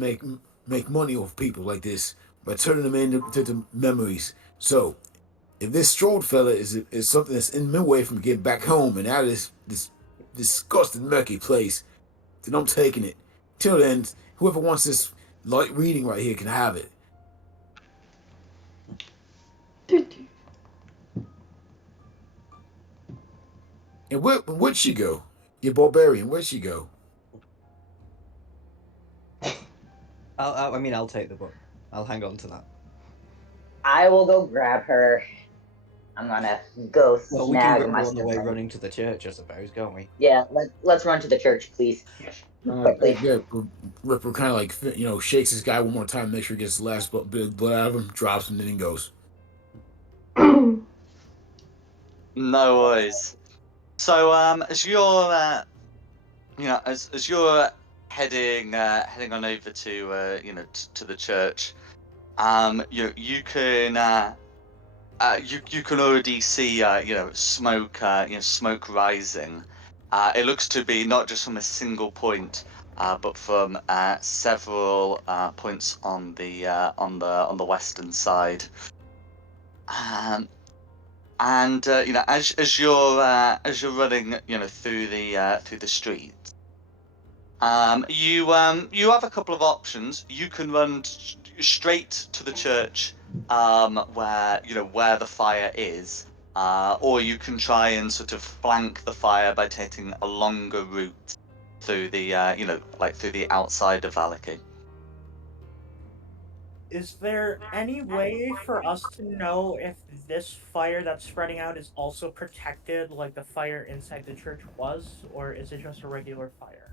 make money off people like this by turning them into memories. So if this Straud fella is something that's in my way from getting back home and out of this disgusting murky place, then I'm taking it. Till then, whoever wants this light reading right here can have it. And where'd she go? You barbarian, where'd she go? I'll take the book. I'll hang on to that. I will go grab her. I'm gonna go Well, we can snag my go on the way sibling. running to the church, I suppose, can't we? Yeah, let's run to the church, please. Quickly. Yeah, Ripper kind of like shakes this guy one more time, make sure he gets the last bit of blood out of him, drops him, then he goes. No worries. So as you're as you're heading on over to to the church, you can you can already see smoke smoke rising. It looks to be not just from a single point, but from several points on the western side. And as you're running through the street, you have a couple of options. You can run straight to the church, where the fire is, or you can try and sort of flank the fire by taking a longer route through the through the outside of Valaki. Is there any way for us to know if this fire that's spreading out is also protected like the fire inside the church was, or is it just a regular fire?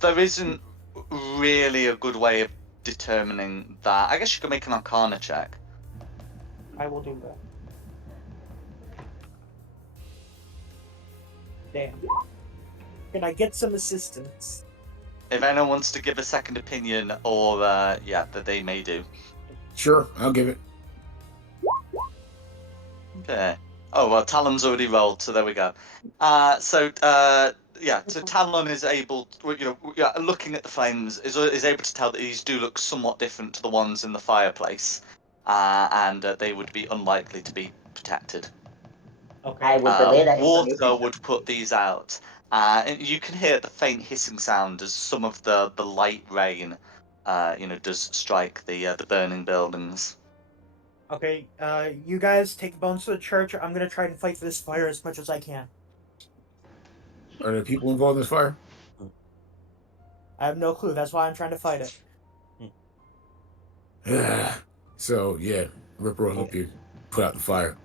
There isn't really a good way of determining that. I guess you could make an Arcana check. I will do that. Damn. Can I get some assistance? If anyone wants to give a second opinion, or that they may do. Sure, I'll give it. Okay. Oh well, Talon's already rolled, so there we go. So Talon is able, looking at the flames, is able to tell that these do look somewhat different to the ones in the fireplace, and they would be unlikely to be protected. Okay. I would relay that Water information. would put these out. And you can hear the faint hissing sound as some of the light rain, does strike the burning buildings. Okay, you guys take the bones to the church. I'm gonna try and fight this fire as much as I can. Are there people involved in this fire? I have no clue. That's why I'm trying to fight it. So yeah, Ripper will help you put out the fire.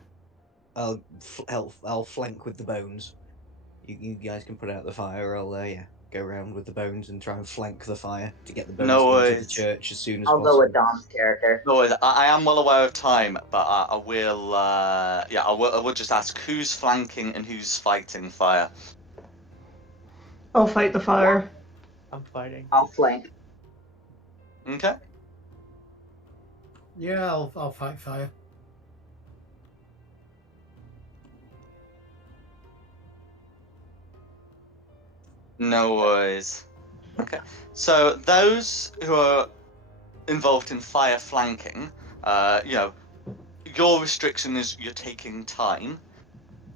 I'll flank with the bones. You guys can put out the fire. I'll go around with the bones and try and flank the fire to get the bones No into the worries. church as soon as I'll possible. go with Dom's character. No worries. I am well aware of time, but I will. I will just ask who's flanking and who's fighting fire. I'll fight the fire. I'm fighting. I'll flank. Okay. Yeah, I'll fight fire. No worries. Okay. So those who are involved in fire flanking, your restriction is you're taking time.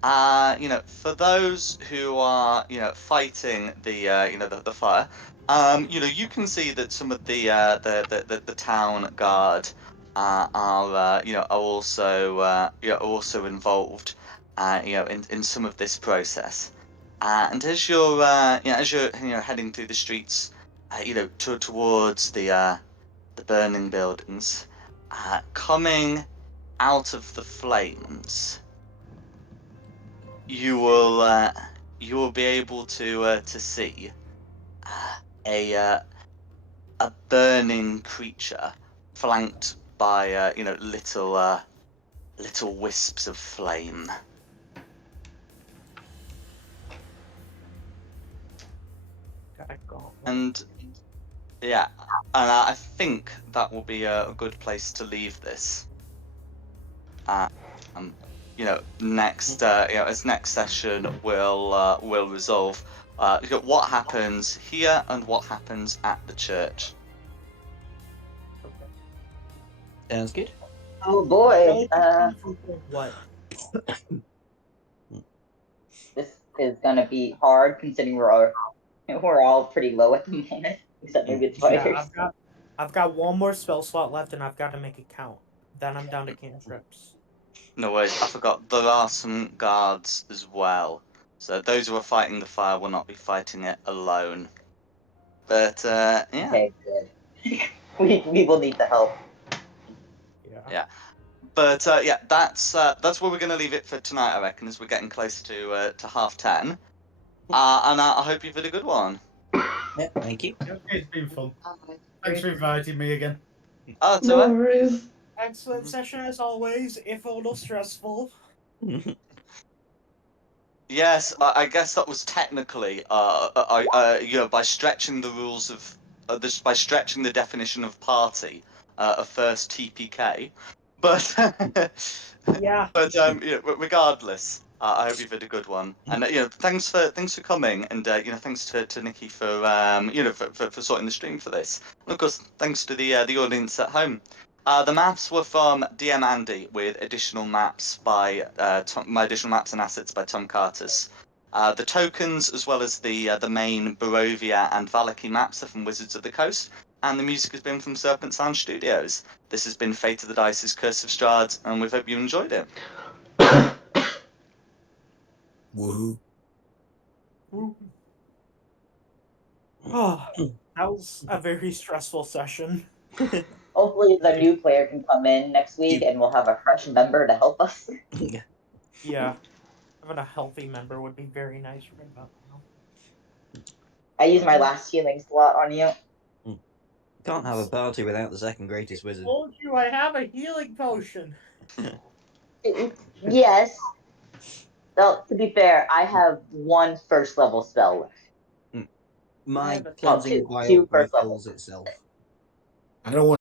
For those who are, fighting the fire, you can see that some of the town guard are also involved, in some of this process. And as you're, heading through the streets, towards the burning buildings, coming out of the flames, you will be able to see a burning creature flanked by little wisps of flame. Gotta go. And yeah, and I think that will be a good place to leave this. As next session will resolve what happens here and what happens at the church. Okay. Sounds good. Oh boy, What? this is gonna be hard considering we're all pretty low at the moment, except maybe the Yeah, fighters. I've got one more spell slot left, and I've got to make it count. Then I'm down to cantrips. No worries, I forgot there are some guards as well. So those who are fighting the fire will not be fighting it alone. But yeah. Okay, good. we will need the help. Yeah. Yeah. But yeah, that's where we're going to leave it for tonight, I reckon, as we're getting close to 10:30. And I hope you've had a good one. Yeah, thank you. Okay, it's been fun. Thanks for inviting me again. Oh, it's No alright. worries. Excellent session as always, if a little stressful. Yes, I guess that was technically, by stretching the rules of, by stretching the definition of party, a first TPK. But, Yeah. but regardless, I hope you've had a good one, and thanks for coming, and thanks to Nikki for for sorting the stream for this, and of course thanks to the audience at home. The maps were from DM Andy with additional maps by my additional maps and assets by Tom Cartus. The tokens, as well as the main Barovia and Valaki maps, are from Wizards of the Coast, and the music has been from Serpent Sound Studios. This has been Fate of the Dice's Curse of Strahd, and we hope you enjoyed it. Woohoo. Oh, that was a very stressful session. Hopefully, the new player can come in next week, and we'll have a fresh member to help us. Yeah. Having a healthy member would be very nice right about now. I used my last healing slot on you. Can't have a party without the second greatest wizard. Told you I have a healing potion. Yes. Well, to be fair, I have one first level spell left. My Yeah, but- cleansing two vial first level. refills itself. I don't want